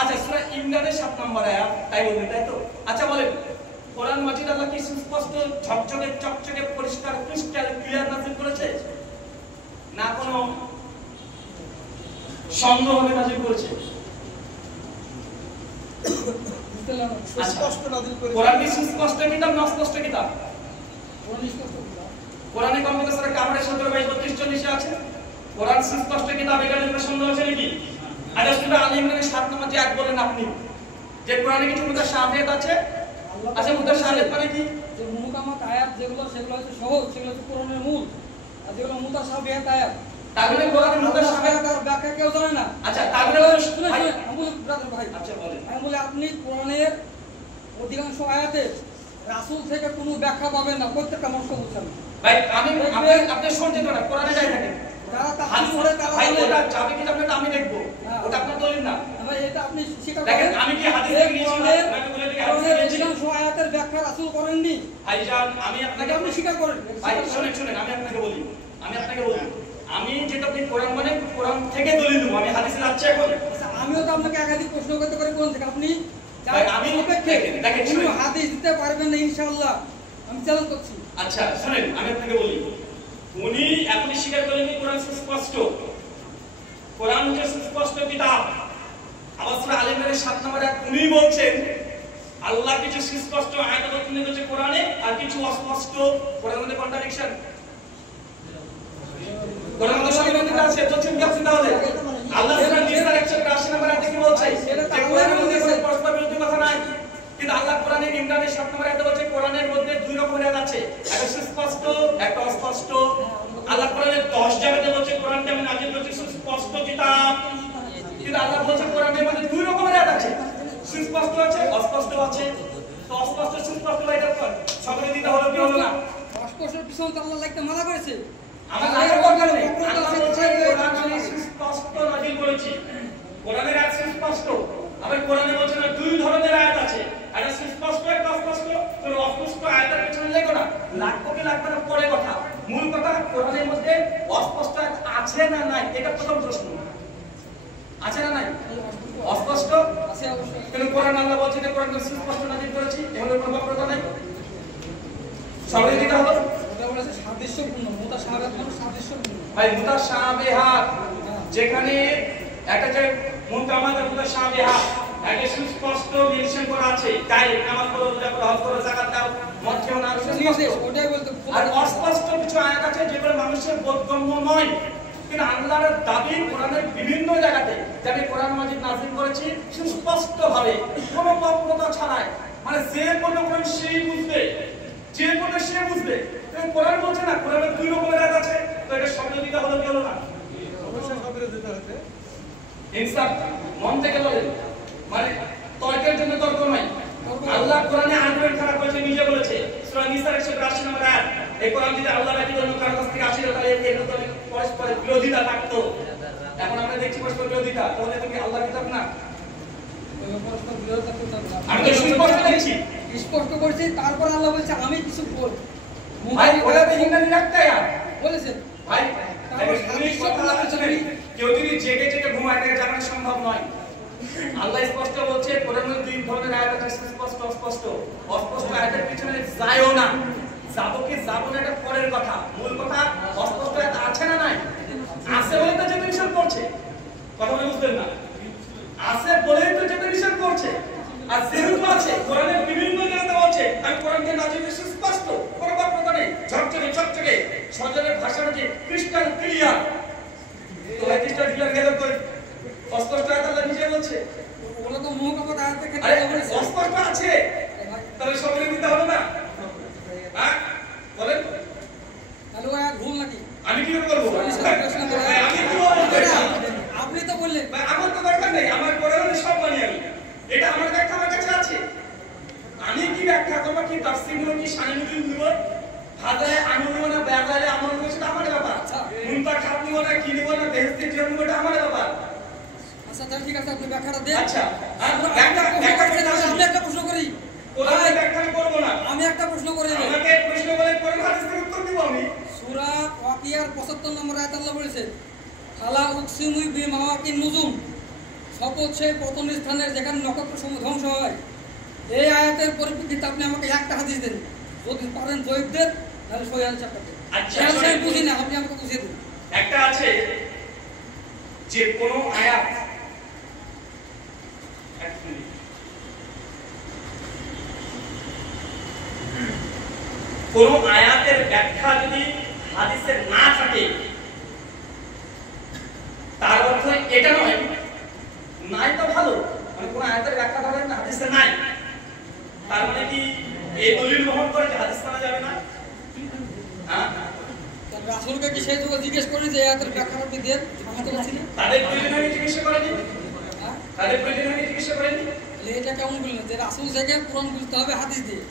আচ্ছা, সূরা ইমরানের 7 নম্বর আয়াত, তাই বলবেন, তাই তো? আচ্ছা বলেন, কোরআন মাজিদ আল্লাহ কি সুস্পষ্ট, ঝকঝকে, চকচকে, পরিষ্কার, ক্রিস্টাল ক্লিয়ার নাযিল করেছে, না কোনো সংগ্রহভাবে নাযিল করেছে? স্পষ্ট নাযিল করেছে। কোরআন কি সুস্পষ্ট কিতাব না অস্পষ্ট কিতাব? কোরআনে কমপক্ষে সূরা কামারের 17, 22, 32, 40 আছে। কোরআন সুস্পষ্ট কিতাব, এখানে কোনো সন্দেহ আছে নাকি? আর সূরা আলে ইমরানের 7 নম্বর যে আয়াত বলেন আপনি যে কোরআনে কিছু মুতাশাবিহাত আছে। আচ্ছা মুতাশাবিহাত মানে কি? যে মুহকামাত আয়াত যেগুলো সেগুলো হচ্ছে সহজ, সেগুলো হচ্ছে কোরআনের মূল। আর যেগুলো মুতাশাবিহাত আয়াত তার মানে কোরআনের মুতাশাবিহাত আর ব্যাখ্যা কেউ জানে না। আচ্ছা তার মানে শুনুন আমি বলি ব্রাদার ভাই, আচ্ছা বলেন। আমি বলি আপনি কোরআনের অধিকাংশ আয়াতে রাসূল থেকে কোনো ব্যাখ্যা পাবেন না, প্রত্যেকটা মানুষ বুঝছেন ভাই আমি আপনি শুনছেন না কোরআনে যাই থাকে যারা তাফসীর পড়ে তারা ভাই বলে ওটা যাবে কি যাবে না আমি দেখব, ওটা আপনার দলিল না। ভাই এটা আপনি স্বীকার দেখেন করেন আমি কি হাদিস থেকে নিয়েছি না আমি বলে দিই হাদিস থেকে নিয়েছি। অধিকাংশ আয়াতের ব্যাখ্যা রাসূল করেননি, ভাইজান আমি আপনাকে আপনি স্বীকার করেন। ভাই শুনেন আমি আপনাকে বলি আমি যেটা আপনি কোরআন মানে কোরআন থেকে দলিল দেব, আমি হাদিসে যাচ্ছি এখন। আচ্ছা, আমিও তো আপনাকে একাধিক প্রশ্ন করতে পারি কোরআন থেকে, আপনি ভাই, আমি দেখেন, কোনো শুনুন। হাদিস দিতে পারবেন না ইনশাআল্লাহ, আমি চ্যালেঞ্জ করছি। আচ্ছা শুনেন আমি আপনাকে বলি, উনি এখনই স্বীকার করলেন যে কোরআন সুস্পষ্ট, কোরআন হচ্ছে সুস্পষ্ট কিতাব। আবার সূরা আলে ইমরানের 7 নম্বর আয়াত উনি বলছেন আল্লাহ কিছু সুস্পষ্ট আয়াত অবতীর্ণ করেছে কোরআনে আর কিছু অস্পষ্ট। কোরআনের মধ্যে কন্ট্রাডিকশন, কোরআনের মধ্যে সংবিধান আছে তো চিন্তা করতে হবে। আল্লাহ সূরা নিসার 180 নম্বর আয়াতে কি বলছে যে কোরআনের মধ্যে কোনো পরস্পর বিরোধী কথা নাই, কিন্তু আল্লাহ কোরআনে ইমরানের 7 নম্বর আয়াতে বলছে কোরআনের মধ্যে দুই রকমের আয়াত আছে, একটা সুস্পষ্ট একটা অস্পষ্ট। আল্লাহ কোরআনে 10 জায়গাতে বলছে কোরআনকে আমি নাযিল করেছি সুস্পষ্ট কিতাব, কিন্তু আল্লাহ বলছে কোরআনের মধ্যে দুই রকমের আয়াত আছে, সুস্পষ্ট আছে অস্পষ্ট আছে। তো অস্পষ্ট সুস্পষ্ট এটা সকলে দিতে হলো কি হলো না? অস্পষ্টের পিছনে তো আল্লাহ লাগতে মানা করেছে। আমার লাগার দরকার নেই, আল্লাহ বলছে কোরআন আমি সুস্পষ্ট নাযিল করেছি, কোরআনের আয়াত সুস্পষ্ট। আবার কোরআনে বলছে না দুই ধরনের আয়াত আছে, একটা সুস্পষ্ট একটা অস্পষ্ট। তো অস্পষ্ট আয়াতের পেছনে লাগো না, লাগবে কি লাগবে না পরে কথা, মূল কথা কোরআনের মধ্যে অস্পষ্ট আয়াত আছে না নাই এটা প্রথম প্রশ্ন। আছে না নাই? অস্পষ্ট আছে অবশ্যই। কিন্তু কোরআন আল্লাহ বলছে যে কোরআনকে সুস্পষ্ট নাযিল করেছি, এগুলোর কোনো বক্তব্য নাই। সবাই দিতে হলো ওটা বলেছে সাদৃশ্যপূর্ণ, মুতাশাবিহাত মানে সাদৃশ্যপূর্ণ। ভাই মুতাশাবিহাত যেখানে একটা যে মুতামাদ মুতাশাবিহাত একটা সুস্পষ্ট মেনশন করা আছে, ডাইরেক্ট নামাজ পড়ো, রোজা করো, হজ করো, যাকাত দাও, মদ খেও না, ওটাই বলতে। আর অস্পষ্ট কিছু আয়াত আছে যেগুলো মানুষের বোধগম্য নয়, কিন্তু আল্লাহর দাবি কোরআনের বিভিন্ন জায়গাতে যে আমি কোরআন মাজিদ নাযিল করেছি সুস্পষ্ট ভাবে কোনো বক্রতা ছাড়াই, মানে যে কোনো কোরআন সেই বুঝবে, যে কোনো সে বুঝবে। এবং কোরআন বলছে না কোরআনের দুই রকমের আয়াত আছে, তো এটা শব্দ দিতে হলো কি হলো না? অবশ্যই সবের দিতে হচ্ছে। ইনসাফ মন থেকে বলেন, মানে তর্কের জন্য তর্ক নয়। আল্লাহ কোরআনে আর্গুমেন্ট খারাপ করেছে, নিজে বলেছে সূরা নিসার 180 নম্বর আয়াত, এই কোরআন যদি আল্লাহ ব্যতীত অন্য কারো কাছ থেকে আসে তাহলে এর ভিতরে পরস্পর বিরোধিতা থাকতো। এখন আমরা দেখছি পরস্পর বিরোধিতা, তাহলে তুমি আল্লাহর কিতাব না? পরস্পর বিরোধিতা করতে হবে না। আমি তো সুস্পষ্ট দেখছি স্পষ্ট করেছি, তারপর আল্লাহ বলছে আমি কিছু বল ভাই ওটাতে হিন্দানি রাখতে আর বলেছেন ভাই তারপর কেউ যদি জেগে জেগে ঘুমায় তাকে জানা সম্ভব নয়। আল্লাহ স্পষ্ট বলছে কোরআনের দুই ধরনের আয়াত আছে, সুস্পষ্ট অস্পষ্ট। অস্পষ্ট আয়াতের পিছনে যায়ও না, যাবো কি যাবো না এটা পরের কথা, মূল কথা অস্পষ্ট আয়াত আছে না নাই? আছে বলে তো যেতে নিষেধ করছে, কথা বলে বুঝলেন না? আছে বলেই তো যেতে নিষেধ করছে। আর যেহেতু আছে কোরআনের বিভিন্ন জায়গাতে বলছে আমি কোরআনকে নাযিল করেছি সুস্পষ্ট, কোনো বক্রতা নেই, ঝকঝকে চকচকে সজলের ভাষাটা যে ক্রিস্টাল ক্লিয়ার। তো এই ক্রিস্টাল ক্লিয়ার গেল কই? অস্পষ্ট আয়াত আল্লাহ নিজে বলছে। ওগুলো তো মুহকামাত আয়াতের আরে ক্ষেত্রে বলেছে। অস্পষ্ট আছে তাহলে সবগুলো দিতে হবে না? হ্যাঁ বলেন তাহলে ওই আয়াত ভুল নাকি? আমি কি করব? আমি কি বলবো? আপনি তো বললেন ভাই আমার তো দরকার নেই, আমার কোরআনে সব মানি আমি, এটা আমার ব্যাখ্যা আমার কাছে আছে। আমি কি ব্যাখ্যা করব, কি তাফসীর নিব, কি শানি নিব, হাজারে আমল নিব না বেজালে আমল নিব, সেটা আমার ব্যাপার। মুনতা খাত নিব না কি নিব না বেহেশতের জন্য নিব, এটা আমার ব্যাপার। আচ্ছা তাহলে ঠিক আছে, আপনি ব্যাখ্যাটা দেন। আচ্ছা আমি একটা প্রশ্ন করি, কোরআনে ব্যাখ্যা আমি করব না, আমি একটা প্রশ্ন করি। আমাকে প্রশ্ন বলে কোরআন হাদিস থেকে উত্তর দিব আমি। সূরা ওয়াকিয়ার 75 নম্বর আয়াত আল্লাহ বলেছে ফালা উকসিমু বিমাওয়াকিন নুজুম, শপথ সেই পতন স্থানের যেখানে নক্ষত্র সমূহ ধ্বংস হয়। এই আয়াতের পরিপ্রেক্ষিতে আপনি আমাকে একটা হাদিস দেন, যদি পারেন জয়ীবদের তাহলে সহিহ হাদিস একটা দেন। আচ্ছা আমি বুঝি না, আপনি আমাকে বুঝিয়ে দিন। একটা আছে যে কোনো আয়াত কোন আয়াতের ব্যাখ্যা যদি হাদিসে না থাকে তার অর্থ এটা নয় নাই তো ভালো, মানে কোন আয়াতের ব্যাখ্যা ধরেন না হাদিসে নাই, তার মানে কি এই দলিল বহন করে যে হাদিস মানা যাবে না? হ্যাঁ, রাসূলকে কি সেই যুগে জিজ্ঞেস করেন যে আয়াতের ব্যাখ্যা আপনি দেন? তাদের প্রয়োজন হয়নি জিজ্ঞাসা করেনি, তাদের প্রয়োজন হয়নি জিজ্ঞাসা করেনি। এটা কেমন বললেন যে রাসূল থেকে কোরআন বুঝতে হবে হাদিস দিয়ে,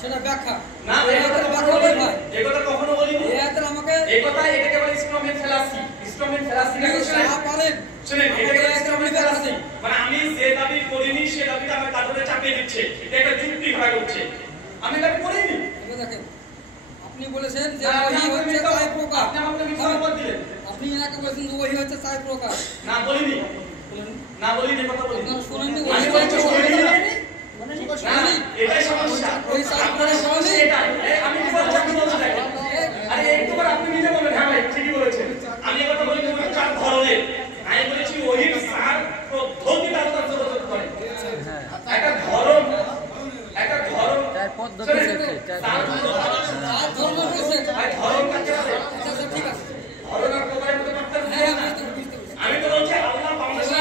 সেটা ব্যাখ্যা না, আয়াতের ব্যাখ্যা বলেন ভাই, এই কথা কখনো বলিনি। এই আয়াতের আমাকে এই কথা এটাকে বলে ইসলামের ফেলাসি, ইসলামের ফেলাসি না শুনেন পারেন শুনেন, এটাকে বলে ইসলামের ফেলাসি, মানে আমি যে দাবি করিনি সে দাবিটা আমার কাঁধে চাপিয়ে দিচ্ছে, এটা একটা যুক্তি ঘোরা করছে, আমি এটা করিনি। এটা দেখেন আপনি বলেছেন যে ওহী হচ্ছে চার প্রকার, আপনি আমাকে মিথ্যা অপবাদ দিলেন। আপনি এনাকে বলেছেন যে ওহী হচ্ছে চার প্রকার, না বলিনি, বলেন না বলিনি, কথা বলিনি। আপনারা শুনেননি? আমি বলছি শুনিনি না, এটাই সমস্যা। ওই চার প্রকার শুনেননি? এটাই আমি কি বলছি আপনি বলছেন দেখেন, আরে একটুবার আপনি নিজে বলেন হ্যাঁ ভাই ঠিকই বলেছেন, আমি এই কথা বলিনি ওই চার ধরনের, আমি বলেছি ওহির চার পদ্ধতিটা আল্লাহ যোগাযোগ করে, একটা ধরন চার পদ্ধতি আছে, চার ধর্ম বলেছেন। ভাই ধরন কাকে বলে? আচ্ছা ঠিক আছে, ধরন আর প্রকারের মধ্যে পার্থক্য হ্যাঁ আছে না? বুঝতে পেরেছি। আমি তো বলছি আল্লাহ বাংলাদেশে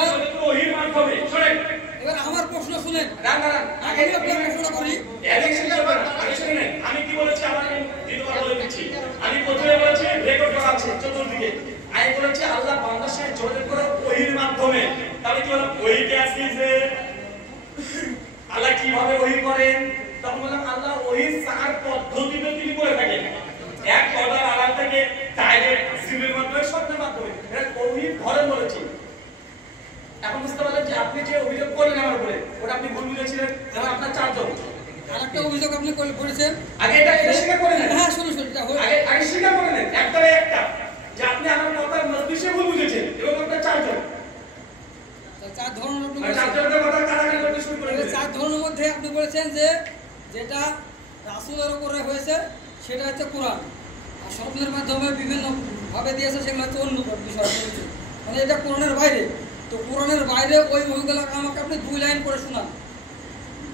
ওহির মাধ্যমে শুনেন, এবার আমার প্রশ্ন শুনেন, না না না আগে আমি আপনার প্রশ্নটা করি। ইলেকশন করবেন আমি শুনেন, আমি কি বলেছি আমার দ্বিতীয়বার বলে দিচ্ছি, আমি প্রথমে বলেছি রেকর্ড করা আছে চতুর্দিকে, আমি বলেছি আল্লাহ বাংলাদেশে যোগাযোগ করে ওহির মাধ্যমে, তাহলে কি বললাম ওহিকে আসি যে আল্লাহ কিভাবে ওহি করেন, তখন বললাম আল্লাহ ওহির চার পদ্ধতিতে তিনি করে থাকেন, এক অর্ডার আড়াল থেকে ডাইরেক্ট জিমের মাধ্যমে স্বপ্নের মাধ্যমে, এটা ওহির ধরন বলেছি। এখন বুঝতে পারলেন যে আপনি যে অভিযোগ করলেন আমার উপরে ওটা আপনি ভুল বুঝেছিলেন, এবং আপনার চারজন আরেকটা অভিযোগ আপনি করেছেন, আগে এটা স্বীকার করে নেন, হ্যাঁ শুনুন এটা হলো আগে স্বীকার করে নেন একটা যে আপনি আমার কথার মজলিসে ভুল বুঝেছেন এবং আপনার চারজন চার ধরনের আপনি মানে বলেছেন। চারজনের কথা কাটাকাটি করতে শুরু করে এই দিয়েছেন। চার ধরনের মধ্যে আপনি বলেছেন যে যেটা রাসূলের উপরে হয়েছে সেটা হচ্ছে কোরআন, আর স্বপ্নের মাধ্যমে বিভিন্ন ভাবে দিয়েছে সেগুলো হচ্ছে অন্য বিষয় বলেছে, মানে এটা কোরআনের বাইরে। তো কোরআনের বাইরে ওই ওইগুলো আমাকে আপনি 2 লাইন করে শোনান।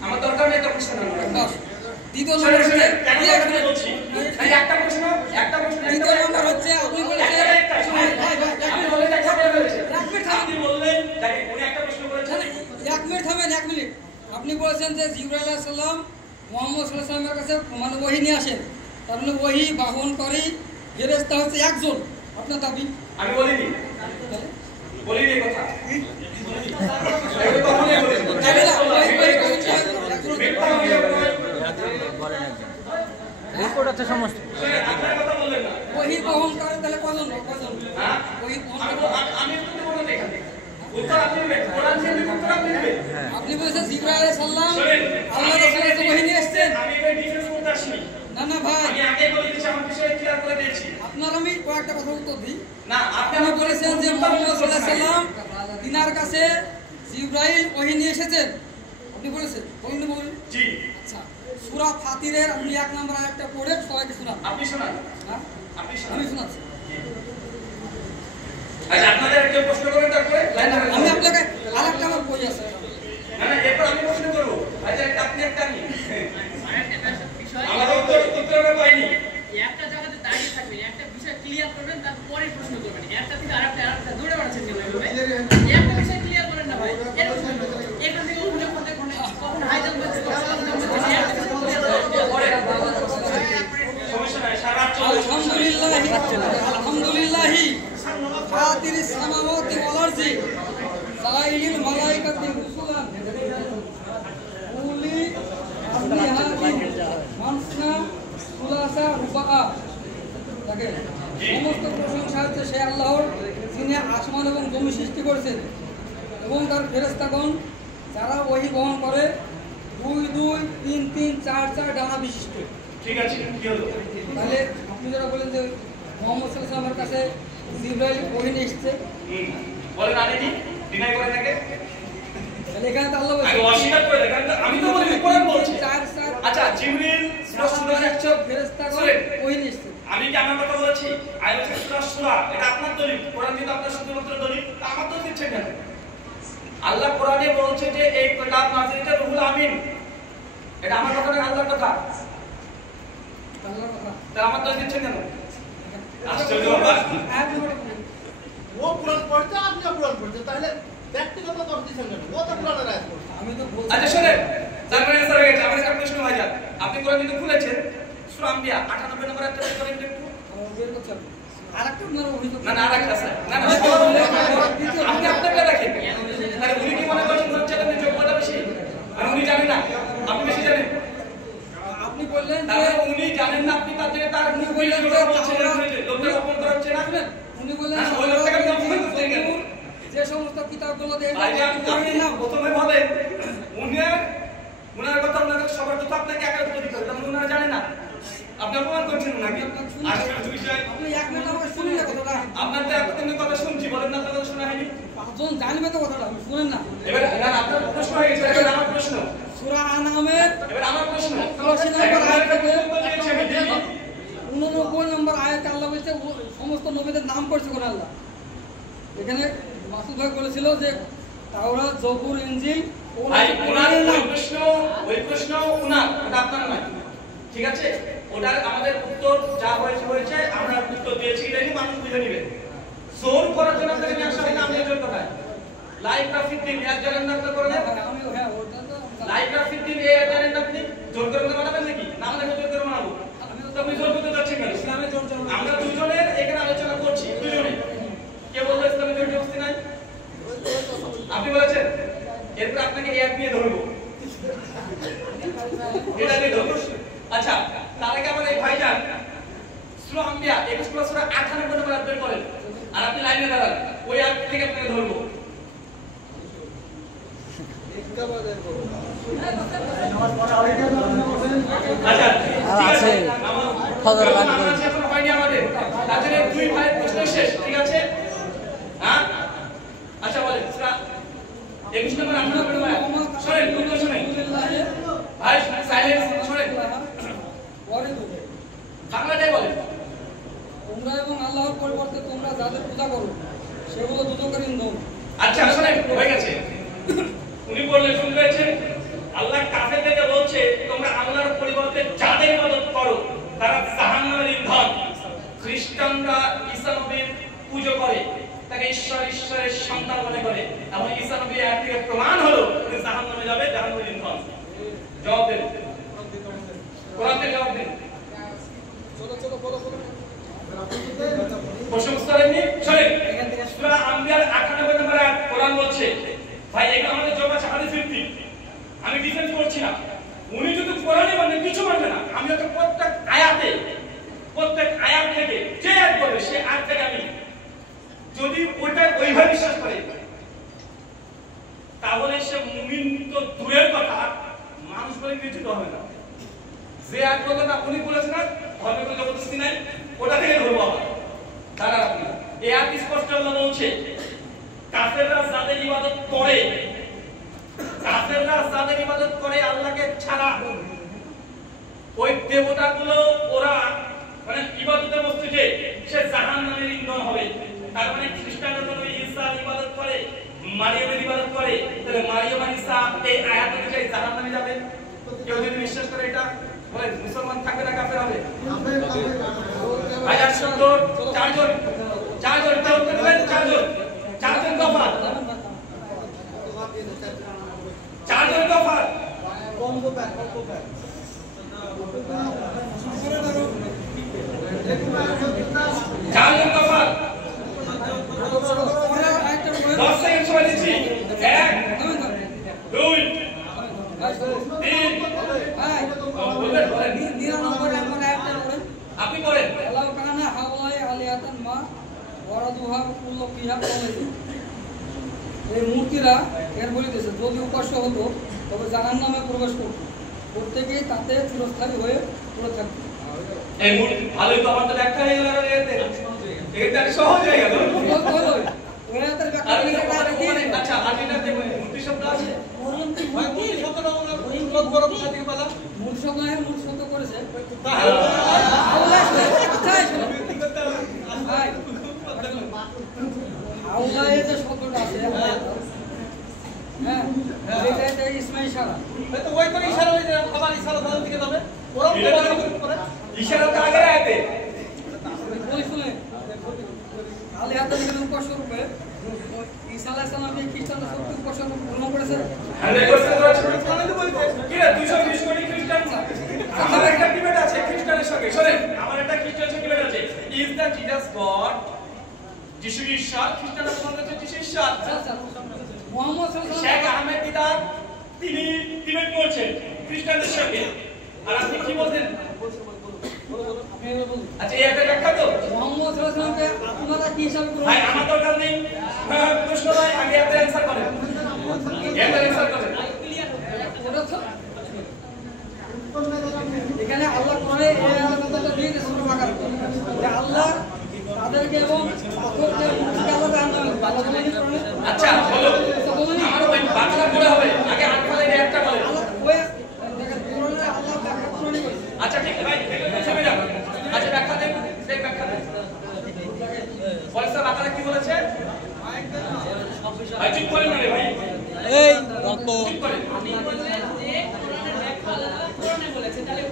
আমার দরকার নেই এটা প্রশ্ন না, বাস। দ্বিতীয় শুনুন, নম্বর শুনুন, হচ্ছে কেন কথা বলছি? এই একটা প্রশ্ন দ্বিতীয় নম্বর হচ্ছে আপনি বলেছেন আপনি বললেন একটা করে বলেছেন, এক মিনিট আপনি বললেন দেখেন উনি একটা প্রশ্ন করেছেন, এক মিনিট থামেন, 1 মিনিট। আপনি বলেছেন যে জিবরাইল আলাইহিস সালাম মুহাম্মদ সাল্লাল্লাহু আলাইহি ওয়াসাল্লামের কাছে মানে ওহী নিয়ে আসেন, তার মানে ওহী বাহনকারী ফেরেশতা হচ্ছে একজন, আপনার দাবি? আমি বলিনি এই কথা এটা কখনোই বলিনি। মিথ্যা অভিযোগ নয়। বলেন একজন রেকর্ড আছে সমস্ত। শুনুন, আপনার কথা বললেন না। ওহী বহনকারী তাহলে কজন? হ্যাঁ? ওহী আমি বহনকারী আমি উত্তর দেব না এখানে। উত্তর আপনি দিবেন, কোরআন থেকে উত্তর আপনি দিবেন। আপনি বলেছেন জিবরাইল আলাইহিস সালাম শুনেন, আল্লাহ রাসূলের কাছে ওহী নিয়ে আসছেন। আমি এটা ডিফেন্স করতে আসিনি। না না ভাই, আমি আগে বলে দিয়েছি, আমার বিষয়ে ক্লিয়ার করে দিয়েছি। আপনার আমি কয়েকটা কথা উত্তর দিই। না, আপনি আপনি বলেছেন যে মুহাম্মদ সাল্লাল্লাহু আলাইহি সাল্লাম তিনার কাছে জিবরাইল ওহী নিয়ে এসেছেন, আপনি বলেছেন বলুন। জি, আচ্ছা, সূরা ফাতিরের আপনি 1 নম্বর আয়াতটা পড়ে সবাইকে শোনান। আপনি শোনান, হ্যাঁ আপনি আমি শোনান। শোনাচ্ছি। আচ্ছা, আপনাদের একটা প্রশ্ন করবেন তারপরে লাইন ধরে। আমি আপনাকে আরেকটা আমার বই আছে, না না, এরপর আমি প্রশ্ন করব। আচ্ছা, একটা আপনি একটা আমি। আমার উত্তর আমরা পাইনি। একটা জায়গাতে দাঁড়িয়ে থাকবেন, একটা বিষয় ক্লিয়ার করবেন, তারপরে প্রশ্ন করবেন। একটা থেকে আরেকটা দৌড়ে বেড়াচ্ছেন কেন এভাবে? একটা বিষয় ক্লিয়ার করেন না ভাই, এরকম এখান থেকে ওখানে কখন হাই জাম্প হচ্ছে, সমস্যা নাই, সারা রাত চলবে। আলহামদুলিল্লাহ ফাতিরিস সামাওয়াতি ওয়াল আরদি জাইলিল মালাইকাতি রুসুলান উলি আজনিহাতিন মানসনা সুলাসা রুবাআ। দেখেন, সমস্ত প্রশংসা হচ্ছে সেই আল্লাহর যিনি আসমান এবং জমি সৃষ্টি করেছেন এবং তার ফেরেশতাগণ যারা ওহী বহন করে 2 2 3 3 4 4 ডানা বিশিষ্ট। ঠিক আছে, কি হলো? তাহলে আপনি যারা বলেন যে মুহাম্মদ সাল্লাল্লাহু আলাইহি ওয়াসাল্লামের কাছে জিবরাইল ওহী নিয়ে এসেছে, বলেন আনেনি, ডিনাই করে থাকে। তাহলে এখানে তো আল্লাহ আমি বলছেন অস্বীকার করে দেখেন, আমি তো বলিনি, কোরআন বলছে। 4 4 আচ্ছা, জিবরিল স্পষ্ট করে যাচ্ছে ফেরেশতাগণ ওহী নিয়ে এসেছে। আমি কি আমার কথা বলেছি? আমি বলছি সূরা সূরা, এটা আপনার দলিল, কোরআন কিন্তু আপনার শুধুমাত্র দলিল, তা আমার তো কিতাব নাযিল এটা রুহুল আমিন। এটা আমার কথা না, আল্লাহর কথা। আল্লাহর কথা। তাহলে আমার দোষ দিচ্ছেন কেন? আশ্চর্য ব্যাপার। ও কোরআন পড়ছে, আপনিও কোরআন পড়ছেন, তাহলে ব্যক্তিগত দোষ দিচ্ছেন কেন? ও তো কোরআনের আয়াত পড়ছে। আমি তো বলছি। আচ্ছা শুনেন, তার মানে স্যার এটা আমার একটা প্রশ্ন ভাইজান। আপনি কোরআন যদি খুলেছেন সূরা আম্বিয়া 98 নম্বর আয়াতটা বের করেন একটু। বের করতে হবে। আরেকটা আপনার অভিযোগ। না না আরেকটা স্যার। না না আপনি আপনারটা রাখেন। তাহলে উনি কি মনে করছেন হচ্ছে আপনি যোগ্যতা বেশি? মানে উনি জানেন না, আপনি বেশি জানেন। আপনি বললেন যে তাহলে উনি জানেন না, আপনি তার জন্য তার উনি বললেন যে বলছেন লোকটা অপমান করা হচ্ছে না। উনি বললেন না ওই লোকটাকে আপনি অপমান করতে গেলেন। যে সমস্ত কিতাবগুলো দিয়ে ভাইজান আপনি না প্রথমে বলেন উনার কথা উনাদের সবার কথা আপনাকে একা উত্তর দিতে হবে, তাহলে উনারা জানেন না আপনি অপমান করছেন নাকি? আজকের বিষয় আপনি এক মিনিট আমাকে শুনুন না কথাটা। আপনার তো এতক্ষণ কথা শুনছি, বলেন না, আপনার কথা শোনা হয়নি। পাঁচজন জানবে তো কথাটা, আপনি শুনেন না। এবার না আপনার প্রশ্ন হয়ে গেছে, এবার আমার প্রশ্ন। সূরা আনআমের এবার আমার প্রশ্ন 88 নম্বর আয়াত থেকে 89 নম্বর আয়াতে আল্লাহ বলছে সমস্ত নবীদের নাম করছে কোন আল্লাহ। এখানে মাসুদ ভাই বলেছিল যে তাওরাত, জবুর, ইনজিল ভাই ওনার ওই প্রশ্ন ওনার, ওটা আপনার নয়, ঠিক আছে? ওটার আমাদের উত্তর যা হয়েছে আমরা উত্তর দিয়েছি, এটা নিয়ে মানুষ বুঝে নেবে। জোর করার জন্য আপনাকে নিয়ে আসা হয়নি, আমি জোর কথায় লাইভ ট্রাফিক দিন এক জানেন না আপনার করে আমি হ্যাঁ ওটা তো লাইভ ট্রাফিক দিন এই জানেন না আপনি জোর করে বানাবেন নাকি? না আমরা জোর করে বানাবো? আপনি জোর করতে যাচ্ছেন কেন? ইসলামে জোর আমরা দুজনের এখানে আলোচনা করছি, দুজনে। কে বললো ইসলামে জোর জবরদস্তি নাই? আপনি বলেছেন। এরপর আপনাকে এই নিয়ে ধরবো, এটা নিয়ে ধরবো। আচ্ছা তার আগে আমার এই ভাইজান সূরা আম্বিয়া 21 সূরা 98 নম্বর আয়াত বের করেন, আর আপনি লাইনে দাঁড়ান, ওই আয়াত থেকে আপনাকে ধরবো। আচ্ছা ঠিক আছে, ফজর বাদ করে এখন হয়নি আমাদের, তাহলে দুই ভাই প্রশ্ন শেষ, ঠিক আছে? হ্যাঁ আচ্ছা বলেন সূরা 21 নম্বর আপনারা শুনেন, কোন শুনেন ভাই, সাইলেন্স শুনেন, বাংলাটাই বলেন। তোমরা এবং আল্লাহর পরিবর্তে তোমরা যাদের পূজা করো সেগুলো দুটোকার ইন্ধন। আচ্ছা শুনেন, হয়ে গেছে। উনি বললেন, শুনলেন, আল্লাহ কাফেরদেরকে বলছে তোমরা আল্লাহর পরিবর্তে যাদের ইবাদত করো তারা জাহান্নামের ইন্ধন। খ্রিস্টানরা ঈসা নবীর পূজা করে, তাকে ঈশ্বরের সন্তান মনে করে, এবং ঈসা নবী এর থেকে প্রমাণ হলো তিনি জাহান্নামে যাবে, জাহান্নামের ইন্ধন। জবাব দেন, কোরআন থেকে জবাব দেন। প্রশ্ন করেননি? শুনেন, সূরা আম্বিয়ার 98 নম্বর আয়াত কোরআন বলছে, ভাই এটা আমাদের জবাব আছে হাদিস ভিত্তিক, আমি ডিফেন্স করছি না। উনি যদি কোরআনে মানে কিছু মানবে না, আমি তো প্রত্যেক আয়াত থেকে যে আয়াত বলবে সে আয়াত থেকে আমি যদি ওইটা ওইভাবে বিশ্বাস করে তাহলে সে মুমিন তো দূরের কথা, মানুষ বলে বিচ্যুত হবে না। যে আয়াত কথা উনি বলেছেন না, ধর্মের কোনো জবরদস্তি নাই, ওটা থেকে ধরবো আবার। তারা আপনি এই আয়াত স্পষ্ট আল্লাহ বলছে কাফেররা যাদের ইবাদত করে আল্লাহকে ছাড়া, ওই দেবতাগুলো ওরা মানে ইবাদতের বস্তু যে সে জাহান্নামের ইন্ধন হবে। তার মানে খ্রিস্টানরা যখন ঈসার ইবাদত করে, মারিয়ামের ইবাদত করে, তাহলে মারিয়াম আর ঈসা এই আয়াত অনুযায়ী জাহান্নামে যাবে। কেউ যদি বিশ্বাস করে এটা বলে মুসলমান থাকবে না কাফের হবে? আয়াত শব্দ চারজন উত্তর দেবেন, চারজন দফা, চারজন দফা চারজন দফা 10 সেকেন্ড সময় দিচ্ছি। 1 2 3 আপনি বলেন। এই মূর্তিরা এর বলিতেছে যদি উপাস্য হতো তবে জাহান্নামে প্রবেশ করত, প্রত্যেকেই তাতে চিরস্থায়ী হয়ে পড়ে থাকতো। এই মূর্তি ভালোই তো আমাদের একটা হয়ে গেল, এটা সহজ হয়ে গেল। আচ্ছা আদিনাতে মূর্তি শব্দ আছে, মূর্তি শব্দটা আমরা বড় কথা থেকে বলা, মূর্তি শব্দ এর মূর্তি শব্দ করেছে আল্লাহ যে শব্দটা আছে হ্যাঁ এটা ইসমাইল ইশারা তো ওই তো ইশারা হয়ে যায় আবার ইশারা বলার দিকে যাবে ওরাও তো বলে ইশারা তো আগে আইতে বলি শুনে আলে হাতে নিয়ে উপাস্য রূপে ঈসা আলাইহিস সালামকে খ্রিস্টানরা সত্যি উপাস্য রূপে গ্রহণ করেছে 100% আমি তো বলতে কি রে 220 কোটি খ্রিস্টান আমার একটা ডিবেট আছে খ্রিস্টানের সঙ্গে শুনেন আমার একটা খ্রিস্টানের সঙ্গে ডিবেট আছে ইজ দ্য জিসাস গড যিশু ঈশ্বর খ্রিস্টানরা বলতে হচ্ছে যিশু ঈশ্বর মুহাম্মদ সাল্লাল্লাহু শেখ আহমেদ দিদার তিনি ডিবেট করছেন খ্রিস্টানদের সঙ্গে আর আপনি কি বলছেন আচ্ছা এই একটা ব্যাখ্যা তো মুহাম্মদ সাল্লাল্লাহু আলাইহি ওয়াসাল্লামকে আপনারা কি হিসাবে গ্রহণ ভাই আমার দরকার নেই প্রশ্ন ভাই আগে একটা অ্যানসার করেন একটা অ্যানসার করেন এখানে আল্লাহ কোরআনে এই আয়াতটা দিয়েছে সূরা বাকারা যে আল্লাহ তাদেরকে এবং পাথরকে মুক্তিকে আল্লাহ দান করেন। আচ্ছা বলো আমার ওই বাকারা পড়া হবে আগে আনফালে একটা বলেন ওই দেখেন কোরআনে আল্লাহ ব্যাখ্যা কোরআনে বলেছে। আচ্ছা ঠিক আছে ভাই এটা সময় যাবে আচ্ছা ব্যাখ্যা দেন সেই ব্যাখ্যা দেন পয়সা বাকারা কি বলেছে ভাই ঠিক করেন না রে ভাই এই গল্প ঠিক করেন আপনি বলছেন যে কোরআনের ব্যাখ্যা আল্লাহ কোরআনে বলেছে তাহলে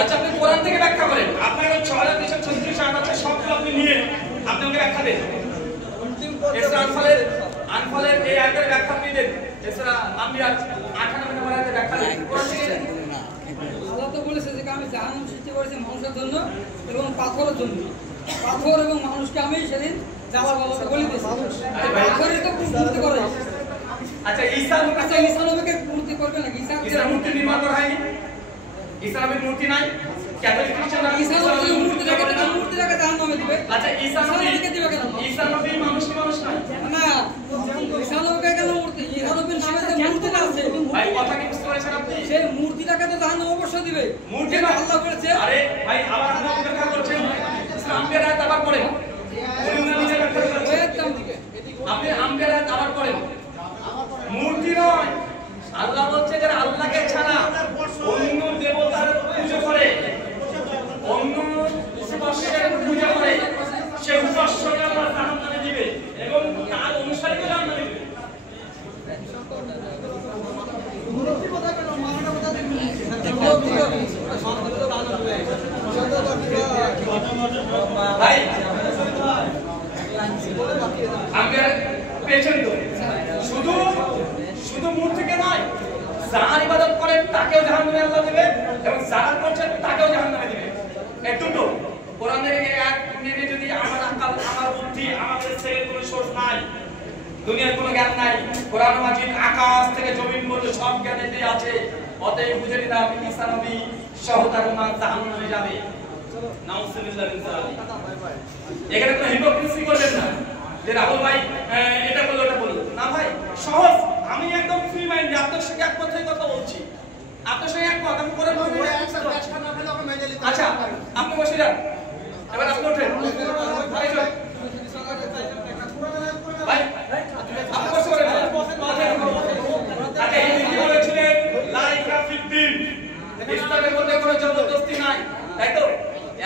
আচ্ছা আপনি কোরআন থেকে ব্যাখ্যা করেন আপনার 6336 আয়াত আছে সবগুলো আপনি নিয়ে আপনি ওকে ব্যাখ্যা দেন এসরা আনফালের এই আয়াতের ব্যাখ্যা আপনি দেন এসরা আম্বিয়া 98 নম্বর আয়াতের ব্যাখ্যা দেন কোরআন থেকে আল্লাহ তো বলেছে যে আমি জাহান্নাম সৃষ্টি করেছি মানুষের জন্য এবং পাথরের জন্য পাথর এবং মানুষকে আমি সেদিন জ্বালার ব্যবস্থা বলে দিয়েছি পাথরই তো মূর্তি করে আচ্ছা ঈসা নবীকে মূর্তি করবে নাকি ঈসা মূর্তি নির্মাণ করা হয়নি ঈসা নবীর মূর্তি নাই ক্যাথলিক খ্রিস্টানরা ঈসা নবীর মূর্তি রেখে জাহান্নামে দিবে আচ্ছা ঈসা নবীকে দিবে কেন ঈসা নবী মানুষ নাই না ঈসা নবীকে কেন মূর্তি ঈসা নবীর নামে যে মূর্তিটা আছে ভাই কথা কি বুঝতে পারছেন আপনি সেই মূর্তিটাকে তো জাহান্নামে অবশ্যই দিবে মূর্তি না আল্লাহ বলেছে আরে ভাই আবার আপনি ব্যাখ্যা করছেন আম্বিয়ার আয়াত আবার পড়েন নিজে ব্যাখ্যা করছেন আপনি আম্বিয়ার আয়াত আবার পড়েন মূর্তি নয় আল্লাহ বলছে যারা আল্লাহকে ছাড়া অন্য দেবতার পূজা করে অন্য উপাস্যের পূজা করে সে উপাস্যকে আল্লাহ জাহান্নামে দিবে এবং তার অনুসারীকে জাহান্নামে দিবে ভাই আম্বিয়ার পেয়েছেন তো শুধু মূর্তিকে নয় যার ইবাদত করেন তাকেও জাহান্নামে আল্লাহ দিবে এবং যারা করছেন তাকেও জাহান্নামে দিবে এই দুটো কোরআনের এই এক মেনে যদি আমার আকাল আমার বুদ্ধি আমাদের থেকে কোনো সোর্স নাই দুনিয়ার কোনো জ্ঞান নাই কোরআন মাজিদ আকাশ থেকে জমিন পর্যন্ত সব জ্ঞান এতে আছে অতএব বুঝে নিলাম ঈসা নবী সহ তার উম্মাহ জাহান্নামে যাবে নাউজুবিল্লাহ মিন যালিক এখানে কোনো হিপোক্রিসি করবেন না যে রাহুল ভাই এটা বললো ওটা বললো না ভাই সহজ আমি একদম ফ্রি মাইন্ড আপনার সঙ্গে এক কথাই কথা বলছি আপনার সঙ্গে এক কথা আমি করে আচ্ছা আপনি বসে যান এবার আপনি ওঠেন ভাই আপনি বসে পড়েন আচ্ছা এই কি বলেছিলেন লাইকা ফিদ্দিন ইসলামের মধ্যে কোনো জবরদস্তি নাই তাই তো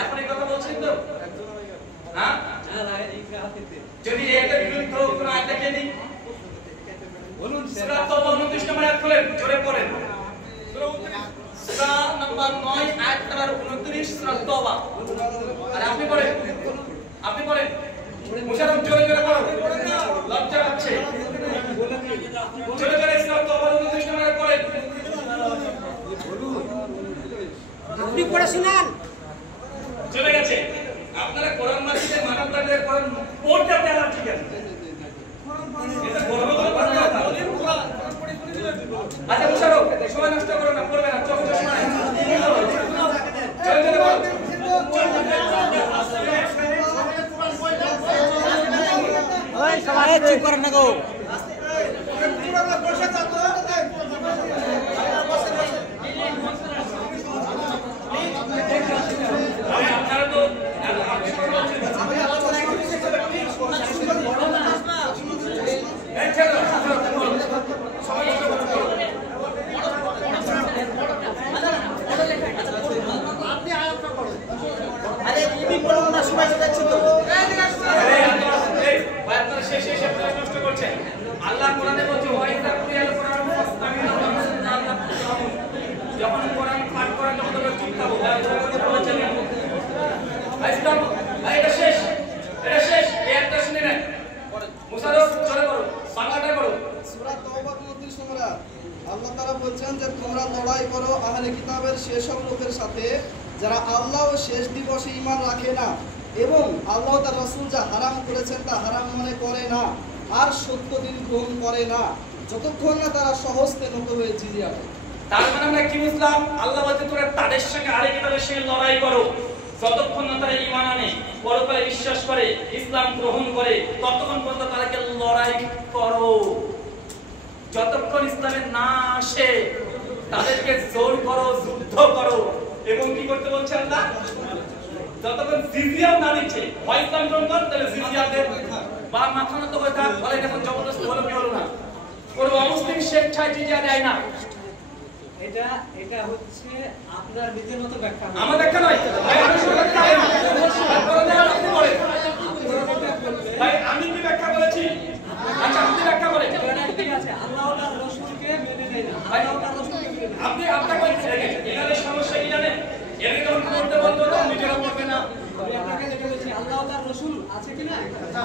এখন এই কথা বলছেন তো হ্যাঁ যদি এটা বিরুদ্ধ কোনো আয়াত দেখিয়ে দিই বলুন সূরা তাওবা 29 নম্বর আয়াত খুলেন জোরে পড়েন সূরা নাম্বার 9 আয়াত নাম্বার 29 সূরা তাওবা আর আপনি পড়েন মুশাররফ জোরে জোরে পড়ুন লজ্জা পাচ্ছে জোরে জোরে সূরা তাওবা 29 নম্বর আয়াত পড়েন আপনি পড়ে শুনান চলে গেছে আপনারা কোরআন মাজিদের মানবতাদের কোরআন পড়তে আপনারা ঠিক আছে এটা গর্ব করে কথা আচ্ছা মুশাররফ সময় নষ্ট করো না পড়বে না চোখ চশমা চলে চলে ওই সবাই চুপ করেন না গো আপনারা তো আরে ইবি পড়ুন না সবাই যাচ্ছে তো এই ভাই আপনারা শেষ সময় নষ্ট করছেন। আল্লাহ কোরআনে বলছে ওয়াইদা কুরিয়াল কোরআন ফাসতামিউ লাহু, যখন কোরআন পাঠ করা যখন তোমরা চুপ থাকো বলেছেন আইসলাম এটা শেষ, এটা শেষ। এই একটা শুনে নেন মুসারফ চলে করো, বাংলাটা করো। সূরা তাওবার 29 নম্বর আল্লাহ তাআলা বলছেন যে তোমরা লড়াই করো আহলে কিতাবের সেসব লোকের সাথে যারা আল্লাহ ও শেষ দিবসে ঈমান রাখে না এবং আল্লাহ তার রাসূল যা হারাম করেছেন তা হারাম মনে করে না আর সত্য দিন গ্রহণ করে না যতক্ষণ না তারা সহজতে নত হয়ে জিজিয়া দেয়। তার মানে আমরা কি বুঝলাম? আল্লাহ বলতে তোমরা তাদের সঙ্গে আহলে কিতাবের সঙ্গে লড়াই করো যতক্ষণ না তারা ঈমান আনে, পরকালে বিশ্বাস করে, ইসলাম গ্রহণ করে, ততক্ষণ পর্যন্ত তাদেরকে লড়াই করো। যতক্ষণ ইসলামে না আসে তাদেরকে জোর করো, যুদ্ধ করো। এবং কি করতে বলছে আল্লাহ? যতক্ষণ জিজিয়া না দিচ্ছে, হয় ইসলাম গ্রহণ কর তাহলে জিজিয়া দে, বা মাথা নত হয়ে থাক, বলে এখন জবরদস্তি হলো কি হলো না। কোন অমুসলিম স্বেচ্ছায় জিজিয়া দেয় না। এটা হচ্ছে আপনার নিজের মতো ব্যাখ্যা, আমার ব্যাখ্যা নয় ভাই, আমি কি ব্যাখ্যা বলেছি? আচ্ছা আপনি ব্যাখ্যা বলেন। ঠিক আছে, আল্লাহ তার রাসূলকে মেনে নেয় না, আল্লাহ তার রাসূলকে মেনে নেয়। আপনি আপনাকে বলছেন এখানে সমস্যা কি জানেন? এর কারণ করতে বলতে তো নিজেরা করবে না। আমি আপনাকে যেটা বলছি, আল্লাহ তার রাসূল আছে কিনা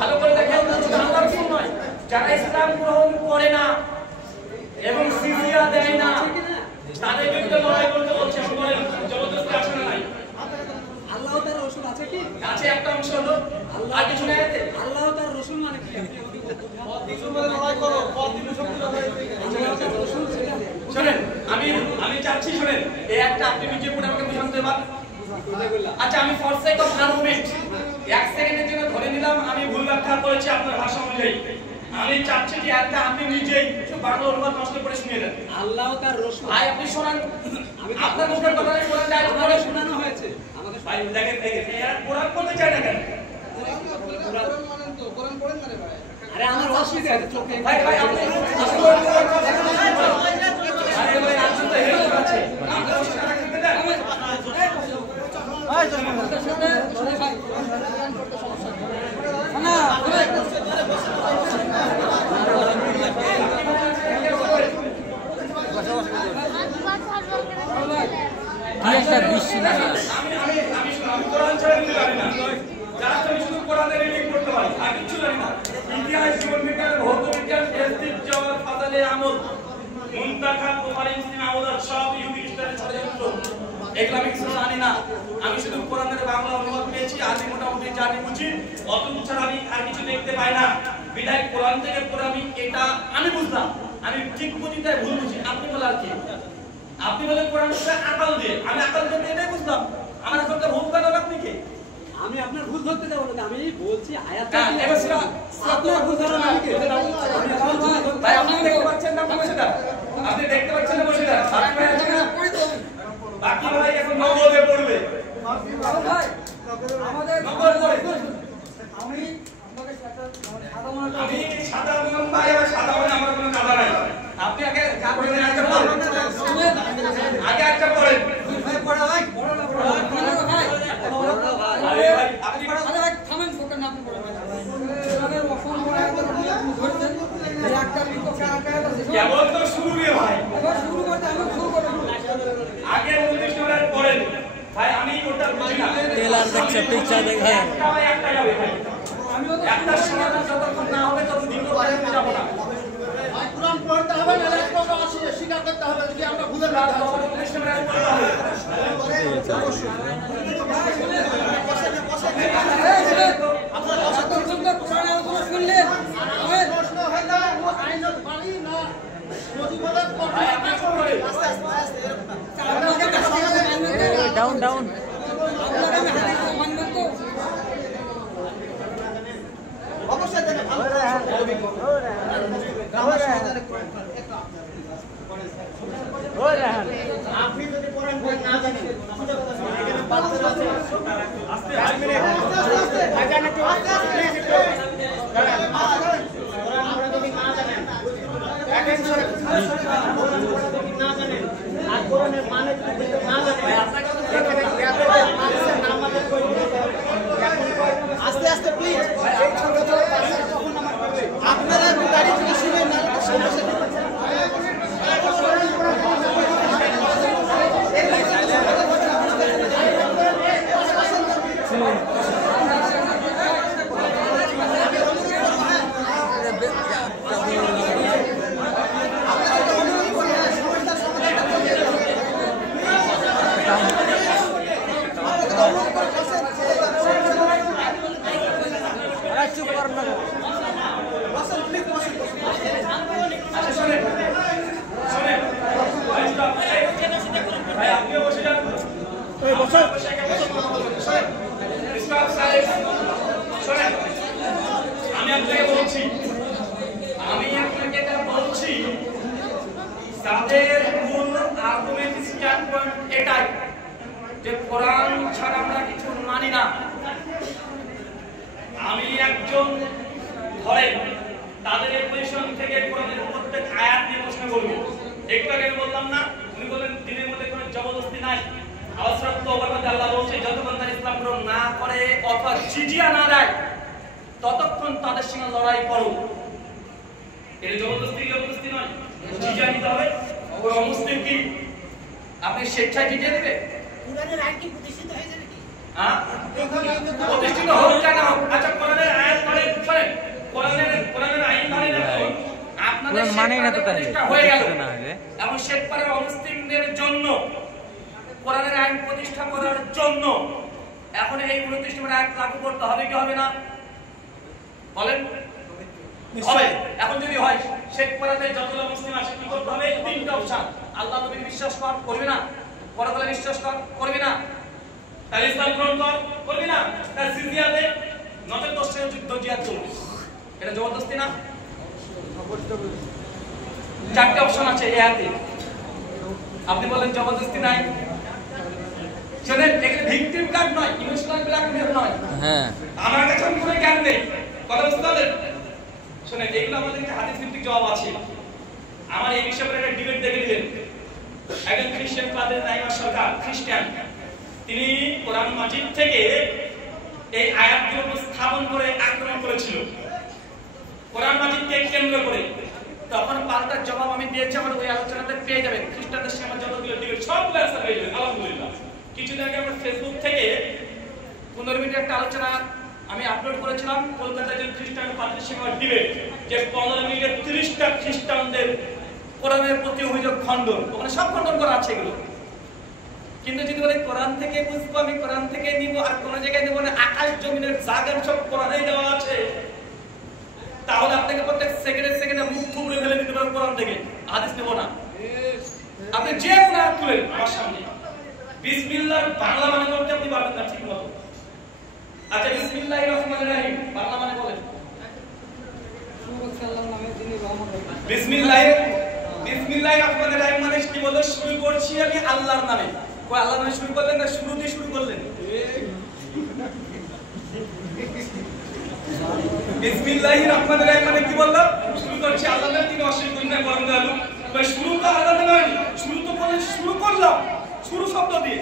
ভালো করে দেখেন, আল্লাহ রাসূল নয়, যারা ইসলাম গ্রহণ করে না এবং জিজিয়া দেয় না তাদের বিরুদ্ধে লড়াই করতে বলছে। বলেন জবরদস্তি আছে না নাই? আল্লাহ তার রাসূল আছে কি? আছে, একটা অংশ হলো আর কিছু নাই। আল্লাহ তার রাসূল মানে কি? আপনি আমাকে লড়াই করো, কতদিন সত্যি কথা আল্লাহ তার রাসূল সেটা শুনেন, আমি চাচ্ছি শুনেন, এই একটা আপনি নিজে পড়ে আমাকে বুঝান তো এবার। আচ্ছা আমি ফর সেক অফ আর্গুমেন্ট 1 সেকেন্ডের জন্য ধরে নিলাম আমি ভুল ব্যাখ্যা করেছি আপনার ভাষা অনুযায়ী। আমি চাচ্ছি যে একটা আপনি নিজেই বাংলা অনুবাদ নষ্ট করে শুনিয়ে দেন। আল্লাহ তার রাসূল ভাই আপনি শোনান, আপনার মুখের কথা আমি কোরআন ডাইরেক্ট আমাকে করে শোনানো হয়েছে। আমাকে ভাই দেখেন এরা কোরআন বলতে চায় না কেন? কোরআন মানেন তো, কোরআন পড়েন না রে ভাই। আরে আমার অসুবিধা আছে চোখে। ভাই ভাই আপনি আরে ভাই আপনি তো হেল্প আছে, আপনার সাথে রাখতে দেন। ভাই তোমাদের সাথে লড়াই ভাই না আমি কোরআন ছাড়া কিছু জানি না। যারা তুমি শুধু কোরআনের রিডিং করতে পারি, আর কিছু জানি না। ইতিহাস, জীবন বিজ্ঞান, ভৌত বিজ্ঞান, ইস্তিজা, ফাজালে আমল, মুনতাখাব, কুমারী মুসলিম আওলাদ সব ইহুদি খ্রিস্টানের ষড়যন্ত্র, এগুলো আমি কিছু জানি না। আমি শুধু কোরআনের বাংলা অনুবাদ পেয়েছি, আমি মোটামুটি জানি বুঝি, অত ছাড়া আমি আর কিছু দেখতে পাই না। বিধায় কোরআন থেকে পড়ে আমি এটা আমি বুঝলাম, আমি ঠিক বুঝি তাই ভুল বুঝি। আপনি বলে আর কি? আপনি বলেন কোরআন থেকে আকল দিয়ে, আমি আকল দিয়ে এটাই বুঝলাম। আমার কথা ভুল করেন আপনি কি? আমি আপনার ভুল ধরতে যাব না, আমি বলছি আয়াতটা হ্যাঁ, এবার শোনা, আপনার ভুল ধরেন আমি কি? ভাই আপনি দেখতে পাচ্ছেন না বসে দেন, আপনি দেখতে পাচ্ছেন না বসে দেন। বাকি ভাই আছে না? বাকি ভাই এখন নগদে পড়বে। ভাই আমাদের নগদ পড়ে। আমি আপনাকে সাদা মনে আমি সাদা মন ভাই, আমার সাদা মনে আমার কোনো কাদা নাই। আপনি আগে যা বলেন একটা পড়েন, আগে একটা পড়েন। ভাই পড়া ভাই, বড় না পড়া ভাই আরে ভাই আপনি আরে ভাই থামেন, ফোকাস না, আপনি পড়েন। আমাদের অসম্ভব আয়াতের আপনি ধরছেন এই একটা বিপক্ষে আর কাজ আছে। কেবল তো শুরু রে ভাই, এবার শুরু করতে আমি শুরু করব। আগে 29 নম্বর পড়েন ভাই। আমি ওটা বুঝি না, টেলার দেখছে পিকচার দেখে একটা যাবে ভাই। একটা সমাধান যতক্ষণ না হবে ততদিন পর্যন্ত যাব না। ভাই কোরআন পড়তে হবে না, এক কথা স্বীকার করতে হবে যদি আমরা ভুলে না যাই। 29 নম্বর পড়তে হবে। প্রশ্ন হয় না ও আইনত বাড়ি না মজিবুলের পড়তে ভাই আপনি পড়বেন। ডাউন ডাউন অবশ্যই দেখেন ভালো করে আপনি যদি কোরআন বই না জানেন সুযোগ আছে এখানে বাচ্চারা আছে আস্তে আস্তে আজান একটু প্লিজ একটু কোরআন পড়া যদি না জানেন দেখেন যদি না জানেন আর কোরআনের মানে যদি না জানেন এখানে মানুষের নাম আমাদের কই দিতে হবে আস্তে আস্তে প্লিজ এই ছোট ছোট বাচ্চারা যখন আমার করবে আপনি তাদের মূল আর্গুমেন্ট স্ট্যান্ড পয়েন্ট এটাই যে কোরআন ছাড়া আমরা কিছু মানি না। আমি একজন ধরেন তাদের এই পজিশন থেকে কোরআনের প্রত্যেক আয়াত নিয়ে প্রশ্ন করব। একটু আগে বললাম না, উনি বলেন দিনের মধ্যে কোনো জবরদস্তি নাই। আওয়াজরাত তওবার মধ্যে আল্লাহ বলছে যতক্ষণ তারা ইসলাম গ্রহণ না করে অথবা জিজিয়া না দেয় ততক্ষণ তাদের সঙ্গে লড়াই করো। এটা জবরদস্তি নয়, জিজিয়া নিতে হবে। ওই অমুসলিম কি আপনি স্বেচ্ছায় জিজিয়া দেবে? কোরআনের আইন কি প্রতিষ্ঠিত হয়েছে নাকি? হ্যাঁ, প্রতিষ্ঠিত হোক কেন হোক। আচ্ছা, কোরআনের আয়াত ধরে শুনেন, কোরআনের আইন ধরে দেখুন আপনাদের মানে না তো তাহলে হয়ে গেল না হলে এবং শেখপাড়ার অমুসলিমদের জন্য কোরআনের আইন প্রতিষ্ঠা করার জন্য এখন এই 29 নম্বর আয়াত লাগু করতে হবে কি হবে না বলেন? হবে। এখন যদি হয় শেখপাড়াতে যতগুলো মুসলিম আছে কি করতে হবে? তিনটা অপশন। আল্লাহ নবীকে বিশ্বাস করবে না, পরকালে বিশ্বাস করবে না, তাহলে ইসলাম গ্রহণ করবে না, তার জিজিয়া দে, নয়তো 10 টাকা যুদ্ধ জিহাদ চলবে। এটা জবরদস্তি না? চারটে অপশন আছে এই আয়াতে। আপনি বলেন জবরদস্তি নাই। শুনেন, এখানে ভিকটিম কার্ড নয়, ইমোশনাল ব্ল্যাকমেল নয়। হ্যাঁ, আমার কাছে কোনো জ্ঞান নেই, কথা বুঝতে পারলেন? শুনেন, এগুলো আমাদের একটা হাদিস ভিত্তিক জবাব আছে। আমার এই বিষয়ে একটা ডিবেট দেখে নিলেন। একজন খ্রিস্টান ফাদার নাইমা সরকার, খ্রিস্টান, তিনি কোরআন মাজিদ থেকে এই আয়াতগুলো স্থাপন করে আক্রমণ করেছিল কোরআন মাজিদকে কেন্দ্র করে। তখন পাল্টা জবাব আমি দিয়েছি, আমার ওই আলোচনাতে পেয়ে যাবেন। খ্রিস্টানদের সঙ্গে যতগুলো ডিবেট সবগুলো অ্যান্সার পেয়ে যাবেন আলহামদুলিল্লাহ। কিছুদিন আগে আমার ফেসবুক থেকে 15 মিনিটের একটা আলোচনা আমি আপলোড করেছিলাম কলকাতায় যে খ্রিস্টান পাদ্রীর সঙ্গে ডিবেট, যে 15 মিনিটে 30টা খ্রিস্টানদের কোরআনের প্রতি অভিযোগ খণ্ডন, ওখানে সব খণ্ডন করা আছে এগুলো। কিন্তু যদি বলে কোরআন থেকে বুঝবো, আমি কোরআন থেকে নিব আর কোন জায়গায় নেব না, আকাশ জমিনের জায়গা সব কোরআনেই দেওয়া আছে, তাহলে আপনাকে প্রত্যেক সেকেন্ডে মুখ থুবড়ে ফেলে দিতে পারেন কোরআন থেকে, হাদিস নেব না। আপনি যে কোনো আয়াত তুলেন আমার সামনে, বিসমিল্লাহর বাংলা মানে করতে আপনি পারবেন না ঠিক মতো। আচ্ছা, বিসমিল্লাহির রহমানির রহিম বাংলা মানে বলেন। বিসমিল্লাহির রহমানির রহিম মানে কি বলে? শুরু করছি আমি আল্লাহর নামে। কই আল্লাহর নামে শুরু করলেন না শুরু দিয়ে শুরু করলেন? বিসমিল্লাহির রহমানির রহিম মানে কি বললাম? শুরু করছি আল্লাহর নামে, তিনি অসীম গুণে পরম দয়ালু। কই শুরু তো আল্লাহর নামে নয়, শুরু তো বলে শুরু করলাম শুরু শব্দ দিয়ে।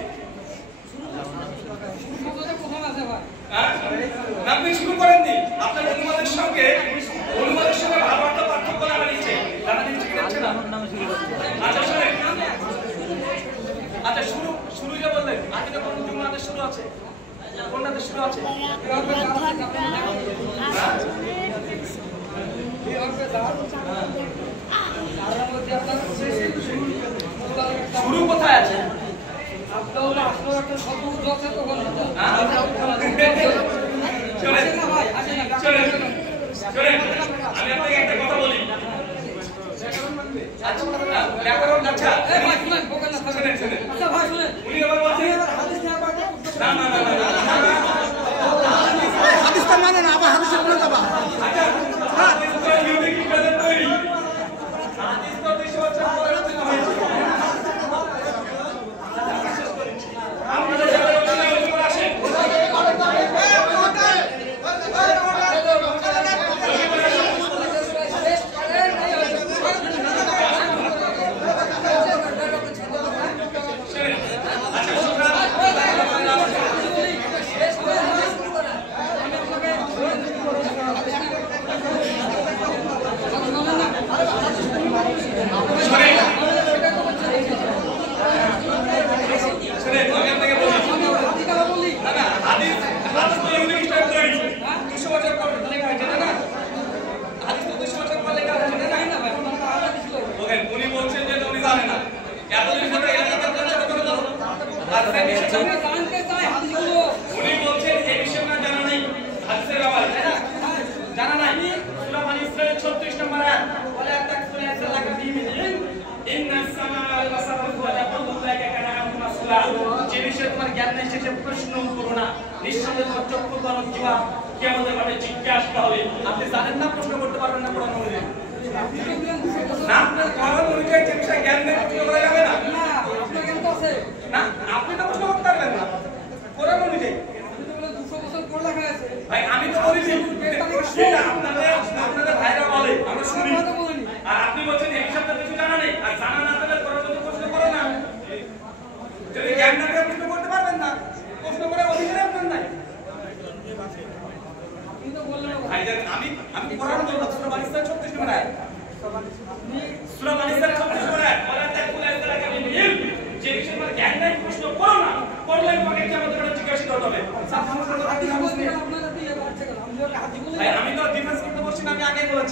আপনি শুরু করেননি, আপনার অনুবাদের সঙ্গে ভালো একটা পার্থক্য লাগা নিচ্ছে। আচ্ছা, শুরু যে বললেন, আগে তো কোন জুমলাতে শুরু আছে, কোনটাতে শুরু আছে? শুরু কোথায় আছে? আমি আপনাকে একটা কথা বলি। ব্যাকরণ, আচ্ছা উনি আবার বলছেন না না না না হাদিসটা মানে না, আবার হাদিসে বলে যাবা। আচ্ছা, কি কাজে তৈরি হাদিস তো 200 বছর পরে হয়েছে। আপনাদের সাথে আলোচনা আসে উনি বলছেন এই বিষয় না জানা নেই, হাদিসের ব্যাপারে জানা নাই। সূরা বনী ইসরাঈল 36 নম্বর আয়াত বলে আতাকুল আসালাকা বিমিন ইন্নাস সামাআ ওয়াল বাসারা ওয়া ইয়াকুলু লাকা কানা আমরু মাসউলা। যে বিষয়ে তোমার জ্ঞান নেই সেটা প্রশ্ন করো না, নিঃসন্দেহে তোমার চক্ষু কান জিহ্বা কিয়ামতের মাঠে জিজ্ঞাসা হবে। আপনি জানেন না, প্রশ্ন করতে পারবেন না কোরআন অনুযায়ী না, কোরআন অনুযায়ী যে বিষয়ে জ্ঞান নেই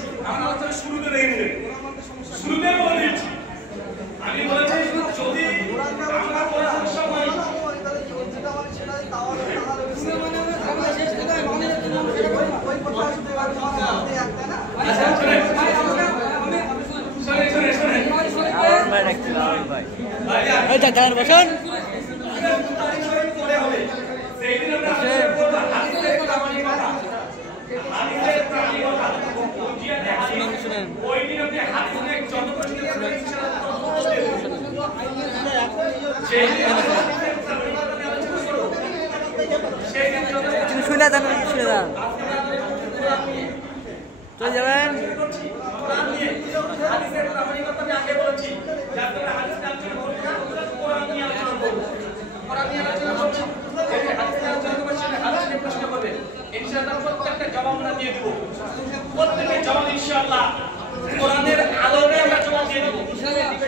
বলেছি, আমার আলোচনা শুরুতে দেখে নিলেন, শুরুতে বলে দিচ্ছি। আমি বলেছি যদি আমরা কোনো সময় শুনে দেন, শুনে দেন, চলে যাবেন।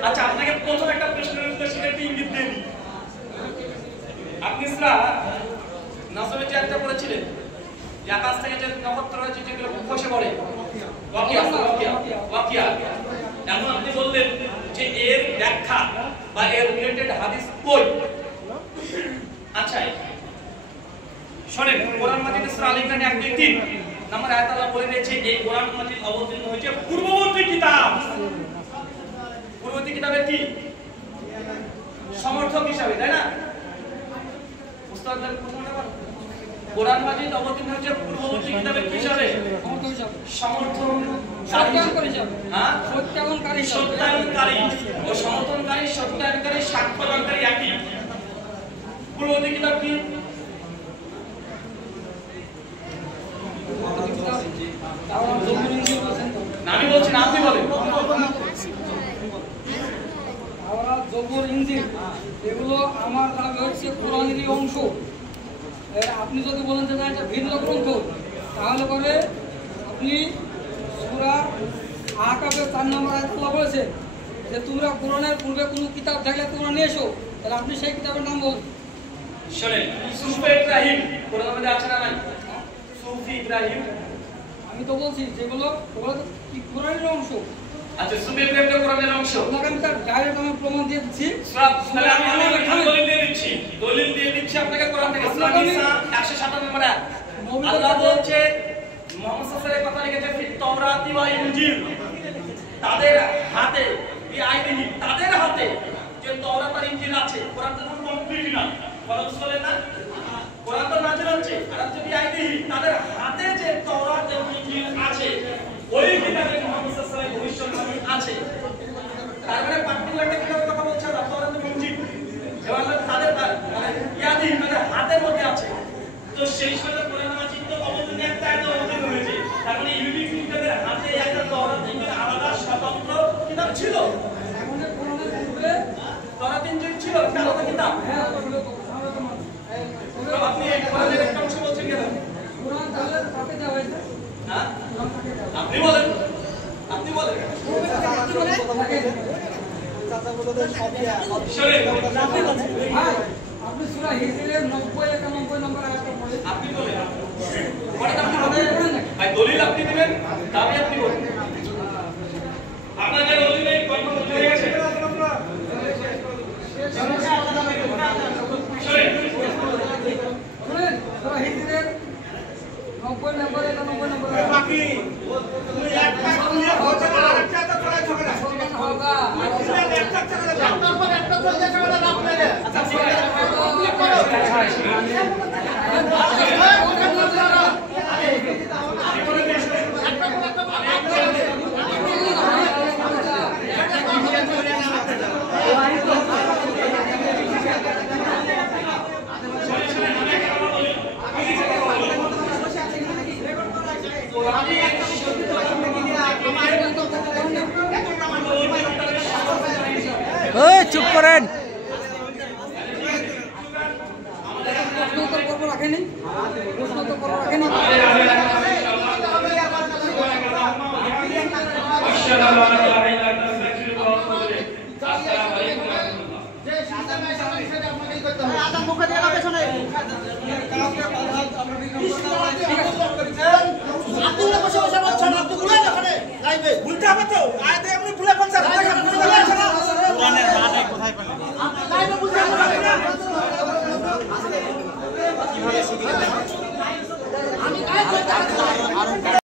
আচ্ছা, আপনাকে প্রথম একটা প্রশ্নের উত্তর সেটা ইঙ্গিত দিয়ে দিই। আপনি নাসবে চেয়ারটা পড়েছিলেন, আকাশ থেকে যে নক্ষত্র হয়েছে যেগুলো খসে পড়ে, ওয়াকিয়া। এখন আপনি বললেন যে এর ব্যাখ্যা বা এর রিলেটেড হাদিস কই? আচ্ছা শোনেন, কোরআন মাজিদে সূরা আল ইমরান 1-3 নম্বর আয়াত আল্লাহ বলে দিয়েছে এই কোরআন মাজিদ অবতীর্ণ হয়েছে পূর্ববর্তী কিতাব। পূর্ববর্তী কিতাবের কি সমর্থক হিসাবে, তাই না? কোরআন মাজিদ অবতীর্ণ হয়েছে পূর্ববর্তী কিতাবের কি হিসাবে? সমর্থন, সত্যায়নকারী ও সমর্থনকারী, সত্যায়নকারী, সাক্ষ্যদানকারী একই। পূর্ববর্তী কিতাব কি? আমি বলছি না, আপনি বলেন। জবুর, ইনজিল এগুলো আমার দাবি হচ্ছে কোরআনেরই অংশ। আপনি যদি বলেন যে না এটা ভিন্ন গ্রন্থ, তাহলে পরে আপনি সূরা আহকাফের 4 নম্বর আয়াতে আল্লাহ বলেছেন যে তোমরা কোরআনের পূর্বে কোনো কিতাব থাকলে তোমরা নিয়ে এসো, তাহলে আপনি সেই কিতাবের নাম বলুন। শুনেন, সুফি ইব্রাহিম কোরআনের মধ্যে আছে না নাই? সুফি ইব্রাহিম আমি তো বলছি যেগুলো ওগুলো তো কোরআনের অংশ। আচ্ছা, সুফি ইব্রাহিম তো কোরআনের অংশ। আপনাকে আমি তার ডাইরেক্ট আমি প্রমাণ দিয়ে দিচ্ছি। তাহলে আমি দলিল দিয়ে দিচ্ছি আপনাকে কোরআন থেকে। সূরা নিসা 157 নম্বর আয়াত আল্লাহ বলছে, মুহাম্মদ সাল্লাল্লাহু আলাইহি ওয়াসাল্লাম কথা লিখেছে ফি তাওরাতি ওয়া ইনজিল, তাদের হাতে, বিআইনিহি, তাদের হাতে যে তাওরাত আর ইনজিল আছে। কোরআন তো কমপ্লিট না, কথা বলেন না? কোরআন তো নাযিল হচ্ছে, আর হচ্ছে বিআইনিহি, তাদের হাতে যে তাওরাত এবং ইনজিল আছে, ওই কিতাবে মুহাম্মদ সাল্লাল্লাহু আলাইহি ওয়াসাল্লাম ভবিষ্যৎবাণী আছে। তার মানে পার্টিকুলার একটা কিতাবের কথা বলছে না, তাওরাত এবং ইনজিল এবং তাদের মানে ইয়াদি মানে হাতের মধ্যে আছে। তো সেই সময় কোরআন মাজিদ তো অবতীর্ণ একটা আয়াত অবতীর্ণ হয়েছে, তার মানে ইউনিক কিতাবের হাতে একটা তাওরাত ইনজিল আলাদা স্বতন্ত্র কিতাব ছিল। মানে কোরআনের পূর্বে তাওরাত ইনজিল ছিল একটা আলাদা কিতাব। হ্যাঁ, তো আপনি কোরআনের একটা অংশ বলছেন কেন? কোরআন তাহলে কাকে দেওয়া হয়েছে? হ্যাঁ, আপনি বলেন, আপনি বলেন। আপনি সূরা হিজরের 90-91 নম্বর আয়াতটা পড়েন। আপনি বলেন, ভাই দলিল আপনি দিবেন, দাবি আপনি বলেন। আপনাদের দলিলে কনফার্ম হয়ে গেছে? শুনেন, সূরা হিজরের 90 নম্বর 91 নম্বর বাকি তুমি একটা নিয়ে হতে পারে আরেকটা তো করা যাবে না। হোগা একটার পর একটা করে যাবে না আপনাদের। আচ্ছা ঠিক আছে, কমপ্লিট করো। চুপ করেন। প্রশ্ন উত্তর পর্ব রাখেনি, প্রশ্ন উত্তর পর্ব রাখেনি। মুখে দিয়ে পেছনে আপনি বসে বসে